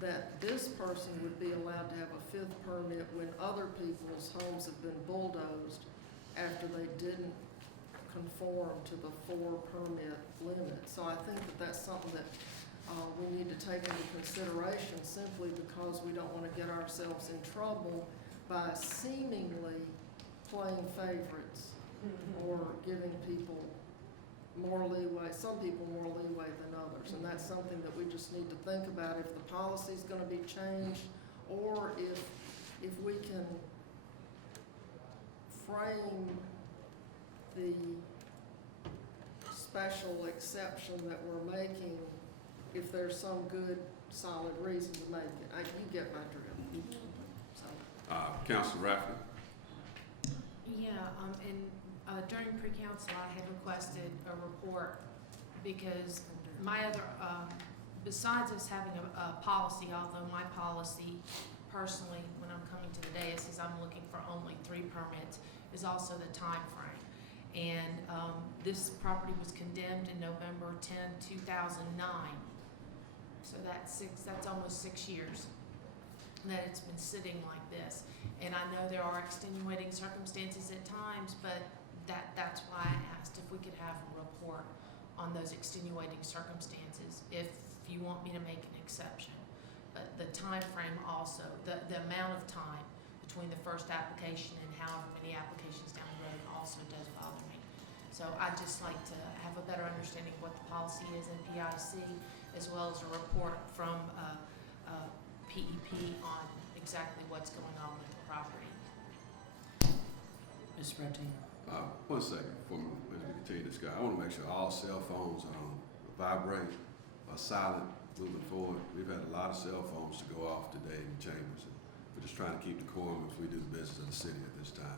that this person would be allowed to have a 5th permit when other people's homes have been bulldozed after they didn't conform to the 4 permit limit. So I think that that's something that we need to take into consideration, simply because we don't want to get ourselves in trouble by seemingly playing favorites or giving people more leeway, some people more leeway than others. And that's something that we just need to think about, if the policy's gonna be changed, or if we can frame the special exception that we're making, if there's some good, solid reason to make it. You get my drift. So. Councilor Rafferty. Yeah, and during pre-council, I had requested a report because my other, besides us having a policy, although my policy personally, when I'm coming to the dais, is I'm looking for only 3 permits, is also the time frame. And this property was condemned in November 10, 2009. So that's almost 6 years that it's been sitting like this. And I know there are extenuating circumstances at times, but that's why I asked if we could have a report on those extenuating circumstances, if you want me to make an exception. But the time frame also, the amount of time between the first application and however many applications down the road also does bother me. So I'd just like to have a better understanding of what the policy is in PIC, as well as a report from PEP on exactly what's going on with the property. Mr. Martin. 1 second before we continue this guy. I want to make sure all cell phones are on vibrate or silent moving forward. We've had a lot of cell phones to go off today in chambers. If we just trying to keep the quorum as we do the business of the city at this time.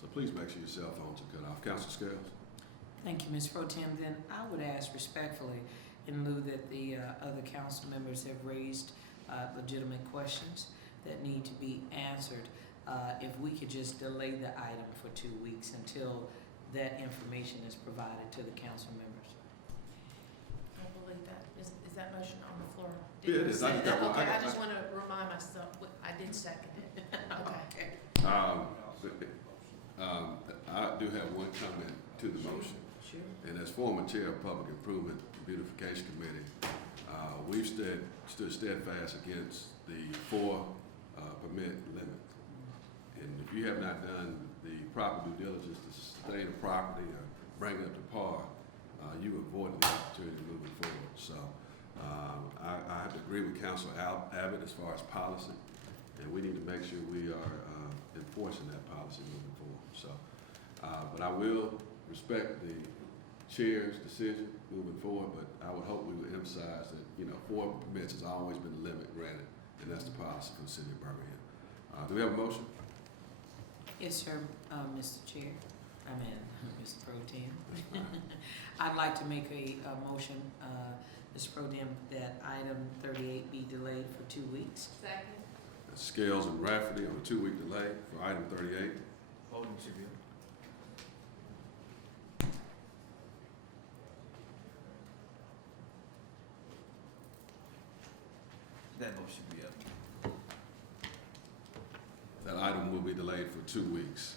So please make sure your cell phones are cut off. Council Scales? Thank you, Ms. Pro Tem. Then I would ask respectfully, in lieu that the other council members have raised legitimate questions that need to be answered, if we could just delay the item for 2 weeks until that information is provided to the council members. I believe that. Is that motion on the floor? Yeah, it is. I just got one. Okay, I just want to remind myself, I did second it. Okay. I do have one comment to the motion. Sure. And as former chair of Public Improvement and Beautification Committee, we've stood steadfast against the 4 permit limit. And if you have not done the proper due diligence to sustain a property or bring it up to par, you avoided the opportunity moving forward. So I have to agree with Councilor Abbott as far as policy, and we need to make sure we are enforcing that policy moving forward. So, but I will respect the chair's decision moving forward, but I would hope we would emphasize that, 4 permits has always been the limit granted, and that's the policy for the city of Birmingham. Do we have a motion? Yes, sir, Mr. Chair. Mr. Pro Tem. I'd like to make a motion, Mr. Pro Tem, that item 38 be delayed for 2 weeks. Second. That's Scales and Rafferty on a 2-week delay for item 38. Voting should be up. That motion should be up. That item will be delayed for 2 weeks.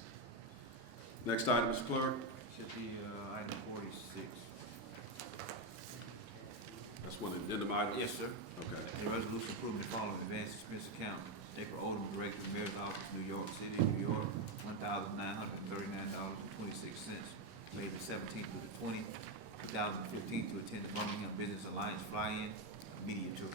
Next item, Mr. Clerk. Should be item 46. That's one addendum item? Yes, sir. Okay. A resolution approving the following advance expense account. April Odom, Director, Mayor's Office, New York City, New York, $1,939.26. May the 17th through the 20th, 2015, to attend the Birmingham Business Alliance Fly-In Media Tour.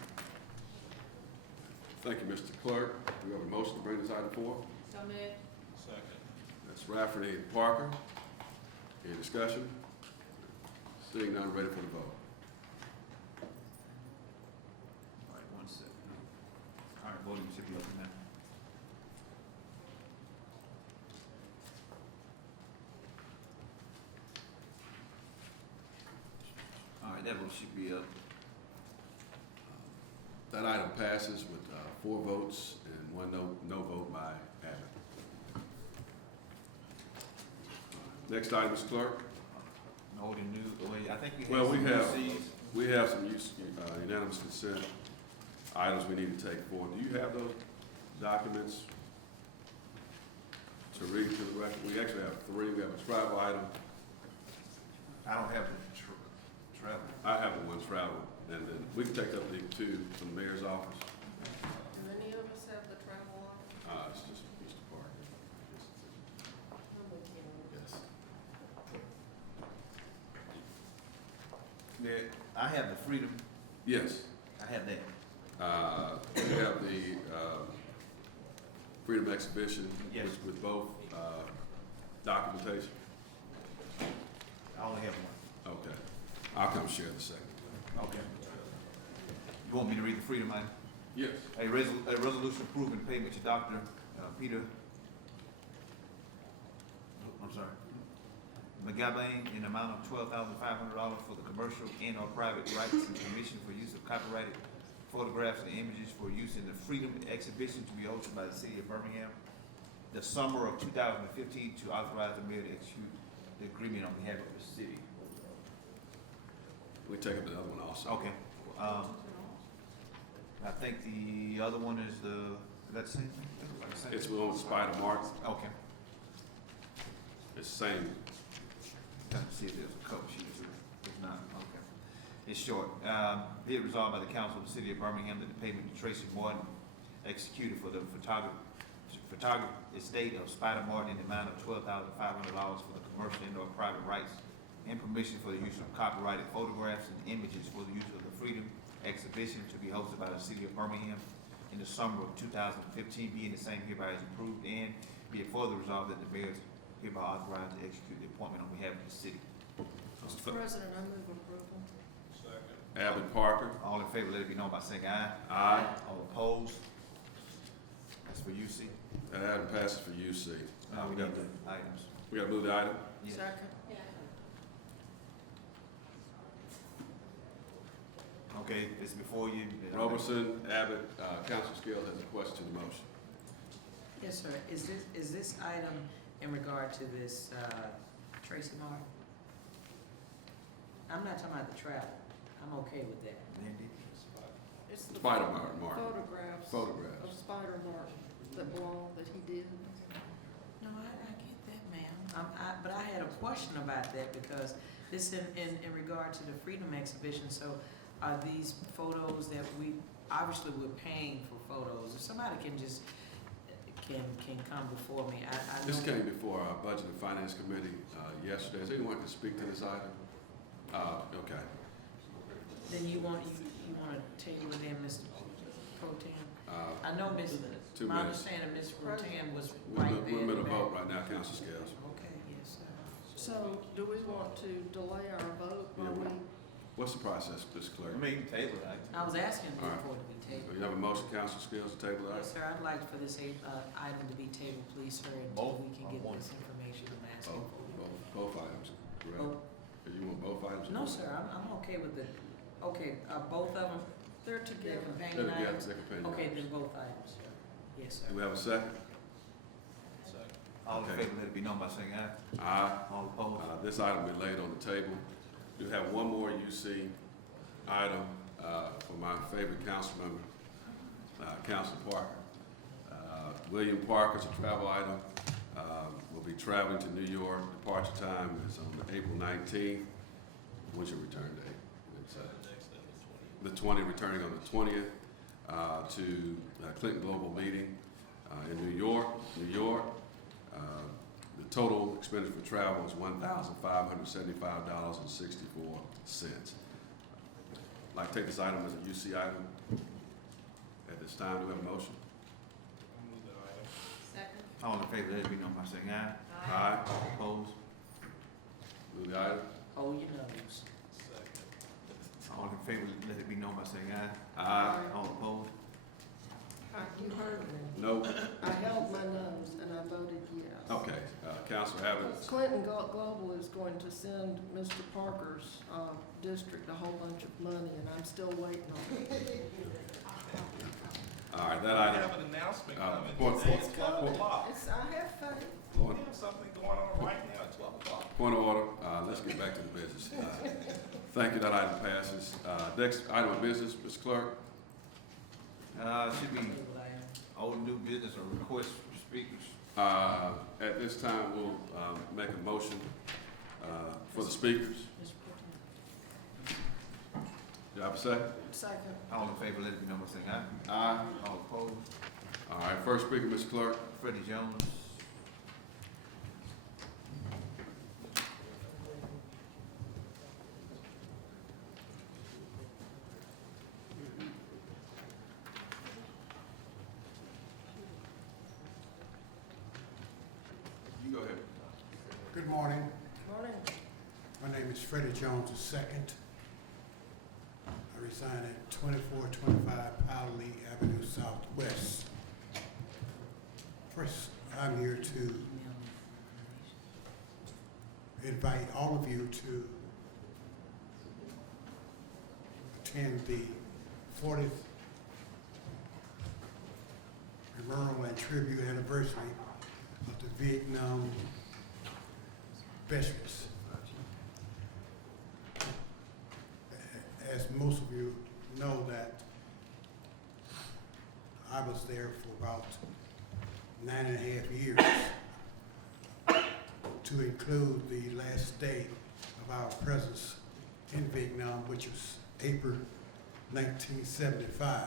Thank you, Mr. Clerk. Do we have a motion to bring this item forward? So moved. Second. That's Rafferty and Parker. Any discussion? Seeing none, ready for the vote. All right, 1 second. All right, voting should be open now. All right, that vote should be up. That item passes with 4 votes and 1 no vote by Abbott. Next item, Mr. Clerk. No, the new, I think we Well, have some UCs. we have some unanimous consent items we need to take forward. Do you have those documents to read to the record? We actually have 3. We have a travel item. I don't have the travel. I have the 1 travel, and then we can take up the 2 from the mayor's office. Do any of us have the travel on? It's just Mr. Parker. I'm with you. Yes. Yeah, I have the Freedom. Yes. I have that. We have the Freedom Exhibition Yes. with both documentation. I only have 1. Okay. I'll come share the second. Okay. You want me to read the Freedom item? Yes. A resolution approving payment to Dr. Peter, I'm sorry, McGabane in the amount of $12,500 for the commercial and/or private rights and permission for use of copyrighted photographs and images for use in the Freedom Exhibition to be hosted by the city of Birmingham the summer of 2015, to authorize the mayor to execute the agreement on behalf of the city. We take up the other one also. Okay. I think the other one is the, is that the same thing? It's with Spider Mark. Okay. It's the same. Trying to see if there's a cover sheet or if not, okay. It's short. Be it resolved by the council of the city of Birmingham that the payment to Tracy Martin executed for the photography estate of Spider Martin in the amount of $12,500 for the commercial and/or private rights and permission for the use of copyrighted photographs and images for the use of the Freedom Exhibition to be hosted by the city of Birmingham in the summer of 2015, being the same hereby is approved, and be it further resolved that the mayor is hereby authorized to execute the appointment on behalf of the city. Mr. President, I move approval. Second. Abbott Parker. All in favor, let it be known by saying aye. Aye. All opposed? That's for UC. That item passes for UC. We need the items. We gotta move the item. Yeah. Second. Okay, it's before you. Roberson, Abbott, Council Scales has a question to the motion. Yes, sir. Is this item in regard to this, Tracy Martin? I'm not talking about the travel. I'm okay with that. It's the Spider Martin. photographs Photographs. of Spider Martin that belong, that he did. No, I get that, ma'am. But I had a question about that because this in regard to the Freedom Exhibition, so are these photos that obviously we're paying for photos. If somebody can just, can come before me, I know. This came before our Budget and Finance Committee yesterday. Is anyone can speak to this item? Okay. Then you want to table it in, Mr. Pro Tem? I know Ms. 2 My minutes. understanding, Ms. Rotan was We're right there. in the in the vote back. right now, Council Scales. Okay, yes, sir. So do we want to delay our vote while we? What's the process, Mr. Clerk? I mean, table it. I was asking All right. for it to be So tabled. you have a motion, Council Scales, to table the Yes, item? sir, I'd like for this item to be tabled, please, sir, until we can get this information I'm asking for. Both items, correct? Both. You want both items? No, sir, I'm okay with it. Okay, both of them, They're they're together. companion They're together, items? they're companion Okay, items. then both items, sir. Yes, sir. Do we have a second? All in Okay. favor, let it be known by saying aye. Aye. All opposed? This item will be laid on the table. We have one more UC item for my favorite council member, Councilor Parker. William Parker's a travel item. Will be traveling to New York. Departure time is on April 19th. When's your return date? It's, the 20th, returning on the 20th to Clinton Global Meeting in New York. The total expenditure for travel is $1,575.64. I'd like to take this item as a UC item. At this time, do we have a motion? Second. All in favor, let it be known by saying aye. Aye. All opposed? Move the item. Oh, you knows. All in favor, let it be known by saying aye. Aye. All opposed? You heard me. No. I held my nose and I voted yes. Okay. Councilor Abbott. Clinton Global is going to send Mr. Parker's district a whole bunch of money, and I'm still waiting on it. All right, that item. We have an announcement coming. Point It's 12 o'clock. I have faith. We have something going on right now at 12 o'clock. Point of order. Let's get back to the business. Thank you. That item passes. Next item of business, Mr. Clerk. Should be old new business or request for speakers. At this time, we'll make a motion for the speakers. Mr. Pro Tem. Do you have a second? Second. All in favor, let it be known by saying aye. Aye. All opposed? All right, first speaker, Mr. Clerk. Freddie Jones. You go ahead. Good morning. Morning. My name is Freddie Jones II. I reside at 2425 Powley Avenue Southwest. First, I'm here to invite all of you to attend the 40th Memorial and Tribute Anniversary of the Vietnam veterans. As most of you know, that I was there for about 9.5 years, to include the last day of our presence in Vietnam, which was April 1975.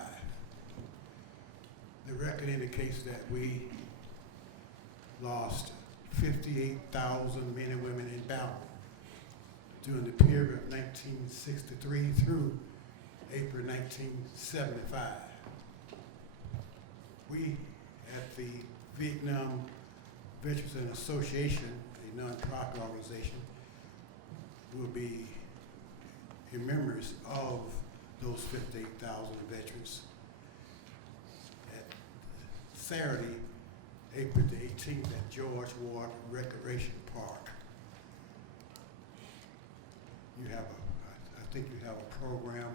The record indicates that we lost 58,000 men and women in battle during the period of 1963 through April 1975. We at the Vietnam Veterans Association, a non-profit organization, will be in remembrance of those 58,000 veterans. At Saturday, April the 18th at George Ward Recreation Park. You have I think you have a program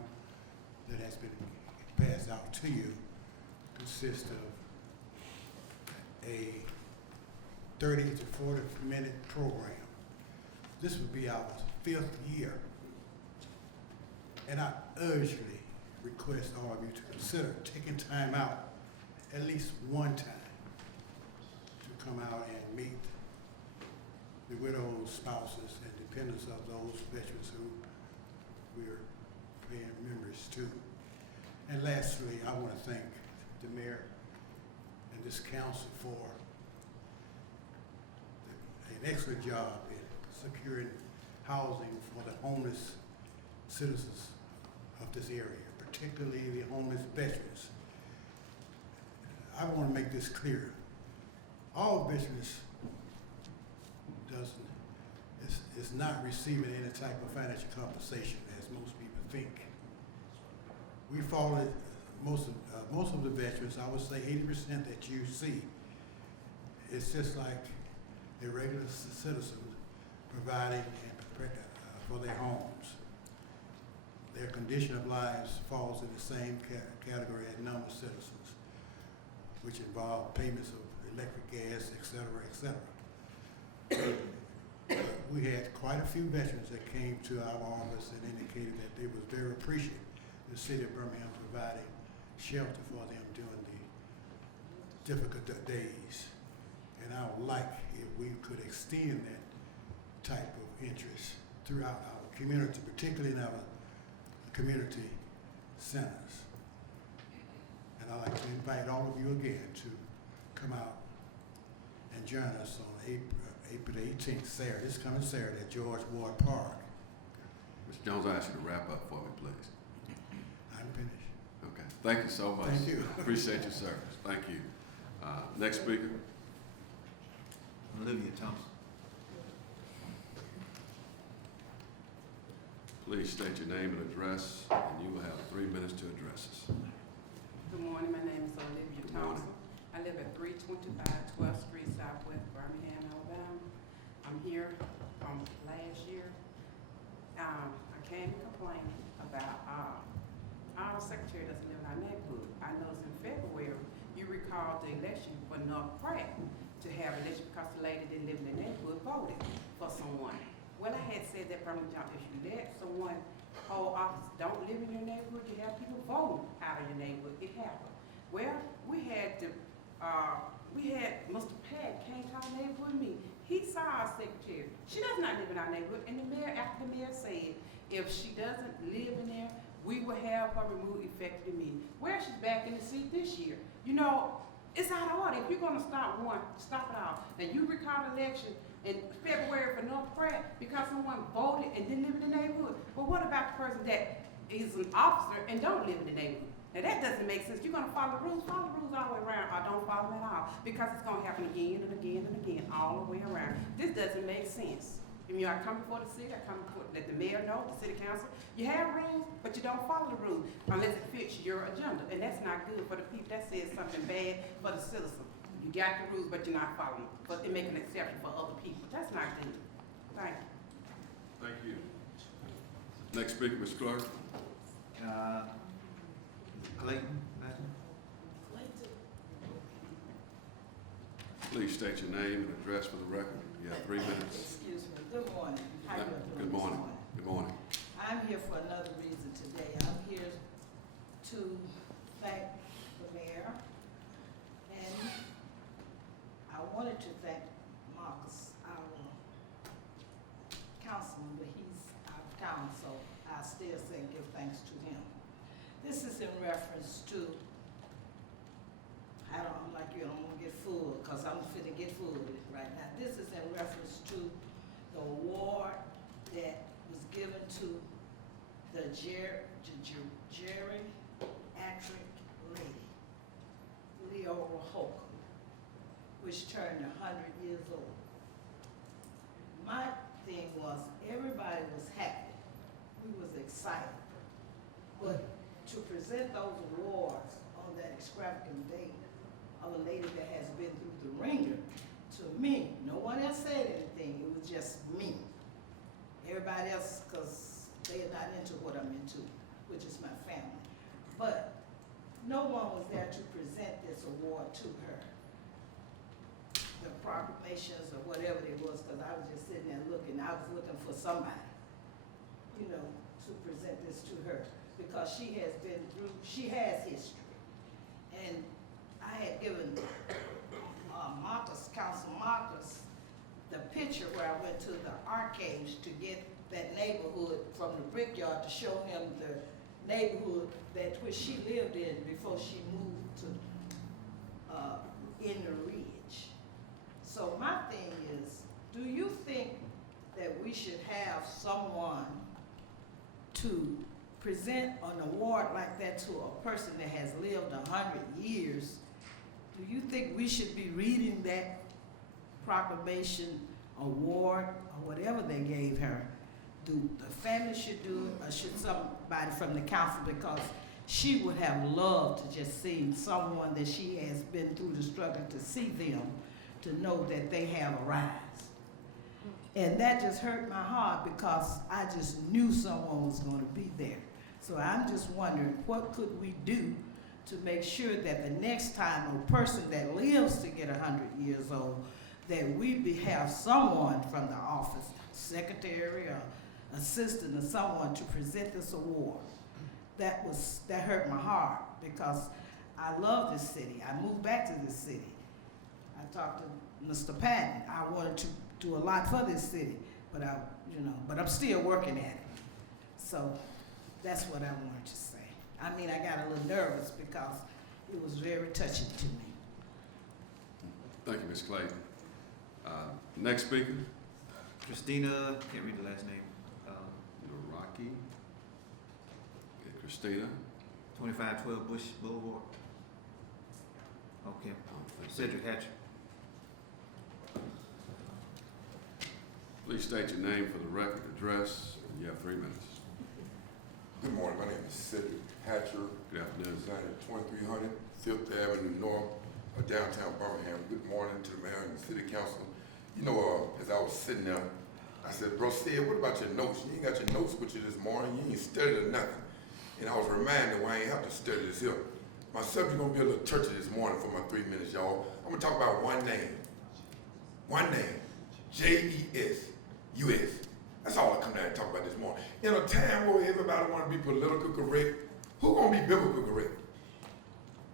that has been passed out to you, consists of a 30 to 40 minute program. This would be our 5th year. And I urgently request all of you to consider taking time out, at least one time, to come out and meet the widows, spouses, and dependents of those veterans who we're paying members to. And lastly, I want to thank the mayor and this council for an excellent job in securing housing for the homeless citizens of this area, particularly the homeless veterans. I want to make this clear. All veterans is not receiving any type of financial compensation, as most people think. We follow most of the veterans, I would say 80% that you see, it's just like a regular citizen providing for their homes. Their condition of lives falls in the same category as normal citizens, which involve payments of electric, gas, et cetera, et cetera. We had quite a few veterans that came to our office and indicated that they was very appreciative of the city of Birmingham providing shelter for them during the difficult days. And I would like if we could extend that type of interest throughout our community, particularly in our community centers. And I'd like to invite all of you again to come out and join us on April the 18th, Saturday, this coming Saturday at George Ward Park. Mr. Jones, I ask you to wrap up for me, please. I'm finished. Okay, thank you so much. Thank you. Appreciate your service. Thank you. Next speaker. Olivia Thompson. Please state your name and address, and you will have 3 minutes to address us. Good morning, my name is Olivia Thompson. I live at 325 12th Street, Southwest Birmingham, Alabama. I'm here from last year. I came complaining about our secretary doesn't live in our neighborhood. I noticed in February, you recalled the election for North Pratt to have an election because the lady didn't live in the neighborhood voted for someone. Well, I had said that from the jump, if you let someone hold office don't live in your neighborhood, you have people vote out of your neighborhood. It happened. Well, we had Mr. Pat came to our neighborhood meeting. He saw our secretary. She does not live in our neighborhood, and the mayor, after the mayor said, if she doesn't live in there, we will have her removed effective immediately. Well, she's back in the seat this year. You know, it's out of order. If you're gonna stop one, stop it all. And you recall the election in February for North Pratt because someone voted and didn't live in the neighborhood. But what about the person that is an officer and don't live in the neighborhood? Now that doesn't make sense. You're gonna follow the rules all the way around, or don't follow them at all, because it's gonna happen again and again and again, all the way around. This doesn't make sense. I mean, I come before the city, I come before, let the mayor know, the city council, you have rules, but you don't follow the rules unless it fits your agenda, and that's not good for the people. That says something bad for the citizen. You got the rules, but you're not following them, but they make an exception for other people. That's not good. Thank you. Thank you. Next speaker, Mr. Clark. Clayton. Please state your name and address for the record. You have 3 minutes. Excuse me. Good morning. How you doing? Good morning. Good morning. I'm here for another reason today. I'm here to thank the mayor, and I wanted to thank Marcus, our councilman, but he's out of town, so I still say give thanks to him. This is in reference to, I'm like you, I don't want to get full, because I'm finna get full with it right now. This is in reference to the award that was given to the geriatric lady, Leora Holcomb, which turned 100 years old. My thing was, everybody was happy. We was excited. But to present those awards on that extravagant day of a lady that has been through the ringer to me. No one else said anything, it was just me. Everybody else, because they are not into what I'm into, which is my family. But no one was there to present this award to her. The proclamations or whatever it was, because I was just sitting there looking, I was looking for somebody, you know, to present this to her, because she has been through, she has history. And I had given Council Marcus, the picture where I went to the archives to get that neighborhood from the brickyard to show him the neighborhood that which she lived in before she moved to in the Ridge. So my thing is, do you think that we should have someone to present an award like that to a person that has lived 100 years? Do you think we should be reading that proclamation, award, or whatever they gave her? Do the family should do it, or should somebody from the council? Because she would have loved to just see someone that she has been through the struggle to see them, to know that they have a rise. And that just hurt my heart because I just knew someone was going to be there. So I'm just wondering, what could we do to make sure that the next time a person that lives to get 100 years old, that we have someone from the office, secretary or assistant or someone to present this award. That hurt my heart because I love this city. I moved back to this city. I talked to Mr. Patton. I wanted to do a lot for this city, but but I'm still working at it. So that's what I wanted to say. I mean, I got a little nervous because it was very touching to me. Thank you, Ms. Clayton. Next speaker. Christina, can't read the last name. Rocky. Okay, Christina. 2512 Bush Boulevard. Okay. Cedric Hatcher. Please state your name for the record, address, and you have 3 minutes. Good morning, my name is Cedric Hatcher. Good afternoon. Residing at 2300 5th Avenue North of downtown Birmingham. Good morning to the mayor and the city council. You know, as I was sitting there, I said, bro, Sid, what about your notes? You ain't got your notes with you this morning. You ain't studied or nothing. And I was reminded why I ain't have to study this here. My subject gonna be a little churchy this morning for my 3 minutes, y'all. I'm gonna talk about one name. One name. J-E-S-U-S. That's all I come down and talk about this morning. In a time where everybody wanna be political correct, who gonna be biblical correct?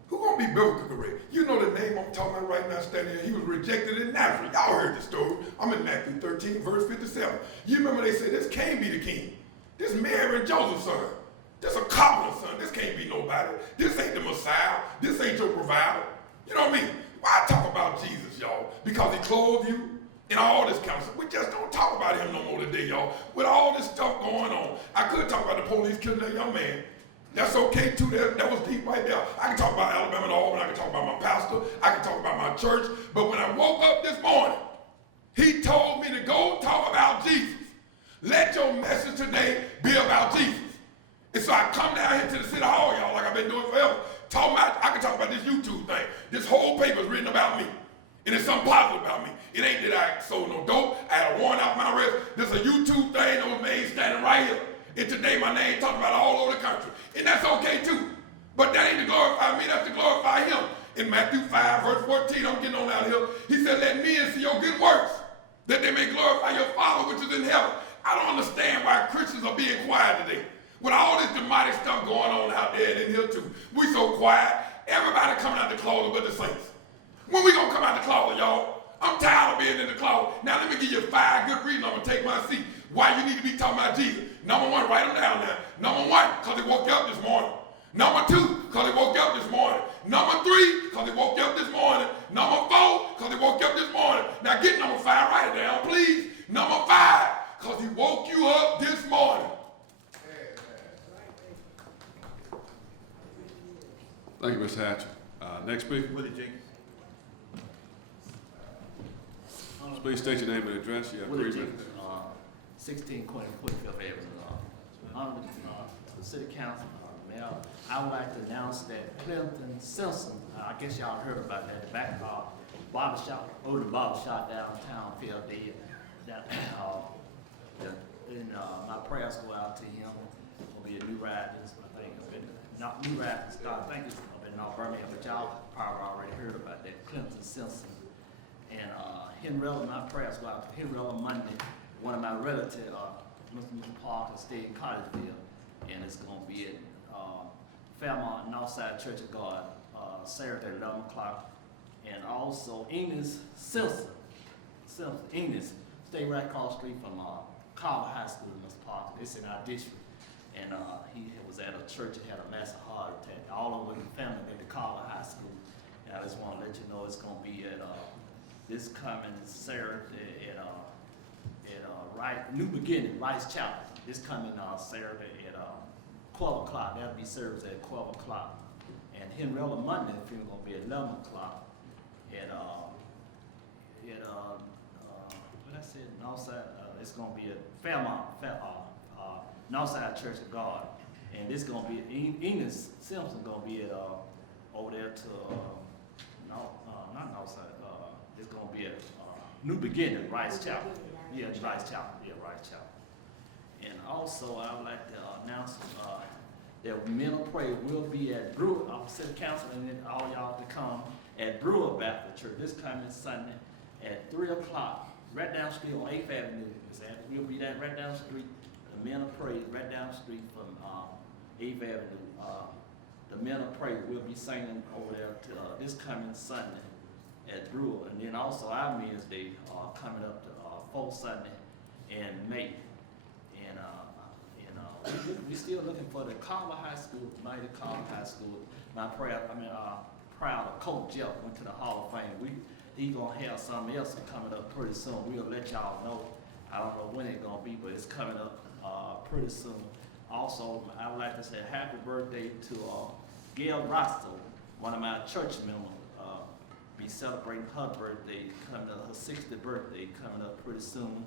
Who gonna be biblical correct? You know the name I'm talking about right now, standing here. He was rejected in Nazareth. Y'all heard the story. I'm in Matthew 13, verse 57. You remember they said this can't be the king. This Mary and Joseph's son. This a cobbler's son. This can't be nobody. This ain't the Messiah. This ain't your provider. You know what I mean? Why talk about Jesus, y'all? Because he clothed you in all this kind of stuff. We just don't talk about him no more today, y'all. With all this stuff going on. I could talk about the police killing that young man. That's okay too, that was deep right there. I can talk about Alabama and Auburn, I can talk about my pastor, I can talk about my church, but when I woke up this morning, he told me to go talk about Jesus. Let your message today be about Jesus. And so I come down here to the city hall, y'all, like I've been doing forever. I can talk about this YouTube thing. This whole paper is written about me. And it's something positive about me. It ain't that I sold no dope, I had a warrant out my arrest. This is a YouTube thing that was made standing right here. And today my name talked about all over the country. And that's okay too. But that ain't to glorify me, that's to glorify him. In Matthew 5, verse 14, I'm getting on out here. He said, let men see your good works, that they may glorify your Father which is in heaven. I don't understand why Christians are being quiet today. With all this demonic stuff going on out there and in here too. We so quiet. Everybody coming out the closet but the saints. When we gonna come out the closet, y'all? I'm tired of being in the closet. Now let me give you 5 good reasons I'm gonna take my seat. Why you need to be talking about Jesus. Number 1, write them down now. Number 1, because he woke you up this morning. Number 2, because he woke you up this morning. Number 3, because he woke you up this morning. Number 4, because he woke you up this morning. Now get number 5, write it down, please. Number 5, because he woke you up this morning. Thank you, Mr. Hatcher. Next speaker. Willie Jenkins. Please state your name and address. You have 3 minutes. 16 Quinfield Avenue. Honorable the City Council, Now, I would like to announce that Clinton Simpson, I guess y'all heard about that, the back barber shop, the barber shop downtown fell dead. That, my prayers go out to him. Will be a new ride, I think, not new ride, I think it's up in Birmingham, but y'all probably already heard about that, Clinton Simpson. And Henrietta, my prayers go out to Henrietta Monday, one of my relatives, Mr. Parker, stayed in Collegeville, and it's gonna be at Fairmont Northside Church of God, Saturday at 11 o'clock. And also Enos Simpson, Enos, stay right across the street from Carver High School, Mr. Parker. It's in our district. And he was at a church and had a massive heart attack. All of them in the family at the Carver High School. And I just want to let you know it's going to be at this coming Saturday at New Beginning, Rice Chapel. This coming Saturday at 12 o'clock. That'll be service at 12 o'clock. And Henrietta Monday funeral going to be at 11 o'clock. What I said, Northside, it's going to be at Fairmont, Northside Church of God. And this going to be, Enos Simpson going to be at, over there to, not Northside, it's going to be at New Beginning, Rice Chapel. Yeah, Rice Chapel, yeah, Rice Chapel. And also, I would like to announce that Men of Prayer will be at Brewer, City Council, and then all y'all to come at Brewer Baptist Church this coming Sunday at 3 o'clock, right down the street on 8th Avenue. We'll be that right down the street. The Men of Praise right down the street from 8th Avenue. The Men of Praise will be singing over there to, this coming Sunday at Brewer. And then also our Men's Day coming up to 4th Sunday in May. And we still looking for the Carver High School, mighty Carver High School. My prayer, proud of Coach Jeff went to the Hall of Fame. He gonna have something else coming up pretty soon. We'll let y'all know. I don't know when it's gonna be, but it's coming up pretty soon. Also, I would like to say happy birthday to Gail Rosto, one of my church members. Be celebrating her birthday coming up, her 60th birthday coming up pretty soon.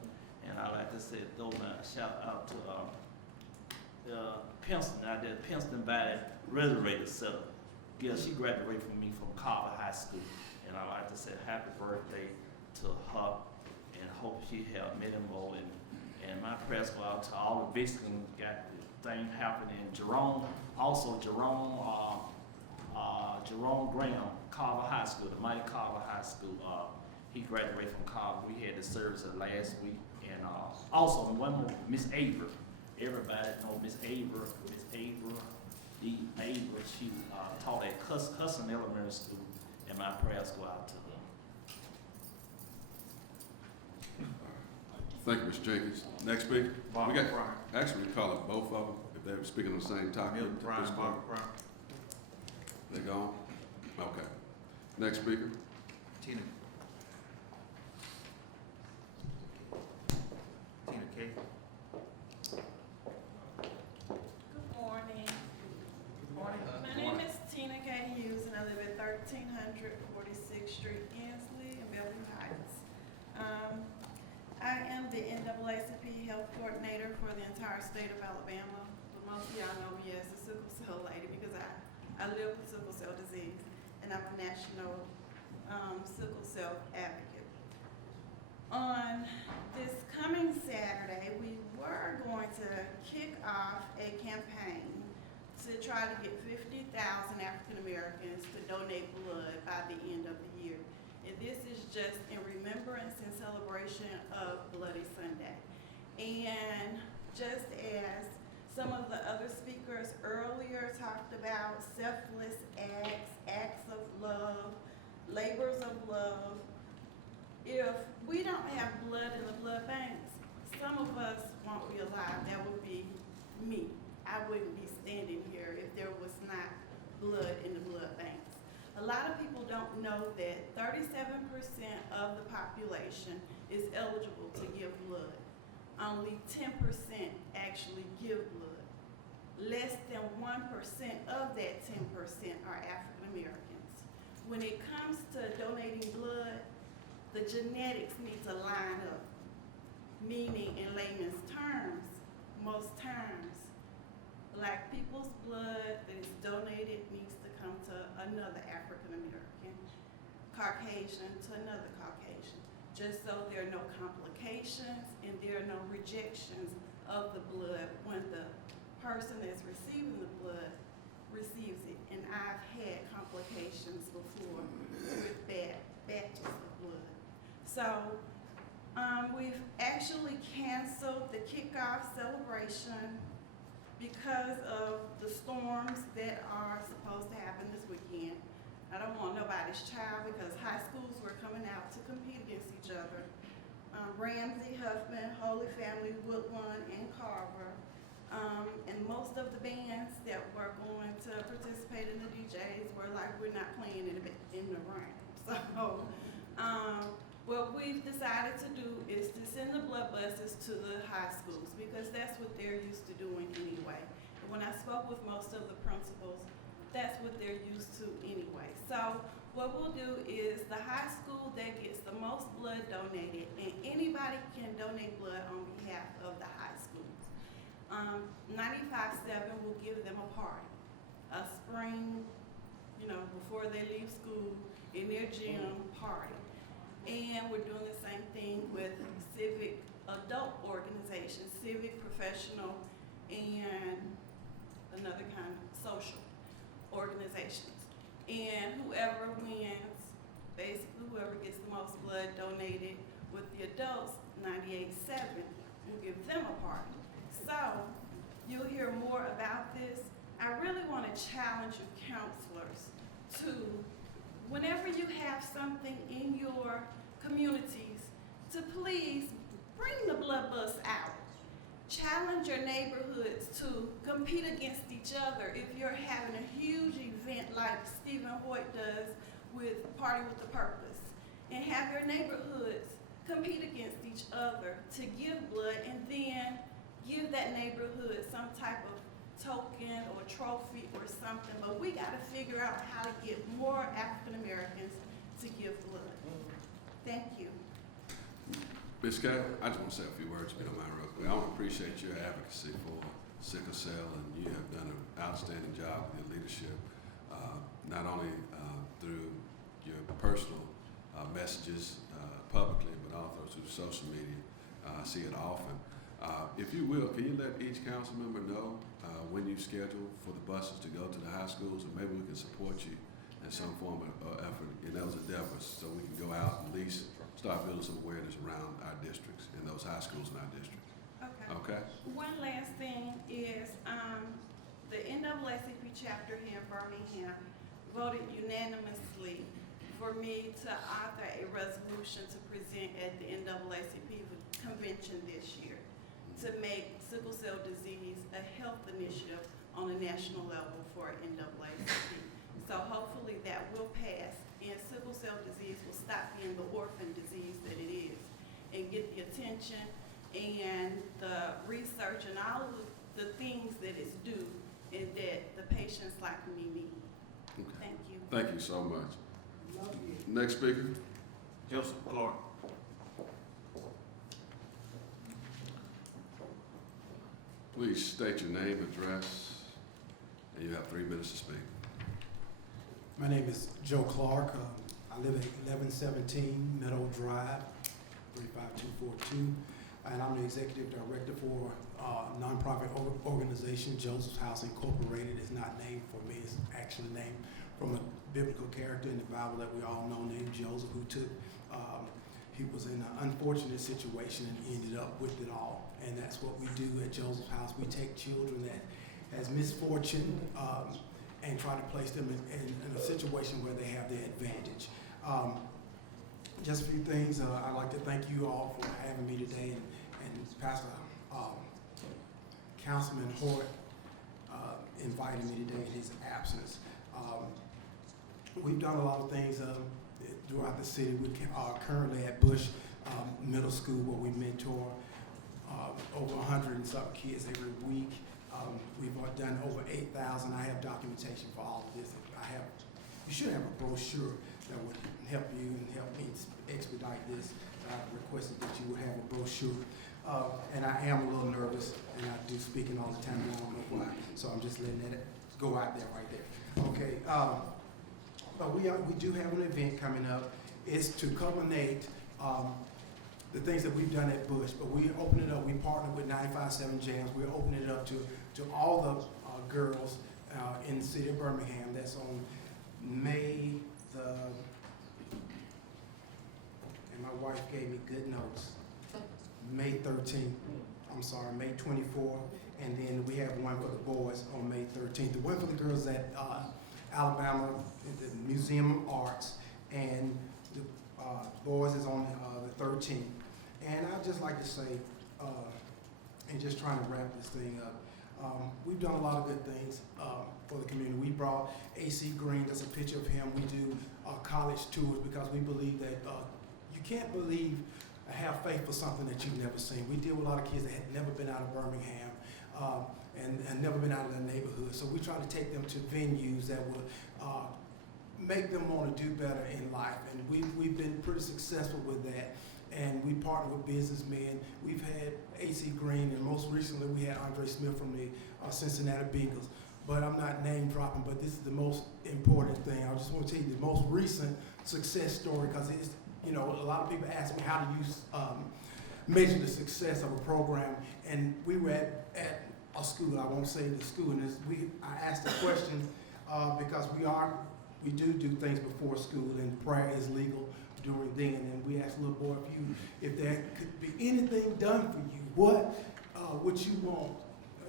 And I like to say, throw my shout out to Princeton out there, Princeton Valley Reservoir Center. Gail, she graduated from me from Carver High School. And I like to say happy birthday to her and hope she have many more. And my prayers go out to all the Vixens, got the thing happening in Jerome. Also Jerome Graham, Carver High School, the mighty Carver High School. He graduated from Carver. We had the service last week. And also one more, Miss Avery. Everybody know Miss Avery. Miss Avery, she taught at Cusson Elementary School. And my prayers go out to her. Thank you, Mr. Jenkins. Next speaker. Barbara We got, Brown. actually, we call it both of them, if they were speaking on the same topic. Milton Brown, Barbara Brown. They gone? Okay. Next speaker. Tina Kay. Good morning. My name is Tina K. Hughes, and I live at 1300 46th Street, Ansley, in Bellevue Heights. I am the NAACP Health Coordinator for the entire state of Alabama, but most of y'all know me as the sickle cell lady because I live with sickle cell disease, and I'm a national sickle cell advocate. On this coming Saturday, we were going to kick off a campaign to try to get 50,000 African Americans to donate blood by the end of the year. And this is just in remembrance and celebration of Bloody Sunday. And just as some of the other speakers earlier talked about selfless acts of love, labors of love, if we don't have blood in the blood banks, some of us won't be alive. That would be me. I wouldn't be standing here if there was not blood in the blood banks. A lot of people don't know that 37% of the population is eligible to give blood. Only 10% actually give blood. Less than 1% of that 10% are African Americans. When it comes to donating blood, the genetics need to line up. Meaning, in layman's terms, most times, a Black people's blood that is donated needs to come to another African American, Caucasian to another Caucasian, just so there are no complications and there are no rejections of the blood when the person that's receiving the blood receives it. And I've had complications before with bad batches of blood. So we've actually canceled the kickoff celebration because of the storms that are supposed to happen this weekend. I don't want nobody's child because high schools were coming out to compete against each other. Ramsey, Huffman, Holy Family, Woodlawn, and Carver. And most of the bands that were going to participate in the DJs were like, we're not playing in the rain. So what we've decided to do is to send the blood buses to the high schools because that's what they're used to doing anyway. And when I spoke with most of the principals, that's what they're used to anyway. So what we'll do is the high school that gets the most blood donated, and anybody can donate blood on behalf of the high schools. 95-7 will give them a party, a spring, before they leave school, in their gym party. And we're doing the same thing with civic adult organizations, civic, professional, and another kind of social organizations. And whoever wins, basically whoever gets the most blood donated with the adults, 98-7, will give them a party. So you'll hear more about this. I really want to challenge you counselors to, whenever you have something in your communities, to please bring the blood bus out. Challenge your neighborhoods to compete against each other. If you're having a huge event like Stephen Hoyt does with Party with a Purpose, and have your neighborhoods compete against each other to give blood, and then give that neighborhood some type of token or trophy or something. But we got to figure out how to get more African Americans to give blood. Thank you. Ms. Gale, I just want to say a few words, if you don't mind, real quick. I want to appreciate your advocacy for sickle cell, and you have done an outstanding job with your leadership, not only through your personal messages publicly, but also through social media. I see it often. If you will, can you let each council member know when you schedule for the buses to go to the high schools, and maybe we can support you in some form of effort in those endeavors, so we can go out and at least start building some awareness around our districts and those high schools in our districts. Okay. Okay? One last thing is the NAACP chapter here in Birmingham voted unanimously for me to author a resolution to present at the NAACP convention this year to make sickle cell disease a health initiative on a national level for NAACP. So hopefully that will pass, and sickle cell disease will stop being the orphan disease that it is, and get the attention and the research and all of the things that it's due and that the patients like me need. Okay. Thank you. Thank you so much. Love you. Next speaker. Joseph Clark. Please state your name, address, and you have 3 minutes to speak. My name is Joe Clark. I live at 1117 Meadow Drive, 35242, and I'm the executive director for a nonprofit organization, Joseph's House Incorporated. It's not named for me, it's actually named from a biblical character in the Bible that we all know named Joseph, who took, he was in an unfortunate situation and ended up with it all. And that's what we do at Joseph's House. We take children that has misfortune, and try to place them in a situation where they have their advantage. Just a few things. I'd like to thank you all for having me today, and Pastor Councilman Hoyt invited me today in his absence. We've done a lot of things throughout the city. We are currently at Bush Middle School, where we mentor over 100 and something kids every week. We've done over 8,000. I have documentation for all of this. You should have a brochure that would help you and help me expedite this. I requested that you would have a brochure. And I am a little nervous, and I do speaking all the time, I don't know why, so I'm just letting it go out there right there. Okay, but we do have an event coming up. It's to culminate the things that we've done at Bush, but we open it up, we partner with 95.7 Jams, we're opening it up to all the girls in the city of Birmingham. That's on May the, and my wife gave me good notes, May 13th, I'm sorry, May 24th, and then we have one for the boys on May 13th. The one for the girls at Alabama, at the Museum of Arts, and the boys is on the 13th. And I'd just like to say, and just trying to wrap this thing up, we've done a lot of good things for the community. We brought AC Green, that's a picture of him. We do college tours because we believe that you can't have faith for something that you've never seen. We deal with a lot of kids that had never been out of Birmingham and never been out of their neighborhood. So we try to take them to venues that will make them want to do better in life. And we've been pretty successful with that. And we partner with businessmen. We've had AC Green, and most recently we had Andre Smith from the Cincinnati Bengals. But I'm not name dropping, but this is the most important thing. I just want to tell you the most recent success story, because it's, you know, a lot of people ask me how do you measure the success of a program. And we were at a school, I won't say the school, and I asked the question because we do things before school, and prayer is legal during then, and we asked the little boy, if there could be anything done for you, what would you want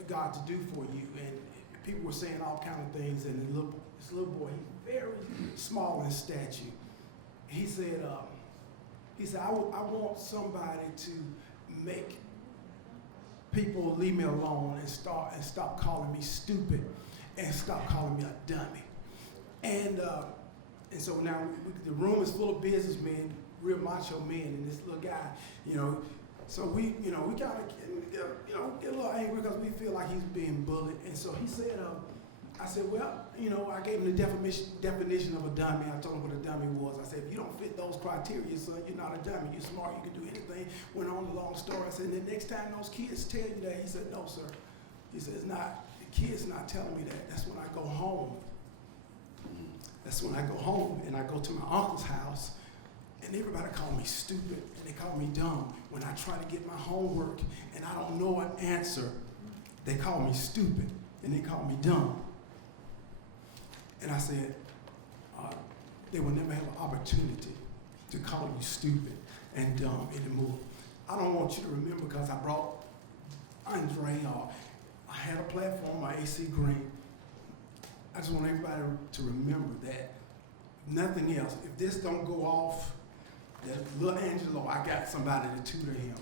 God to do for you? And people were saying all kinds of things, and this little boy, he's very small in stature. He said, I want somebody to make people leave me alone and stop calling me stupid and stop calling me a dummy. And so now the room is full of businessmen, real macho men, and this little guy, you know. So we kind of get a little angry because we feel like he's being bullied. And so he said, I said, well, you know, I gave him the definition of a dummy. I told him what a dummy was. I said, if you don't fit those criteria, son, you're not a dummy. You're smart. You can do anything. Went on the long story. I said, and the next time those kids tell you that, he said, no, sir. He said, the kid's not telling me that. That's when I go home. That's when I go home and I go to my uncle's house, and everybody call me stupid and they call me dumb. When I try to get my homework and I don't know an answer, they call me stupid and they call me dumb. And I said, they will never have an opportunity to call you stupid and dumb anymore. I don't want you to remember because I brought Andre, I had a platform, my AC Green. I just want everybody to remember that nothing else, if this don't go off, that little Angelo, I got somebody to tutor him.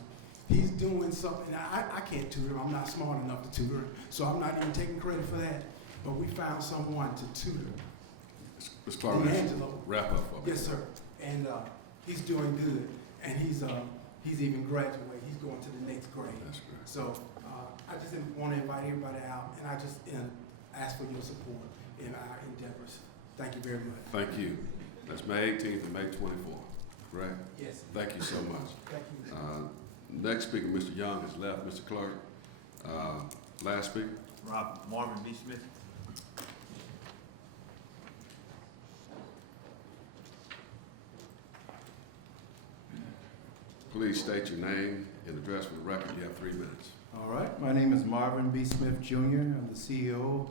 He's doing something, I can't tutor him, I'm not smart enough to tutor him, so I'm not even taking credit for that, but we found someone to tutor. Ms. Clark, D'Angelo. wrap up for me. Yes, sir, and he's doing good, and he's even graduated, he's going to the next grade. That's great. So I just want to invite everybody out, and I just ask for your support in our endeavors. Thank you very much. Thank you. That's May 18th and May 24th, correct? Yes. Thank you so much. Thank you. Next speaker, Mr. Young, has left. Mr. Clerk, last speaker. Marvin B. Smith. Please state your name and address for the record. You have 3 minutes. All right, my name is Marvin B. Smith Jr. I'm the CEO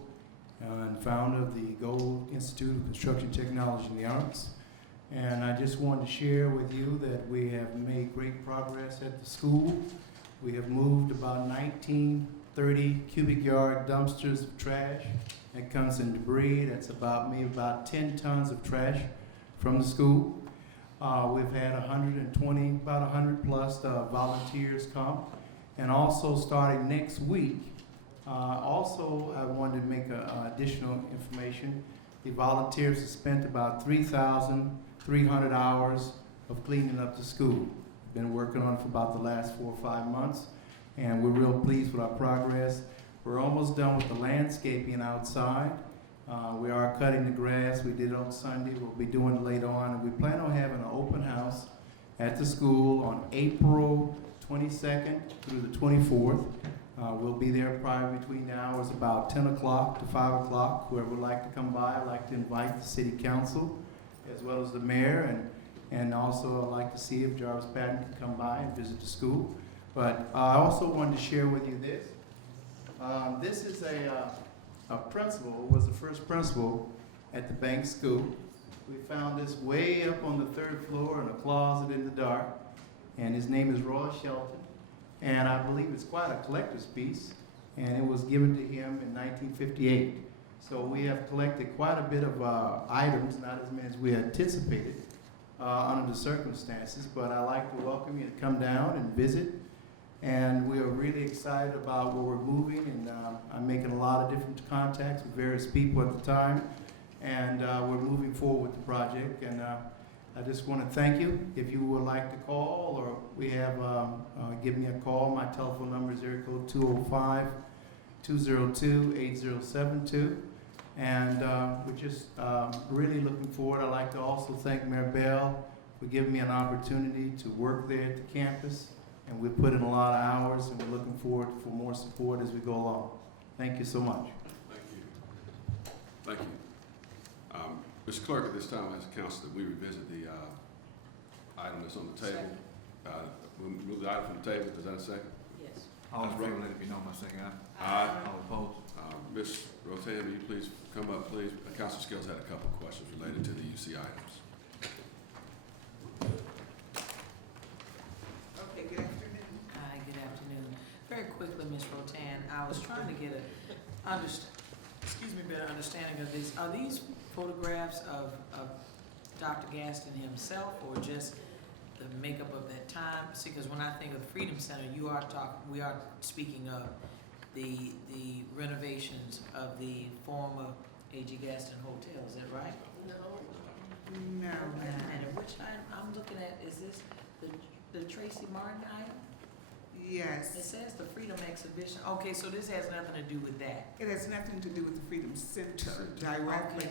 and founder of the Gold Institute of Construction Technology and the Arts. And I just wanted to share with you that we have made great progress at the school. We have moved about 1930 cubic yard dumpsters of trash that comes in debris. That's about 10 tons of trash from the school. We've had about 100 plus volunteers come. And also starting next week, also I wanted to make additional information. The volunteers have spent about 3,300 hours of cleaning up the school. Been working on it for about the last 4 or 5 months, and we're real pleased with our progress. We're almost done with the landscaping outside. We are cutting the grass. We did it on Sunday. We'll be doing it later on, and we plan on having an open house at the school on April 22nd through the 24th. We'll be there probably between the hours about 10 o'clock to 5 o'clock. Whoever would like to come by, I'd like to invite the city council as well as the mayor, and also I'd like to see if Jarvis Patton can come by and visit the school. But I also wanted to share with you this. This is a principal, was the first principal at the Bank School. We found this way up on the 3rd floor in a closet in the dark, and his name is Roy Shelton, and I believe it's quite a collector's piece, and it was given to him in 1958. So we have collected quite a bit of items, not as many as we anticipated under the circumstances, but I'd like to welcome you to come down and visit. And we are really excited about where we're moving, and I'm making a lot of different contacts with various people at the time, and we're moving forward with the project. And I just want to thank you. If you would like to call, or we have, give me a call. My telephone number is area code 205-202-8072. And we're just really looking forward. I'd like to also thank Mayor Bell for giving me an opportunity to work there at the campus. And we put in a lot of hours, and we're looking forward for more support as we go along. Thank you so much. Thank you. Thank you. Mr. Clerk, at this time, I ask the council that we revisit the item that's on the table. We'll move the item from the table. Is that a second? Yes. All in favor, let it be known by saying aye. Aye. All opposed? Ms. Rotan, will you please come up, please? Council Skills had a couple of questions related to the UC items. Okay, good afternoon. Hi, good afternoon. Very quickly, Ms. Rotan, I was trying to get better understanding of this. Are these photographs of Dr. Gaston himself, or just the makeup of that time? See, because when I think of Freedom Center, we are speaking of the renovations of the former A.G. Gaston Hotel. Is that right? No. No, Wait a minute, which item I'm looking at, is this the Tracy Martin item? It yes. says the Freedom Exhibition. Okay, so this has nothing to do with that. It has nothing to do with the Freedom Center Okay. directly.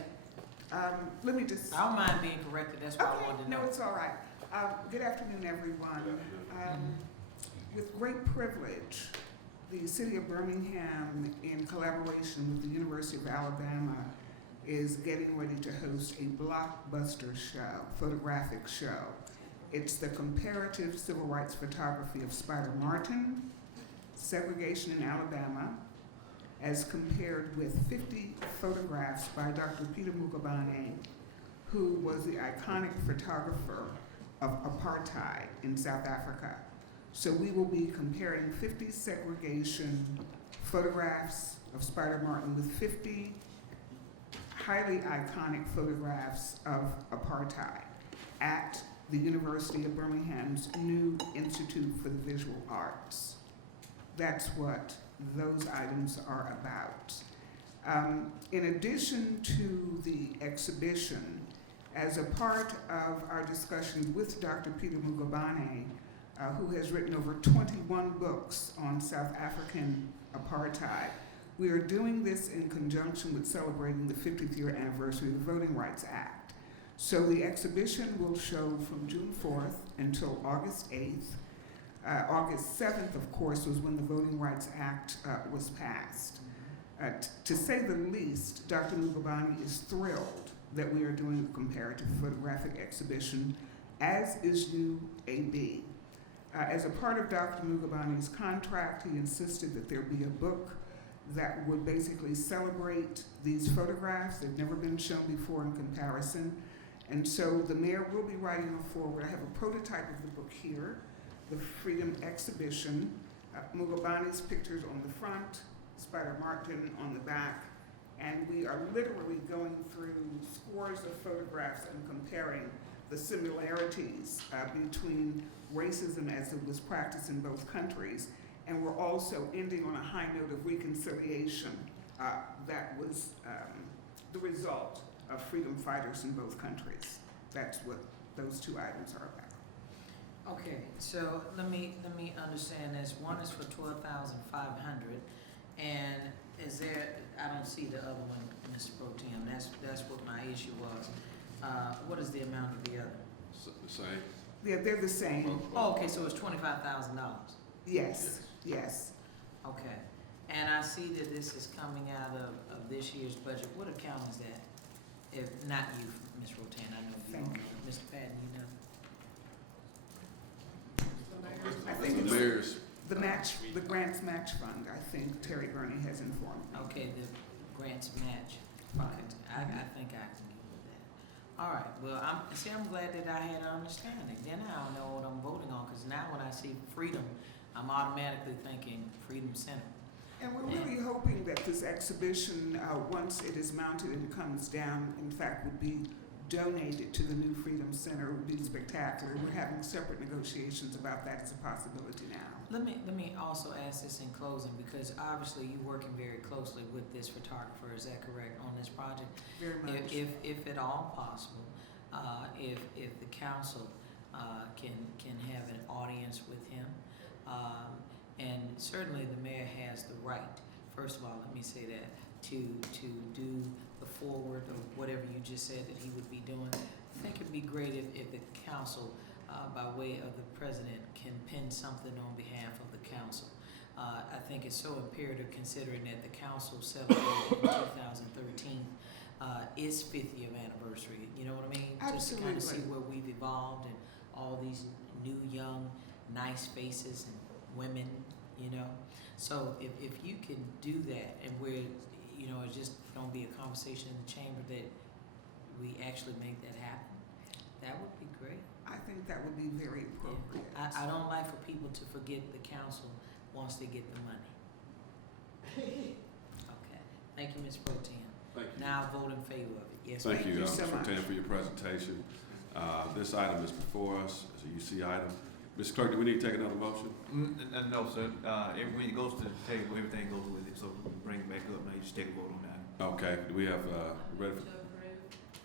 Let me just. I don't mind being corrected, that's why I wanted to know. No, it's all right. Good afternoon, everyone. With great privilege, the city of Birmingham, in collaboration with the University of Alabama, is getting ready to host a blockbuster show, photographic show. It's the comparative civil rights photography of Spider Martin, segregation in Alabama, as compared with 50 photographs by Dr. Peter Mugabane, who was the iconic photographer of apartheid in South Africa. So we will be comparing 50 segregation photographs of Spider Martin with 50 highly iconic photographs of apartheid at the University of Birmingham's new Institute for the Visual Arts. That's what those items are about. In addition to the exhibition, as a part of our discussion with Dr. Peter Mugabane, who has written over 21 books on South African apartheid, we are doing this in conjunction with celebrating the 50th year anniversary of the Voting Rights Act. So the exhibition will show from June 4th until August 8th. August 7th, of course, was when the Voting Rights Act was passed. To say the least, Dr. Mugabane is thrilled that we are doing a comparative photographic exhibition, as is UAB. As a part of Dr. Mugabane's contract, he insisted that there be a book that would basically celebrate these photographs. They've never been shown before in comparison. And so the mayor will be writing a foreword. I have a prototype of the book here, the Freedom Exhibition. Mugabane's pictures on the front, Spider Martin on the back, and we are literally going through scores of photographs and comparing the similarities between racism as it was practiced in both countries. And we're also ending on a high note of reconciliation that was the result of freedom fighters in both countries. That's what those two items are about. Okay, so let me understand this. One is for $12,500, and is there? I don't see the other one, Mr. Pro Tem. That's what my issue was. What is the amount of the other? The same. They're the same. Oh, okay, so it's $25,000. Yes, yes. Okay. And I see that this is coming out of this year's budget. What account is that? If not you, Ms. Rotan, I know you don't know. Mr. Patton, you know? I think The mayor's, the grants match fund, I think Terry Burney has informed me. Okay, the grants match. Okay, I think I can get with that. All right, well, I'm glad that I had an understanding. Then I'll know what I'm voting on, because now when I see freedom, I'm automatically thinking Freedom Center. And we're really hoping that this exhibition, once it is mounted and comes down, in fact, would be donated to the new Freedom Center. It would be spectacular. We're having separate negotiations about that as a possibility now. Let me also ask this in closing, because obviously you're working very closely with this photographer, is that correct, on this project? Very much. If at all possible, if the council can have an audience with him, and certainly the mayor has the right, first of all, let me say that, to do the forward of whatever you just said that he would be doing. I think it'd be great if the council, by way of the president, can pin something on behalf of the council. I think it's so imperative, considering that the council celebrated in 2013 its 50th anniversary. You know what I mean? Absolutely. Just to kind of see where we've evolved and all these new, young, nice faces and women, you know. So if you can do that, and we're, you know, it's just gonna be a conversation in the chamber that we actually make that happen, that would be great. I think that would be very appropriate. I don't like for people to forget the council once they get the money. Okay, thank you, Ms. Pro Tem. thank you. Now I'll vote in favor of it. Yes, Thank you, so Ms. much. Rotan, for your presentation. This item is before us, it's a UC item. Mr. Clerk, do we need to take another motion? No, sir. When it goes to the table, everything goes with it, so we can bring it back up, now you just take a vote on that. Okay, do we have, ready for?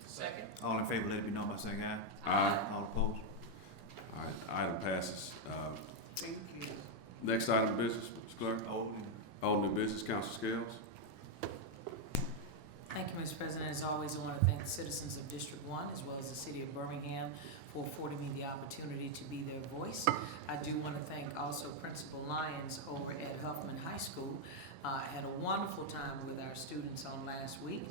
Second. All in favor, let it be known by saying aye. Aye. All opposed? All right, item passes. Thank you. Next item of business, Mr. Clerk? Old New business, Council Scales. Thank you, Mr. President. As always, I want to thank the citizens of District 1 as well as the city of Birmingham for affording me the opportunity to be their voice. I do want to thank also Principal Lyons over at Huffman High School. I had a wonderful time with our students on last week.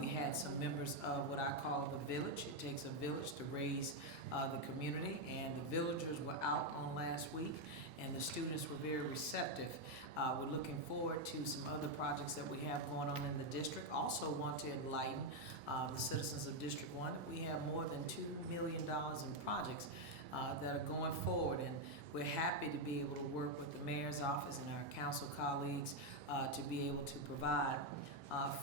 We had some members of what I call the village. It takes a village to raise the community, and the villagers were out on last week, and the students were very receptive. We're looking forward to some other projects that we have going on in the district. Also want to enlighten the citizens of District 1. We have more than $2 million in projects that are going forward, and we're happy to be able to work with the mayor's office and our council colleagues to be able to provide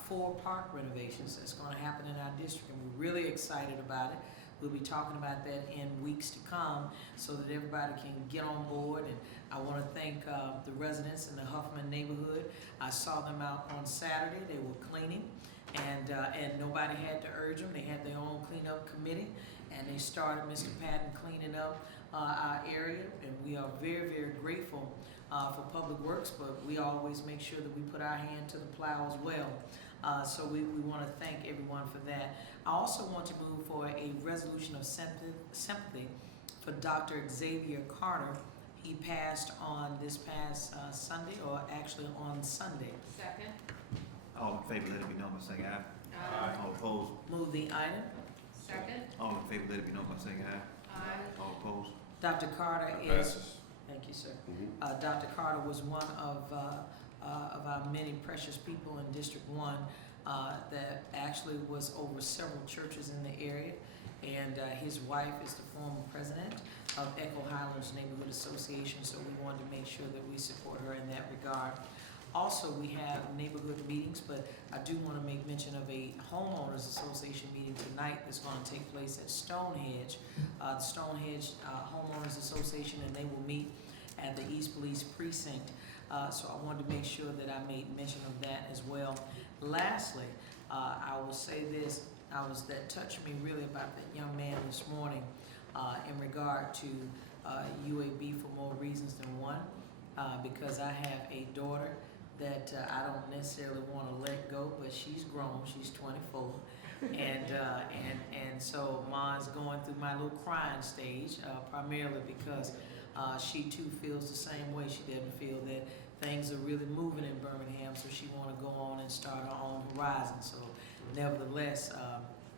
4 park renovations that's going to happen in our district, and we're really excited about it. We'll be talking about that in weeks to come so that everybody can get on board. And I want to thank the residents in the Huffman neighborhood. I saw them out on Saturday. They were cleaning, and nobody had to urge them. They had their own cleanup committee, and they started, Mr. Patton, cleaning up our area. And we are very, very grateful for Public Works, but we always make sure that we put our hand to the plow as well. So we want to thank everyone for that. I also want to move for a resolution of sympathy for Dr. Xavier Carter. He passed on this past Sunday, or actually on Sunday. Second. All in favor, let it be known by saying aye. Aye. All opposed? Move the item. Second. All in favor, let it be known by saying aye. Aye. All opposed? Dr. Carter That is, passes. thank you, sir. Mhm. Dr. Carter was one of our many precious people in District 1 that actually was over several churches in the area, and his wife is the former president of Echo Highlands Neighborhood Association, so we wanted to make sure that we support her in that regard. Also, we have neighborhood meetings, but I do want to make mention of a homeowners association meeting tonight that's going to take place at Stonehenge, the Stonehenge Homeowners Association, and they will meet at the East Police Precinct. So I wanted to make sure that I made mention of that as well. Lastly, I will say this, that touched me really about that young man this morning in regard to UAB for more reasons than one, because I have a daughter that I don't necessarily want to let go, but she's grown, she's 24, and And so Ma's going through my little crying stage, primarily because she too feels the same way. She doesn't feel that things are really moving in Birmingham, so she want to go on and start her own horizon. So nevertheless,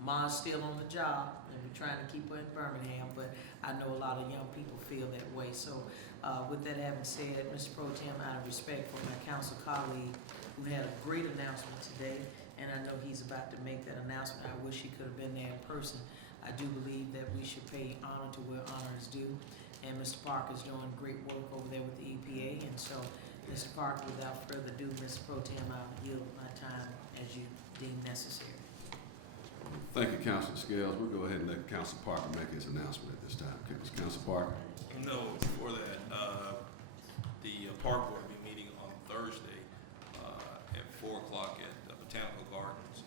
Ma's still on the job, and we're trying to keep her in Birmingham, but I know a lot of young people feel that way. So with that having said, Mr. Pro Tem, out of respect for my council colleague who had a great announcement today, and I know he's about to make that announcement. I wish he could have been there in person. I do believe that we should pay honor to where honor is due, and Mr. Parker's doing great work over there with the EPA, and so Mr. Parker, without further ado, Mr. Pro Tem, I'll yield my time as you deem necessary. Thank you, Councilor Scales. We'll go ahead and let Councilor Parker make his announcement at this time. Councilor Parker. No, before that, the park board will be meeting on Thursday at 4 o'clock at Botanical Gardens.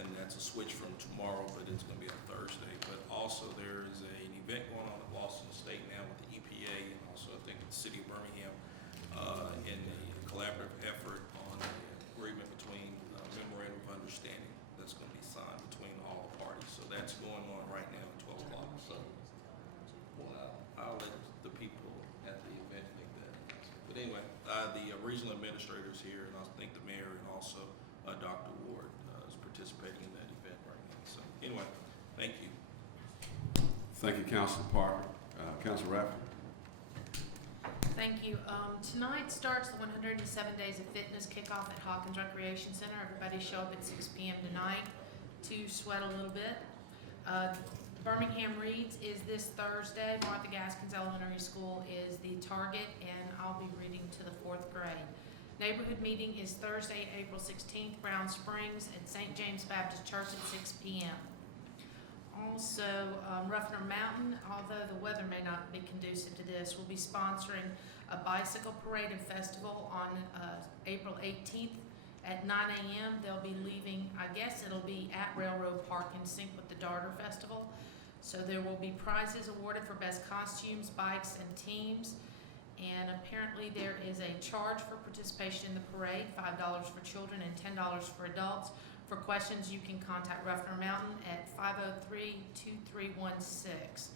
And that's a switch from tomorrow, but it's going to be on Thursday. But also there is an event going on at Boston State now with the EPA and also I think the City of Birmingham in a collaborative effort on an agreement between memorandum of understanding that's going to be signed between all the parties. So that's going on right now at 12 o'clock. So I'll let the people at the event make that. But anyway, the regional administrators here, and I think the mayor and also Dr. Ward is participating in that event right now. So anyway, thank you. Thank you, Councilor Parker. Councilor Rafferty. Thank you. Tonight starts the 107 Days of Fitness kickoff at Hawkins Recreation Center. Everybody show up at 6 p.m. tonight to sweat a little bit. Birmingham Reads is this Thursday. Martha Gaskins Elementary School is the target, and I'll be reading to the 4th grade. Neighborhood meeting is Thursday, April 16th, Brown Springs at St. James Baptist Church at 6 p.m. Also, Ruffner Mountain, although the weather may not be conducive to this, will be sponsoring a bicycle parade and festival on April 18th at 9 a.m. They'll be leaving, I guess it'll be at Railroad Park in sync with the Darter Festival. So there will be prizes awarded for best costumes, bikes, and teams. And apparently there is a charge for participation in the parade, $5 for children and $10 for adults. For questions, you can contact Ruffner Mountain at 503-2316.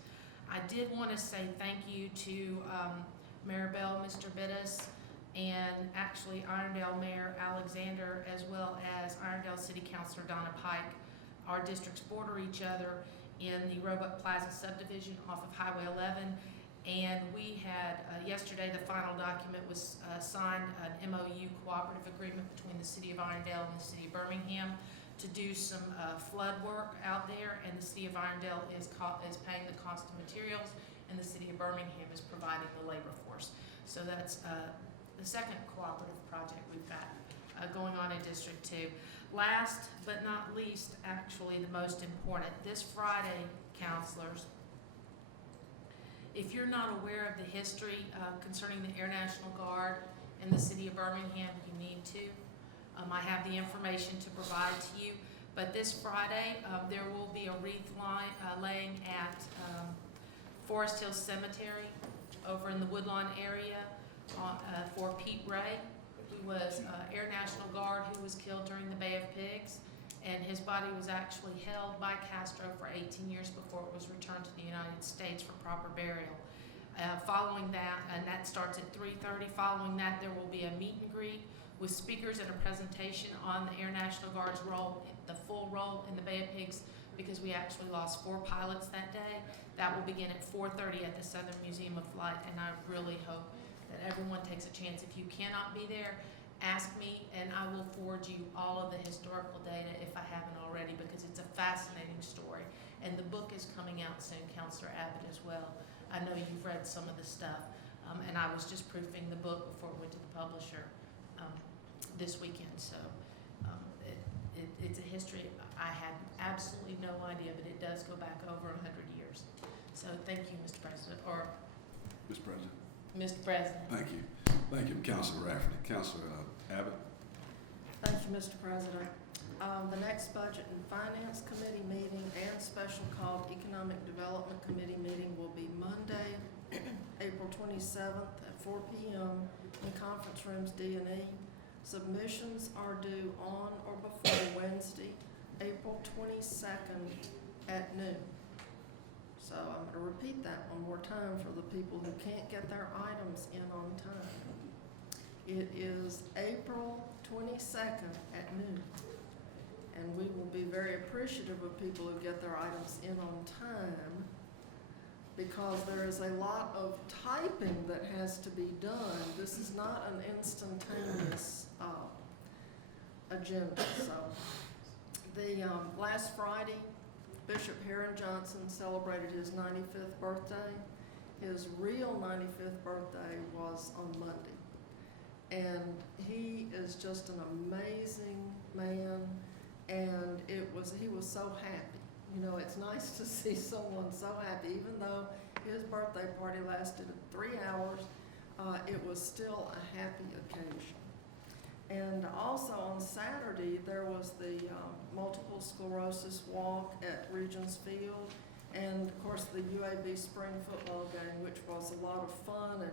I did want to say thank you to Maribel, Mr. Bittis, and actually Irondale Mayor Alexander, as well as Irondale City Councilor Donna Pike. Our districts border each other in the Roebuck Plaza subdivision off of Highway 11. And we had, yesterday, the final document was signed, an MOU cooperative agreement between the City of Irondale and the City of Birmingham to do some flood work out there, and the City of Irondale is paying the cost of materials, and the City of Birmingham is providing the labor force. So that's the second cooperative project we've got going on in District 2. Last but not least, actually the most important, this Friday, counselors, if you're not aware of the history concerning the Air National Guard in the City of Birmingham, you need to. I have the information to provide to you, but this Friday there will be a wreath laying at Forest Hill Cemetery over in the Woodlawn area for Pete Ray, who was Air National Guard who was killed during the Bay of Pigs. And his body was actually held by Castro for 18 years before it was returned to the United States for proper burial. Following that, and that starts at 3:30, following that there will be a meet and greet with speakers and a presentation on the Air National Guard's role, the full role in the Bay of Pigs, because we actually lost 4 pilots that day. That will begin at 4:30 at the Southern Museum of Flight, and I really hope that everyone takes a chance. If you cannot be there, ask me, and I will forward you all of the historical data if I haven't already, because it's a fascinating story. And the book is coming out soon, Counselor Abbott, as well. I know you've read some of the stuff, and I was just proofing the book before it went to the publisher this weekend. So it's a history I had absolutely no idea, but it does go back over 100 years. So thank you, Mr. President, or Mr. President. Mr. President. Thank you. Thank you, Councilor Rafferty. Councilor Abbott. Thank you, Mr. President. The next Budget and Finance Committee meeting and special called Economic Development Committee meeting will be Monday, April 27th at 4 p.m. in conference rooms D&E. Submissions are due on or before Wednesday, April 22nd at noon. So I'm going to repeat that one more time for the people who can't get their items in on time. It is April 22nd at noon. And we will be very appreciative of people who get their items in on time, because there is a lot of typing that has to be done. This is not an instantaneous agenda. So the last Friday, Bishop Heron Johnson celebrated his 95th birthday. His real 95th birthday was on Monday. And he is just an amazing man, and he was so happy. You know, it's nice to see someone so happy. Even though his birthday party lasted 3 hours, it was still a happy occasion. And also on Saturday, there was the multiple sclerosis walk at Regents Field, and of course the UAB spring football game, which was a lot of fun.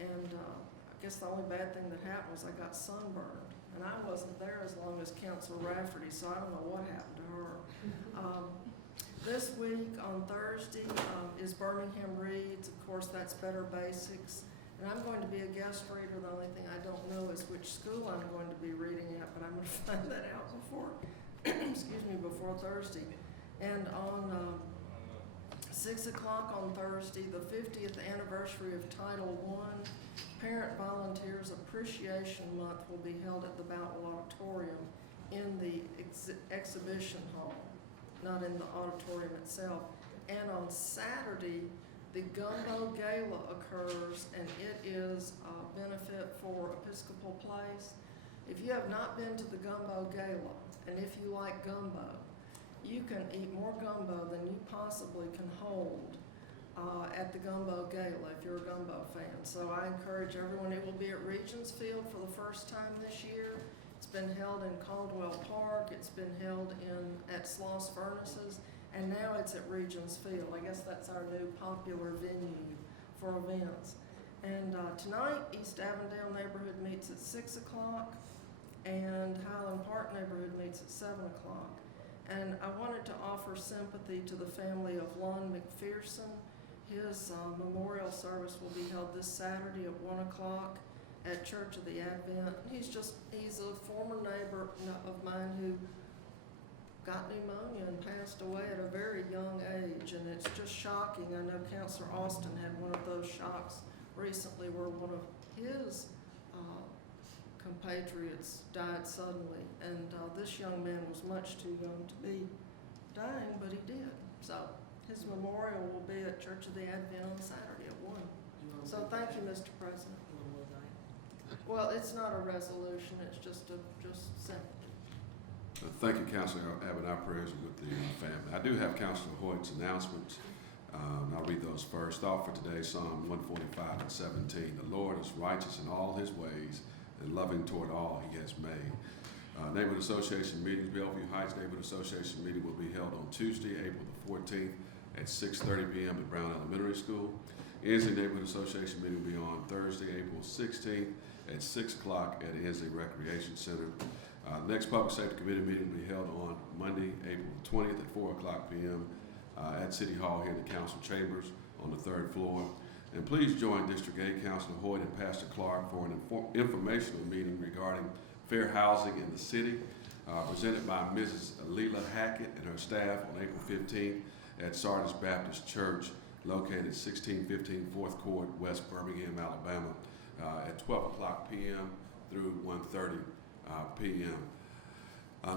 And I guess the only bad thing that happened was I got sunburned, and I wasn't there as long as Councilor Rafferty, so I don't know what happened to her. This week on Thursday is Birmingham Reads. Of course, that's Better Basics. And I'm going to be a guest reader. The only thing I don't know is which school I'm going to be reading at, but I'm going to find that out before, before Thursday. And on 6 o'clock on Thursday, the 50th anniversary of Title I, Parent Volunteers Appreciation Month will be held at the Boutwell Auditorium in the exhibition hall, not in the auditorium itself. And on Saturday, the Gumbo Gala occurs, and it is a benefit for Episcopal Place. If you have not been to the Gumbo Gala, and if you like gumbo, you can eat more gumbo than you possibly can hold at the Gumbo Gala if you're a gumbo fan. So I encourage everyone. It will be at Regents Field for the first time this year. It's been held in Caldwell Park. It's been held at Sloss Furnaces. And now it's at Regents Field. I guess that's our new popular venue for events. And tonight, East Avondale neighborhood meets at 6 o'clock, and Highland Park neighborhood meets at 7 o'clock. And I wanted to offer sympathy to the family of Lon McPherson. His memorial service will be held this Saturday at 1 o'clock at Church of the Advent. He's a former neighbor of mine who got pneumonia and passed away at a very young age, and it's just shocking. I know Councilor Austin had one of those shocks recently where one of his compatriots died suddenly, and this young man was much too young to be dying, but he did. So his memorial will be at Church of the Advent on Saturday at 1. So thank you, Mr. President. Well, it's not a resolution, it's just simple. Thank you, Councilor Abbott. Our prayers are with the family. I do have Councilor Hoyt's announcements. I'll read those first. Off for today, Psalm 145 and 17. The Lord is righteous in all his ways and loving toward all he has made. Neighborhood Association meetings. Bellevue Heights Neighborhood Association meeting will be held on Tuesday, April the 14th at 6:30 p.m. at Brown Elementary School. Ensley Neighborhood Association meeting will be on Thursday, April 16th at 6 o'clock at Ensley Recreation Center. Next Public Safety Committee meeting will be held on Monday, April 20th at 4 o'clock p.m. At City Hall here in the Council Chambers on the 3rd floor. And please join District 8 Councilor Hoyt and Pastor Clark for an informational meeting regarding fair housing in the city, presented by Mrs. Leila Hackett and her staff on April 15th at Sardis Baptist Church, located 1615 4th Court, West Birmingham, Alabama, at 12 o'clock p.m. through 1:30 p.m.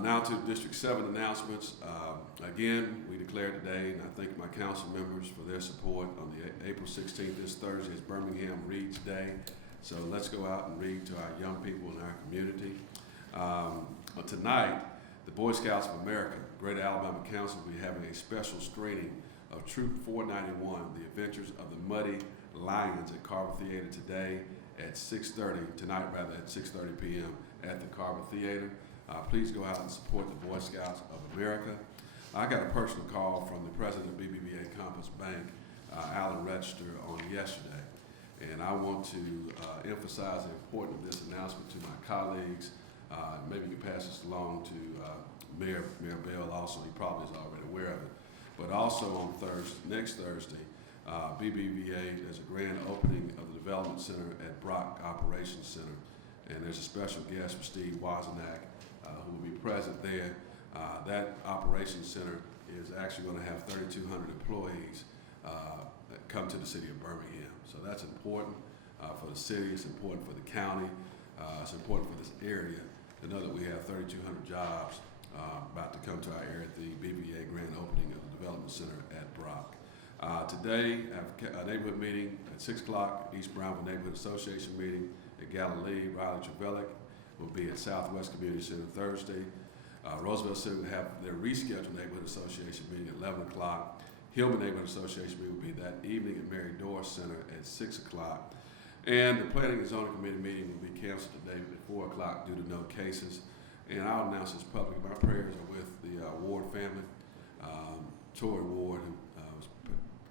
Now to District 7 announcements. Again, we declare today, and I thank my council members for their support, on the April 16th, this Thursday, is Birmingham Reads Day. So let's go out and read to our young people in our community. Tonight, the Boy Scouts of America, Greater Alabama Council, will be having a special screening of Troop 491, The Adventures of the Muddy Lions, at Carver Theater today at 6:30, tonight rather, at 6:30 p.m. at the Carver Theater. Please go out and support the Boy Scouts of America. I got a personal call from the president of BBVA Compass Bank, Alan Register, on yesterday. And I want to emphasize the importance of this announcement to my colleagues. Maybe you can pass this along to Mayor Bell also. He probably is already aware of it. But also on next Thursday, BBVA, there's a grand opening of the Development Center at Brock Operations Center. And there's a special guest, Steve Wozniak, who will be present there. That Operations Center is actually going to have 3,200 employees that come to the city of Birmingham. So that's important for the city, it's important for the county, it's important for this area to know that we have 3,200 jobs about to come to our area at the BBA grand opening of the Development Center at Brock. Today, I have a neighborhood meeting at 6 o'clock, East Brownville Neighborhood Association meeting at Galilee. Riley Trevelick will be at Southwest Community Center Thursday. Roosevelt City will have their rescheduled Neighborhood Association meeting at 11 o'clock. Hillman Neighborhood Association meeting will be that evening at Mary Doris Center at 6 o'clock. And the Planning and Zoning Committee meeting will be canceled today at 4 o'clock due to no cases. And I'll announce this publicly. My prayers are with the Ward family. Tory Ward, who was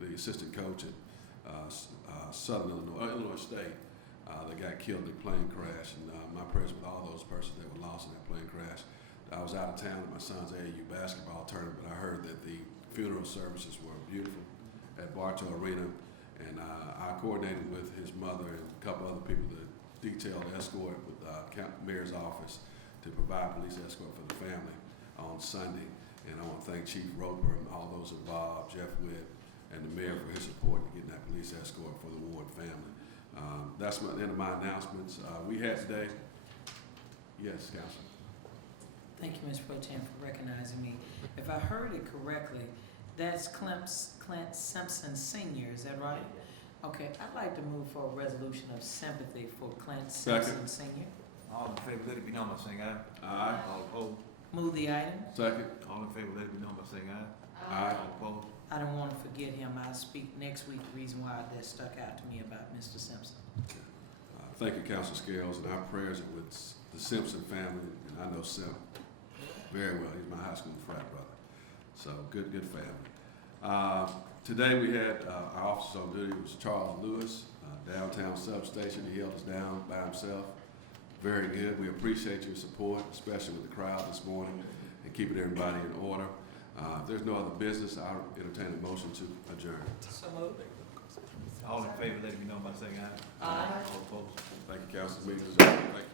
the assistant coach at Southern Illinois State, that got killed in a plane crash. And my prayers with all those persons that were lost in that plane crash. I was out of town at my son's AAU basketball tournament, but I heard that the funeral services were beautiful at Bartow Arena, and I coordinated with his mother and a couple other people to detail the escort with the mayor's office to provide police escort for the family on Sunday. And I want to thank Chief Roper and all those involved, Jeff Witt, and the mayor for his support in getting that police escort for the Ward family. That's the end of my announcements. We had today, yes, Councilor. Thank you, Mr. Pro Tem, for recognizing me. If I heard it correctly, that's Clint Simpson Sr., is that right? Okay, I'd like to move for a resolution of sympathy for Clint Simpson Sr. All in favor, let it be known by saying aye. Aye. All opposed? Move the item. Second. All in favor, let it be known by saying aye. Aye. All opposed? I don't want to forget him. I'll speak next week, the reason why that stuck out to me about Mr. Simpson. Thank you, Councilor Scales, and our prayers are with the Simpson family, and I know Simp very well. He's my high school frat brother. So good family. Today we had our officer on duty was Charles Lewis, downtown substation. He held us down by himself. Very good. We appreciate your support, especially with the crowd this morning, and keeping everybody in order. If there's no other business, I'll entertain a motion to adjourn. So moved. All in favor, let it be known by saying aye. Aye. All opposed? Thank you, Council. Meeting is adjourned. Thank you.